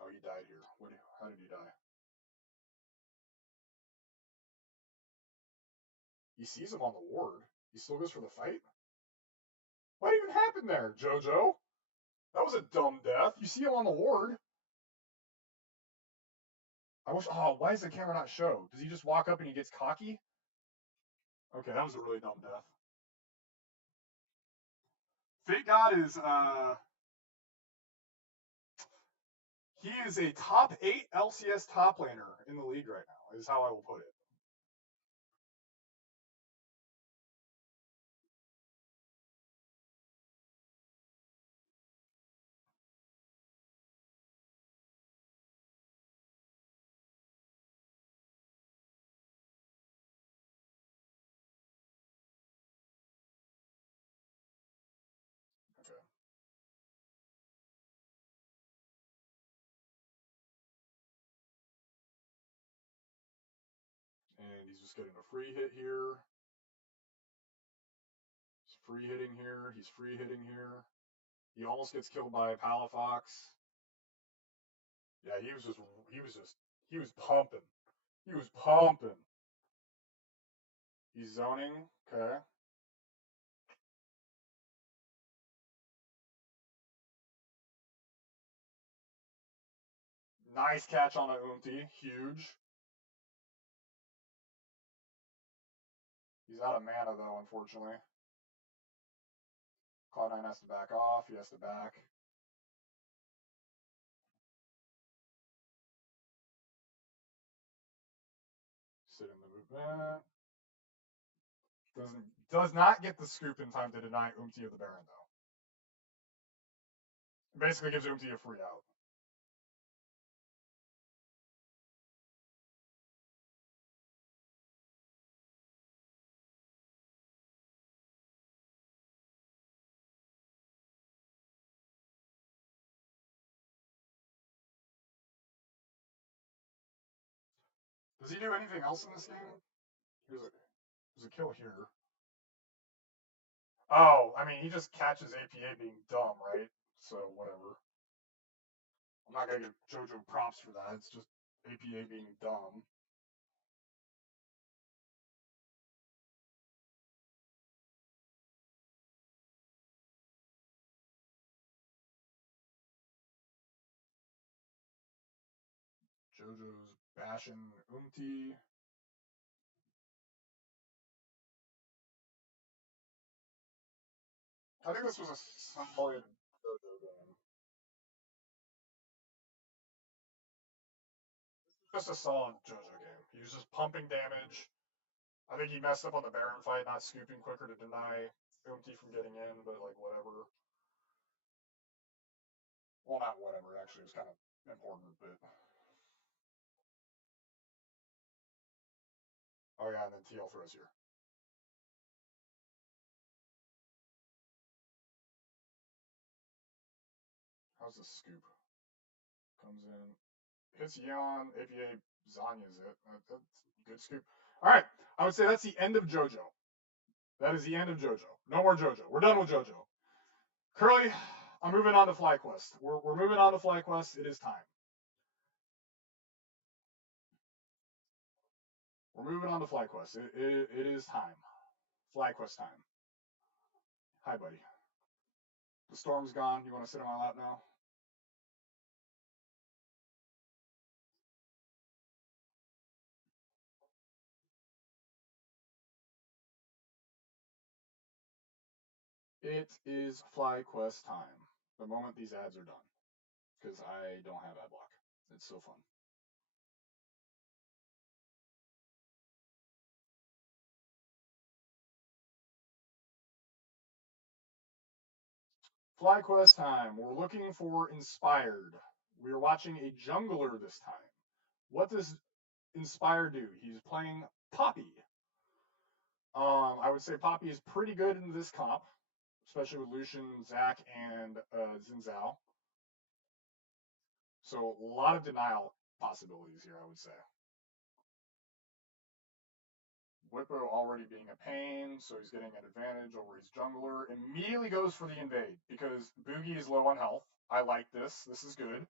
Oh, he died here. How did he die? He sees him on the ward. He still goes for the fight. What even happened there, JoJo? That was a dumb death. You see him on the ward. I wish. Oh, why does the camera not show? Does he just walk up and he gets cocky? Okay, that was a really dumb death. Fate God is he is a top 8 LCS top laner in the league right now, is how I will put it. Okay. And he's just getting a free hit here. He's free hitting here. He's free hitting here. He almost gets killed by a Palafox. Yeah, he was pumping. He was pumping. He's zoning. Okay. Nice catch on a Umti. Huge. He's out of mana though, unfortunately. Cloud9 has to back off. He has to back. Sit in the movement. Does not get the scoop in time to deny Umti of the Baron though. Basically gives Umti a free out. Does he do anything else in this game? There's a kill here. Oh, I mean, he just catches APA being dumb, right? So, whatever. I'm not going to give JoJo props for that. It's just APA being dumb. JoJo's bashing Umti. I think this was a solid JoJo game. Just a solid JoJo game. He was just pumping damage. I think he messed up on the Baron fight, not scooping quicker to deny Umti from getting in, but like whatever. Well, not whatever, actually. It was kind of important, but. Oh, yeah, and then TL throws here. How's the scoop? Comes in, hits Yeon, APA Zanya's it. That's good scoop. All right, I would say that's the end of JoJo. That is the end of JoJo. No more JoJo. We're done with JoJo. Curly, I'm moving on to FlyQuest. We're moving on to FlyQuest. It is time. We're moving on to FlyQuest. It is time. FlyQuest time. Hi, buddy. The storm's gone. You want to sit on my lap now? It is FlyQuest time. The moment these ads are done. Because I don't have ad block. It's so fun. FlyQuest time. We're looking for inspired. We're watching a jungler this time. What does inspired dude. He's playing Poppy. I would say Poppy is pretty good in this comp, especially with Lucian, Zac, and Xin Zhao. So a lot of denial possibilities here, I would say. Whippo already being a pain, so he's getting an advantage over his jungler. Immediately goes for the invade because Boogie is low on health. I like this. This is good.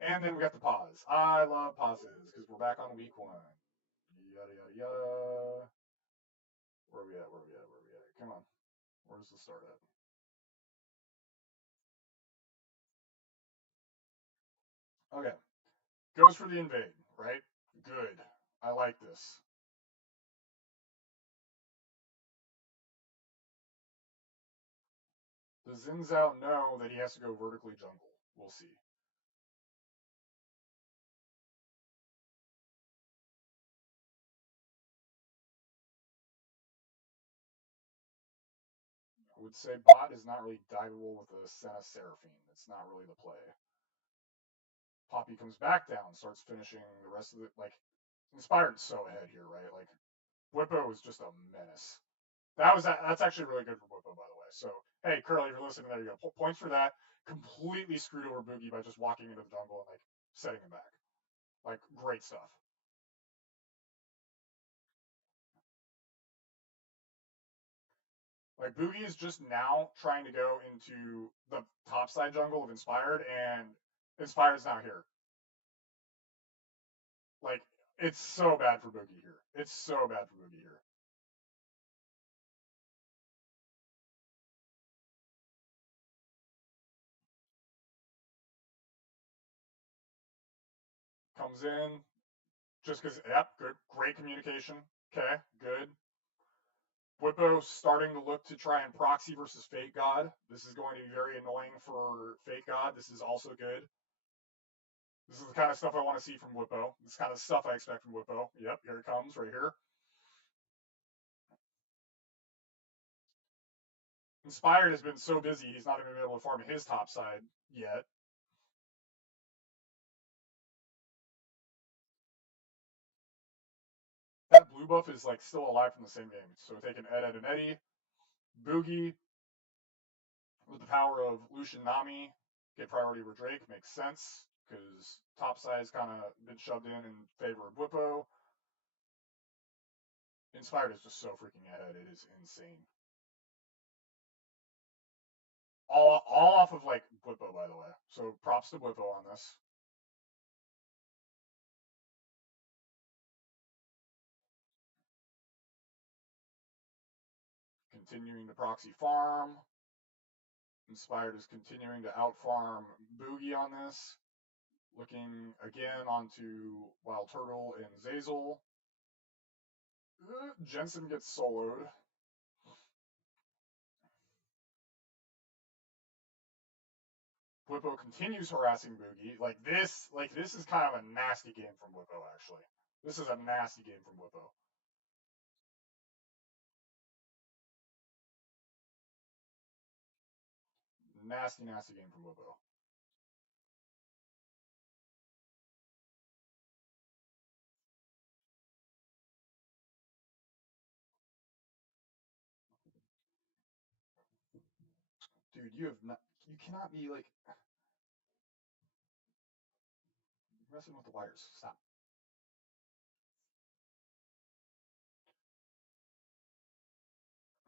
And then we got the pause. I love pauses because we're back on week 1. Yada, yada, yada. Where are we at? Where are we at? Where are we at? Come on. Where's the start at? Okay. Goes for the invade, right? Good. I like this. Does Xin Zhao know that he has to go vertically jungle? We'll see. I would say bot is not really diveable with a Senna Seraphine. It's not really the play. Poppy comes back down, starts finishing the rest of the like. Inspired's so ahead here, right? Like Whippo is just a menace. That's actually really good for Whippo, by the way. So hey, Curly, if you're listening, there you go. Points for that. Completely screwed over Boogie by just walking into the jungle and like setting him back. Like great stuff. Like Boogie is just now trying to go into the topside jungle of Inspired, and Inspired's now here. Like it's so bad for Boogie here. It's so bad for Boogie here. Comes in just because, yep, good, great communication. Okay, good. Whippo starting to look to try and proxy versus Fate God. This is going to be very annoying for Fate God. This is also good. This is the kind of stuff I want to see from Whippo. This kind of stuff I expect from Whippo. Yep, here it comes right here. Inspired has been so busy, he's not even been able to farm his top side yet. That blue buff is like still alive from the same game. So taking Ed, Ed, and Eddie. Boogie with the power of Lucian Nami, get priority over Drake, makes sense because top side's kind of been shoved in favor of Whippo. Inspired is just so freaking ahead. It is insane. All off of like Whippo, by the way. So props to Whippo on this. Continuing to proxy farm. Inspired is continuing to outfarm Boogie on this. Looking again onto Wild Turtle and Zazel. Jensen gets soloed. Whippo continues harassing Boogie. Like this is kind of a nasty game from Whippo, actually. This is a nasty game from Whippo. Nasty, nasty game from Whippo. Dude, you cannot be like messing with the wires. Stop.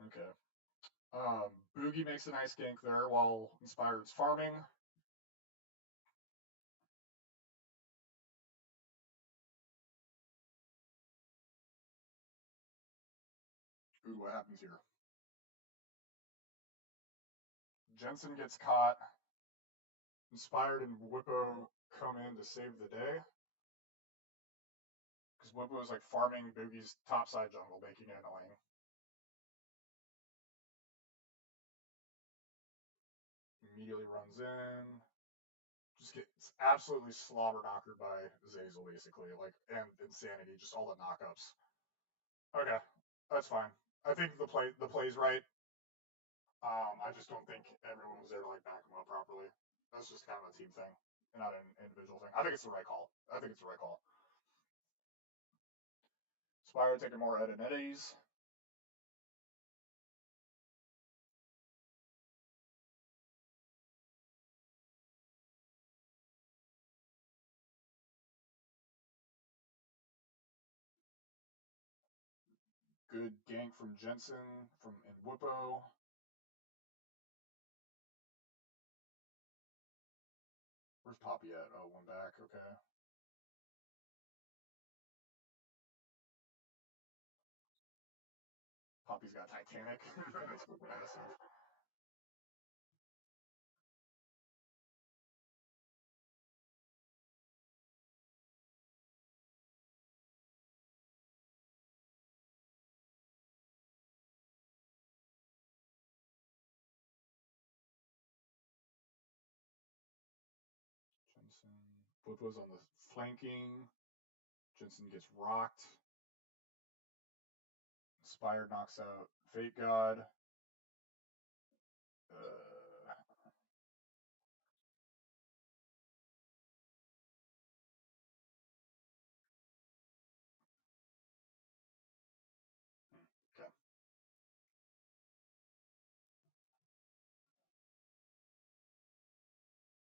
Okay. Boogie makes a nice gank there while Inspired's farming. Ooh, what happens here? Jensen gets caught. Inspired and Whippo come in to save the day. Because Whippo is like farming Boogie's topside jungle, making it annoying. Immediately runs in. Just gets absolutely slobber knockered by Zazel, basically. Like, and Insanity, just all the knockups. Okay, that's fine. I think the play's right. I just don't think everyone was there to like back him up properly. That's just kind of a team thing, and not an individual thing. I think it's the right call. I think it's the right call. Inspired taking more Edinettes. Good gank from Jensen from in Whippo. Where's Poppy at? Oh, one back. Okay. Poppy's got Titanic. That's massive. Jensen. Whippo's on the flanking. Jensen gets rocked. Inspired knocks out Fate God. Okay.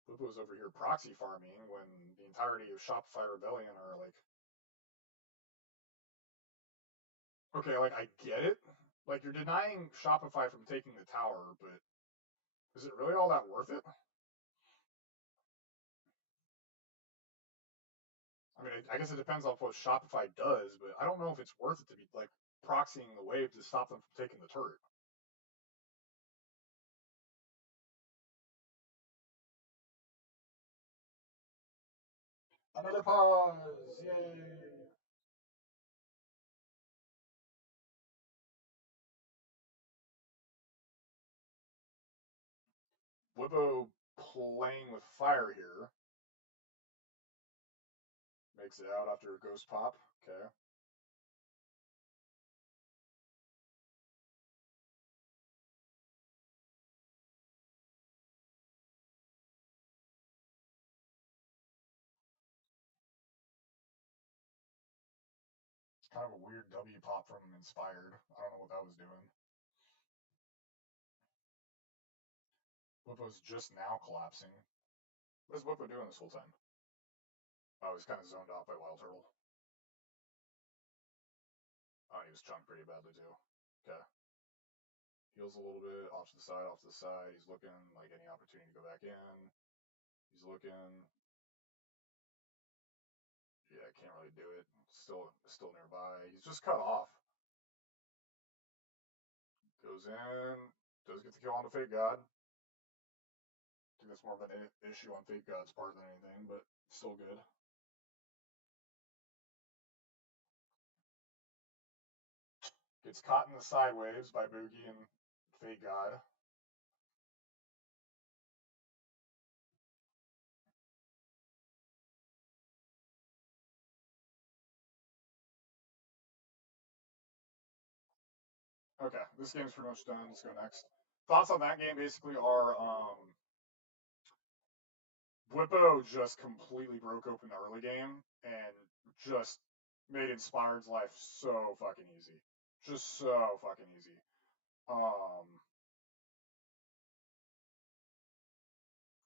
Whippo's over here proxy farming when the entirety of Shopify Rebellion are like, okay, like I get it. Like you're denying Shopify from taking the tower, but is it really all that worth it? I mean, I guess it depends on what Shopify does, but I don't know if it's worth it to be like proxying the wave to stop them from taking the turret. Another pause! Yay! Whippo playing with fire here. Makes it out after a ghost pop. Okay. It's kind of a weird W pop from Inspired. I don't know what that was doing. Whippo's just now collapsing. What is Whippo doing this whole time? Oh, he's kind of zoned out by Wild Turtle. Oh, he was chunked pretty badly too. Okay. Heals a little bit, off to the side, off to the side. He's looking like any opportunity to go back in. He's looking. Yeah, can't really do it. Still nearby. He's just cut off. Goes in. Does get the kill on the Fate God. I think that's more of an issue on Fate God's part than anything, but still good. Gets caught in the side waves by Boogie and Fate God. Okay, this game's pretty much done. Let's go next. Thoughts on that game basically are Whippo just completely broke open the early game and just made Inspired's life so fucking easy. Just so fucking easy.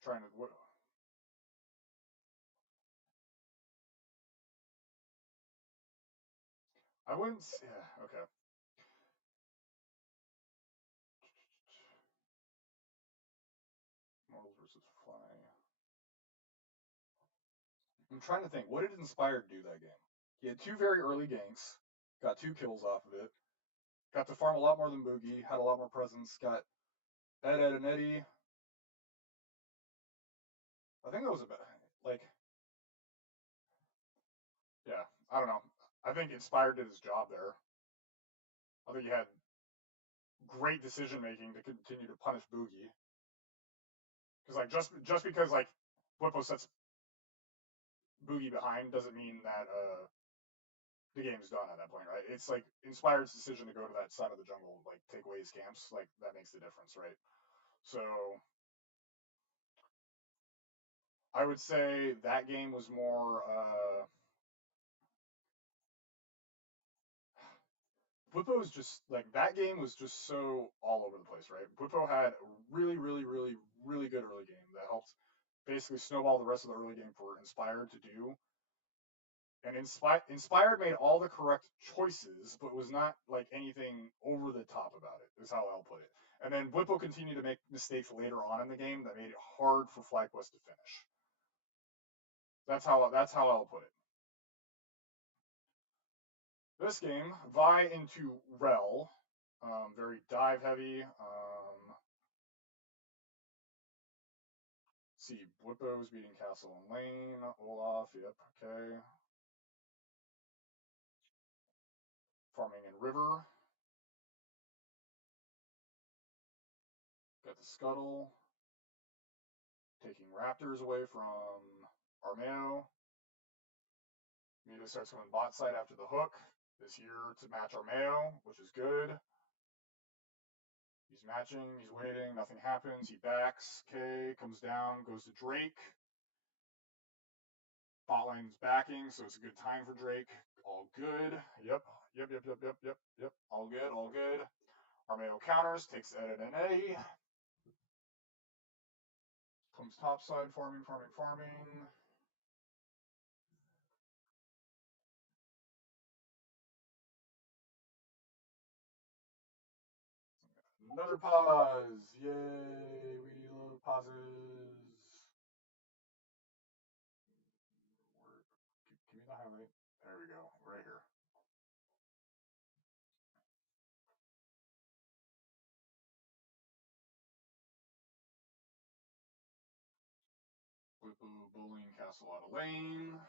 Trying to what? I wouldn't. Yeah. Okay. Mortals versus Fly. I'm trying to think. What did Inspired do that game? He had two very early ganks. Got two kills off of it. Got to farm a lot more than Boogie. Had a lot more presence. Got Ed, and Eddie. I think that was about like. Yeah. I don't know. I think Inspired did his job there. I think he had great decision making to continue to punish Boogie. Because like just because like Whippo sets Boogie behind doesn't mean that the game's done at that point, right? It's like Inspired's decision to go to that side of the jungle, like take away his camps, like that makes the difference, right? So I would say that game was more Bwipo is just like that game was just so all over the place, right? Bwipo had a really, really, really, really good early game that helped basically snowball the rest of the early game for Inspired to do. And Inspired made all the correct choices, but was not like anything over the top about it, is how I'll put it. And then Bwipo continued to make mistakes later on in the game that made it hard for FlyQuest to finish. That's how I'll put it. This game, Vi into Rel, very dive heavy. See, Bwipo's beating Castle and Lane. Olaf, yep, okay. Farming in River. Got the Scuttle. Taking Raptors away from Armeo. Immediately starts coming bot side after the hook. Is here to match Armeo, which is good. He's matching, he's waiting, nothing happens. He backs, K comes down, goes to Drake. Bot lane's backing, so it's a good time for Drake. All good. Yep. All good. Armeo counters, takes edit and A. Comes topside, farming. Another pause. Yay, we love pauses. Give me the highlight. There we go, right here. Bwipo bullying Castle out of lane.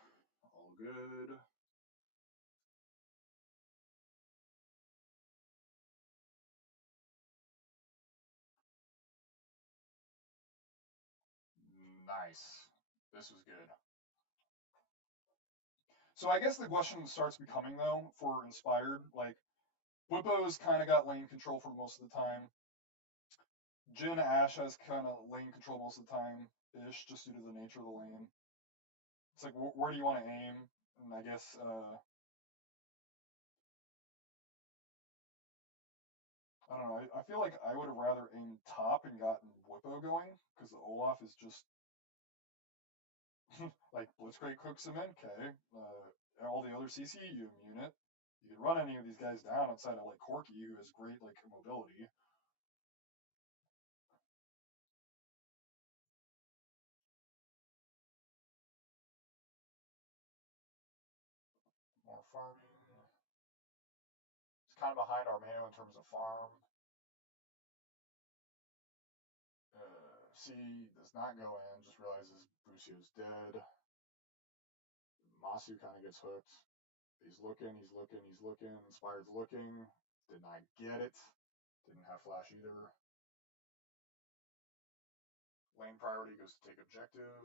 All good. Nice. This was good. So I guess the question starts becoming, though, for Inspired, like, Bwipo's kind of got lane control for most of the time. Jhin Ash has kind of lane control most of the time-ish, just due to the nature of the lane. It's like, where do you want to aim? And I guess, I don't know, I feel like I would have rather aimed top and gotten Bwipo going, because the Olaf is just, like, Blitzcrank cooks him in, okay. All the other CC, you immune it. You can run any of these guys down outside of, like, Corki, who has great, like, mobility. More farming. It's kind of behind Armeo in terms of farm. C does not go in, just realizes Busio's dead. Masu kind of gets hooked. He's looking. Inspired's looking. Did not get it. Didn't have flash either. Lane priority goes to take objective.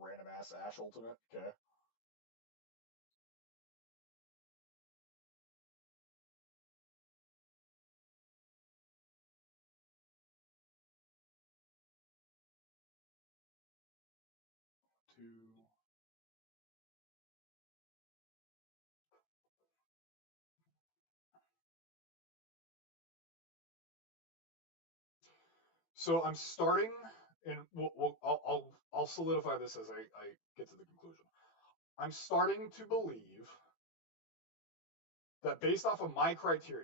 Random ass Ashe ultimate. Okay. Two. So I'm starting, and I'll solidify this as I get to the conclusion. I'm starting to believe that based off of my criteria,